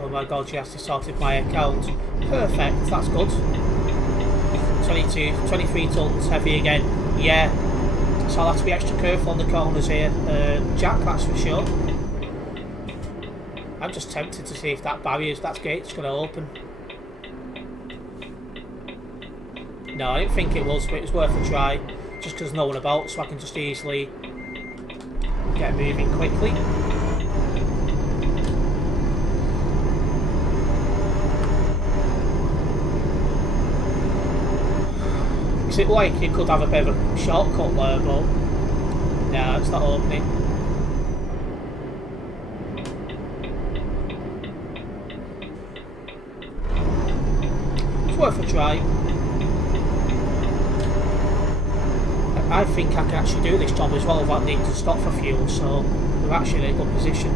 Oh my god, she has to sort my account. Perfect, that's good. 23 tons heavy again. Yeah. So I'll have to be extra careful on the corners here, Jack, that's for sure. I'm just tempted to see if that gate's going to open. No, I didn't think it was, but it was worth a try. Just because there's no one about, so I can just easily get moving quickly. It like you could have a bit of a shortcut there, but no, it's not opening. It's worth a try. I think I can actually do this job as well without needing to stop for fuel, so we're actually in a good position.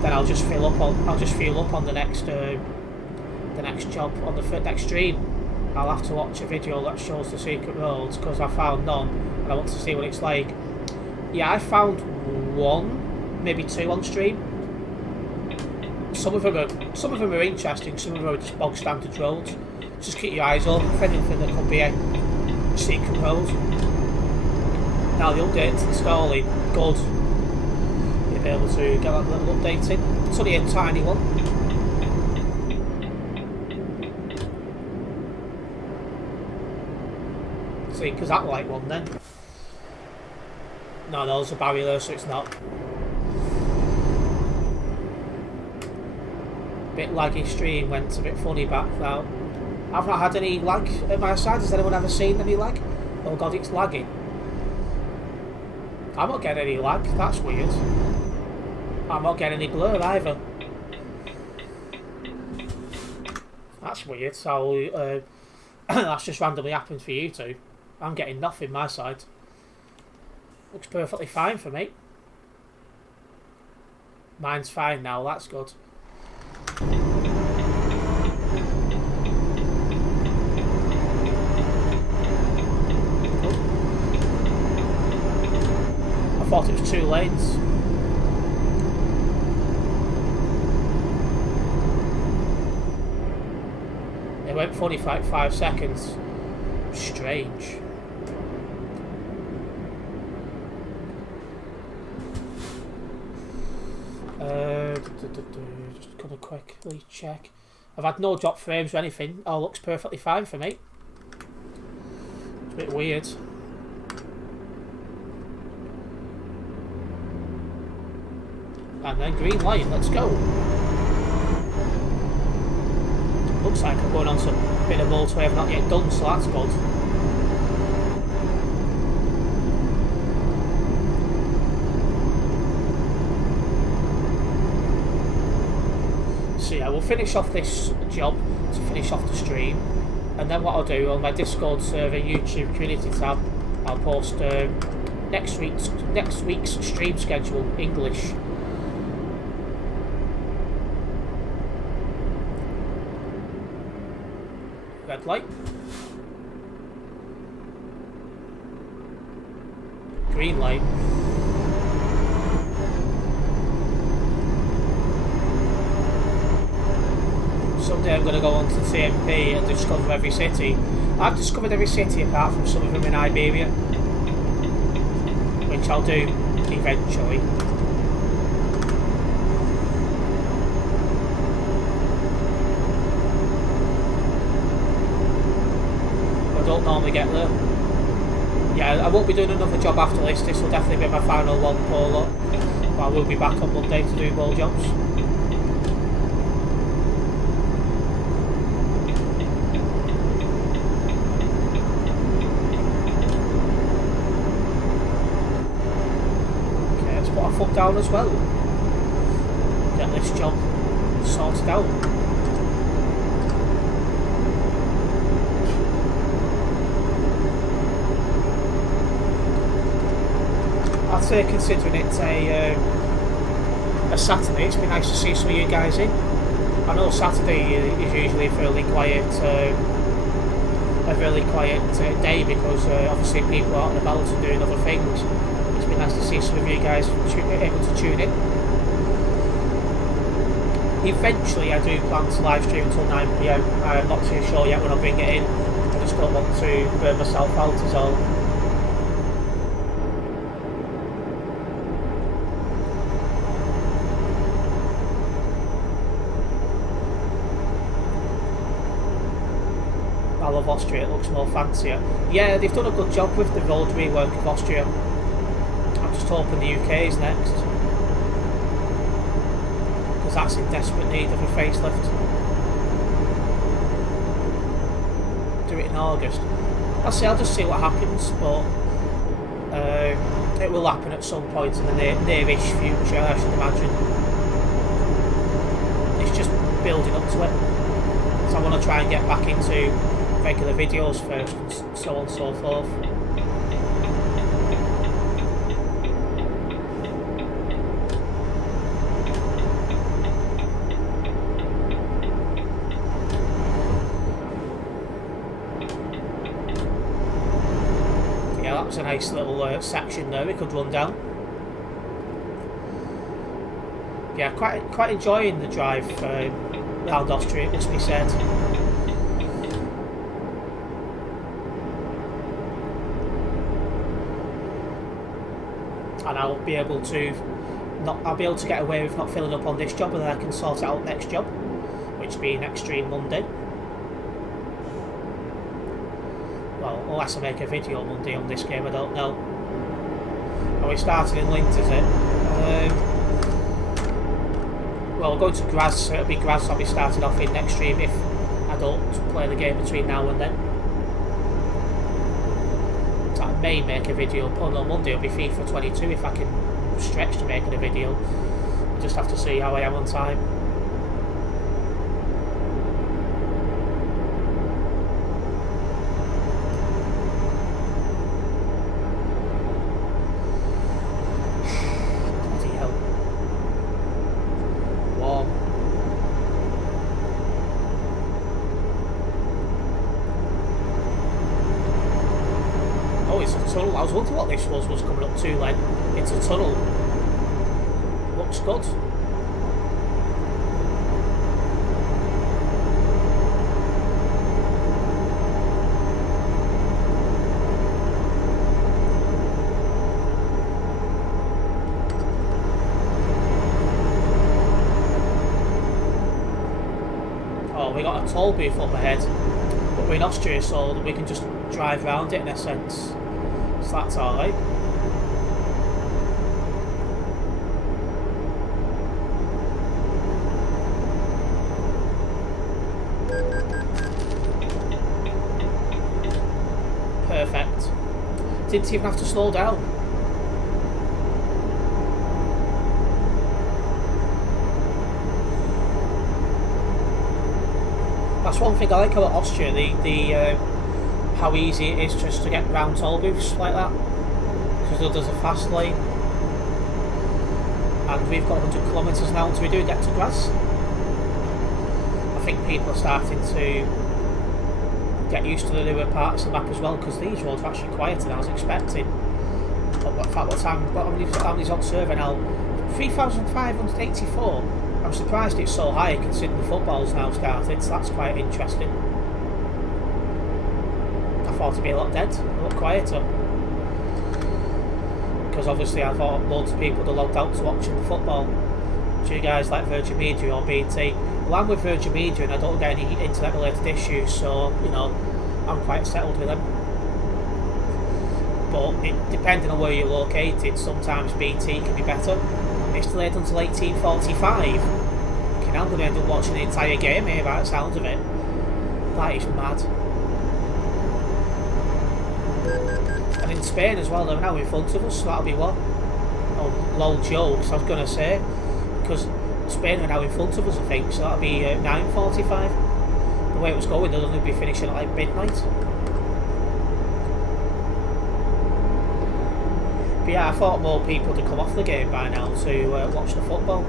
Then I'll just fuel up on the next job on the next stream. I'll have to watch a video that shows the secret roads because I found none and I want to see what it's like. Yeah, I found one, maybe two on stream. Some of them are interesting, some of them are just bog standard roads. Just keep your eyes open for anything that could be a secret road. Now the update's installing, good. You'll be able to get that little update in. It's only a tiny one. See, because that light one then. No, there's a barrier there, so it's not. Bit laggy stream, went a bit funny back now. I've not had any lag at my side. Has anyone ever seen any lag? Oh god, it's lagging. I'm not getting any lag, that's weird. I'm not getting any blur either. That's weird. So that's just randomly happened for you two. I'm getting nothing my side. Looks perfectly fine for me. Mine's fine now, that's good. I thought it was 2 lanes. It went funny for like 5 seconds. Strange. Just gonna quickly check. I've had no drop frames or anything. All looks perfectly fine for me. It's a bit weird. And then green light, let's go. Looks like I'm going on some bit of motorway I've not yet done, so that's good. So yeah, we'll finish off this job to finish off the stream, and then what I'll do on my Discord server, YouTube community tab, I'll post next week's stream schedule, English. Red light. Green light. Someday I'm going to go on to TMP and discover every city. I've discovered every city apart from some of them in Iberia, which I'll do eventually. I don't normally get there. Yeah, I won't be doing another job after this. This will definitely be my final one, Polo. But I will be back on Monday to do more jobs. Foot down as well. Get this job sorted out. I'd say, considering it's a Saturday, it's been nice to see some of you guys in. I know Saturday is usually a fairly quiet day because obviously people are out and about and doing other things. It's been nice to see some of you guys able to tune in. Eventually I do plan to live stream until 9 PM. I'm not too sure yet when I'll bring it in. I just don't want to burn myself out as all. I love Austria, it looks more fancier. Yeah, they've done a good job with the road rework of Austria. I'm just hoping the UK is next, because that's in desperate need of a facelift. Do it in August. I'll just see what happens, but it will happen at some point in the nearish future, I should imagine. It's just building up to it. So I want to try and get back into regular videos first, and so on and so forth. Yeah, that was a nice little section there we could run down. Yeah, quite enjoying the drive around Austria, it must be said. And I'll be able to get away with not filling up on this job, and then I can sort it out next job, which will be next stream Monday. Well, unless I make a video Monday on this game, I don't know. Oh, it started in Lint, is it? Well, I'll go to Graz, so it'll be Graz I'll be starting off in next stream if I don't play the game between now and then. So I may make a video. Oh no, Monday will be FIFA 22 if I can stretch to making a video. Just have to see how I am on time. Bloody hell. Warm. Oh, it's a tunnel. I was wondering what this was coming up to then. It's a tunnel. Looks good. Oh, we got a toll booth up ahead, but we're in Austria, so we can just drive around it in a sense. So that's alright. Perfect. Didn't even have to slow down. That's one thing I like about Austria, how easy it is just to get round toll booths like that. Because there's a fast lane. And we've got 100 kilometres now until we do get to Graz. I think people are starting to get used to the newer parts of the map as well, because these roads are actually quieter than I was expecting. But in fact, what time? How many's on server now? 3,584. I'm surprised it's so high considering the football's now started, so that's quite interesting. I thought it'd be a lot dead, a lot quieter. Because obviously I thought loads of people would have logged out to watching the football. Do you guys like Virgin Media or BT? Well, I'm with Virgin Media and I don't get any internet related issues, so, you know, I'm quite settled with them. But depending on where you're located, sometimes BT can be better. It's delayed until 1845. I'm going to end up watching the entire game here by the sounds of it. That is mad. And in Spain as well, they're now in front of us, so that'll be what? Oh, lol jokes, I was going to say. Because Spain are now in front of us, I think, so that'll be 9:45. The way it was going, they'll only be finishing at like midnight. But yeah, I thought more people would come off the game by now to watch the football.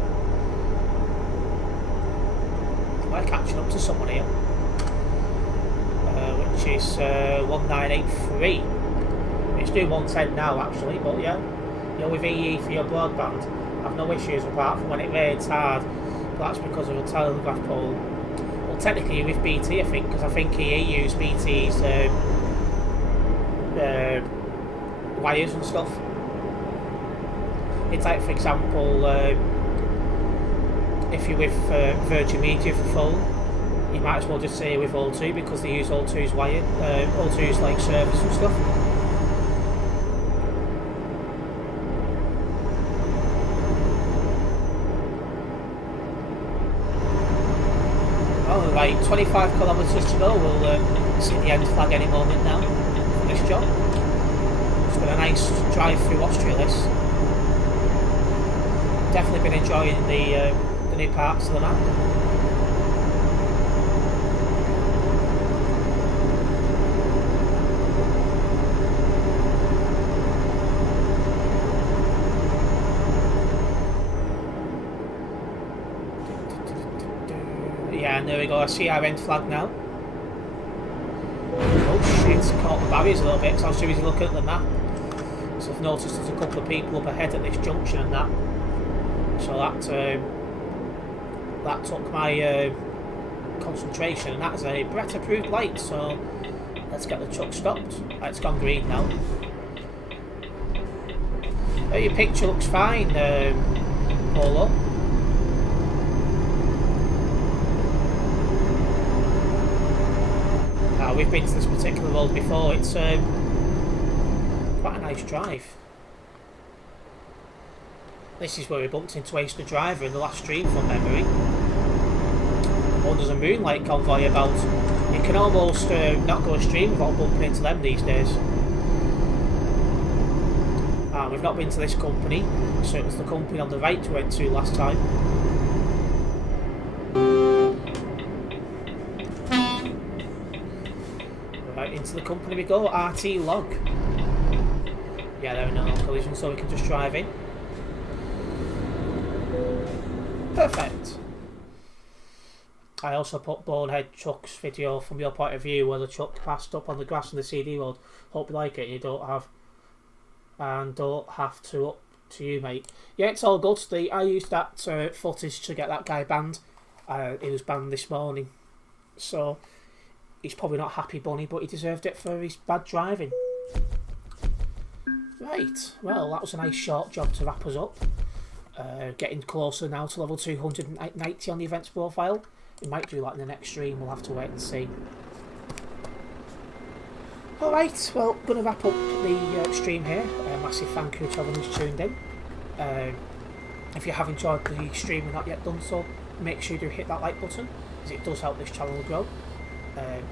We're catching up to someone here, which is 1983. It's doing 110 now actually, but yeah, with EE for your broadband, I've no issues apart from when it rains hard, but that's because of a telegraph pole. Well, technically with BT I think, because I think EE use BT's wires and stuff. It's like, for example, if you're with Virgin Media for phone, you might as well just say with O2 because they use O2's wire, O2's like service and stuff. Oh, right, 25 kilometres to go. We'll see the end flag any moment now for this job. It's been a nice drive through Austria, this. Definitely been enjoying the new parts of the map. Yeah, and there we go. I see our end flag now. Oh shit, caught the barriers a little bit, so I was too busy looking at the map. So I've noticed there's a couple of people up ahead at this junction and that. So that took my concentration, and that's a Brett approved light, so let's get the truck stopped. It's gone green now. Oh, your picture looks fine, Polo. We've been to this particular road before. It's quite a nice drive. This is where we bumped into Ace the Driver in the last stream from memory. Oh, there's a moonlight convoy about. You can almost not go a stream without bumping into them these days. We've not been to this company, so it was the company on the right we went to last time. Right, into the company we go, RT log. Yeah, there are no collisions, so we can just drive in. Perfect. I also put Bonehead Chuck's video from your point of view where the truck passed up on the grass on the CD road. Hope you like it. You don't have to up to you, mate. Yeah, it's all good. I used that footage to get that guy banned. He was banned this morning, so he's probably not happy bunny, but he deserved it for his bad driving. Right, well, that was a nice short job to wrap us up. Getting closer now to level 290 on the events profile. We might do that in the next stream, we'll have to wait and see. Alright, well, going to wrap up the stream here. Massive thank you to everyone who's tuned in. If you have enjoyed the stream and not yet done so, make sure you do hit that like button, as it does help this channel grow.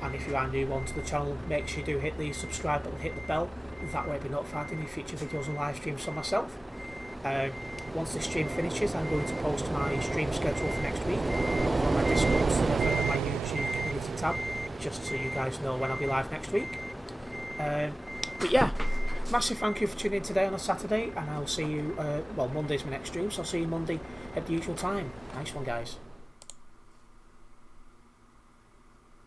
And if you are new one to the channel, make sure you do hit the subscribe button, hit the bell, that way you'll be notified of any future videos and live streams from myself. Once this stream finishes, I'm going to post my stream schedule for next week on my Discord server and my YouTube community tab, just so you guys know when I'll be live next week. But yeah, massive thank you for tuning in today on a Saturday, and I'll see you, well, Monday's my next stream, so I'll see you Monday at the usual time. Nice one, guys.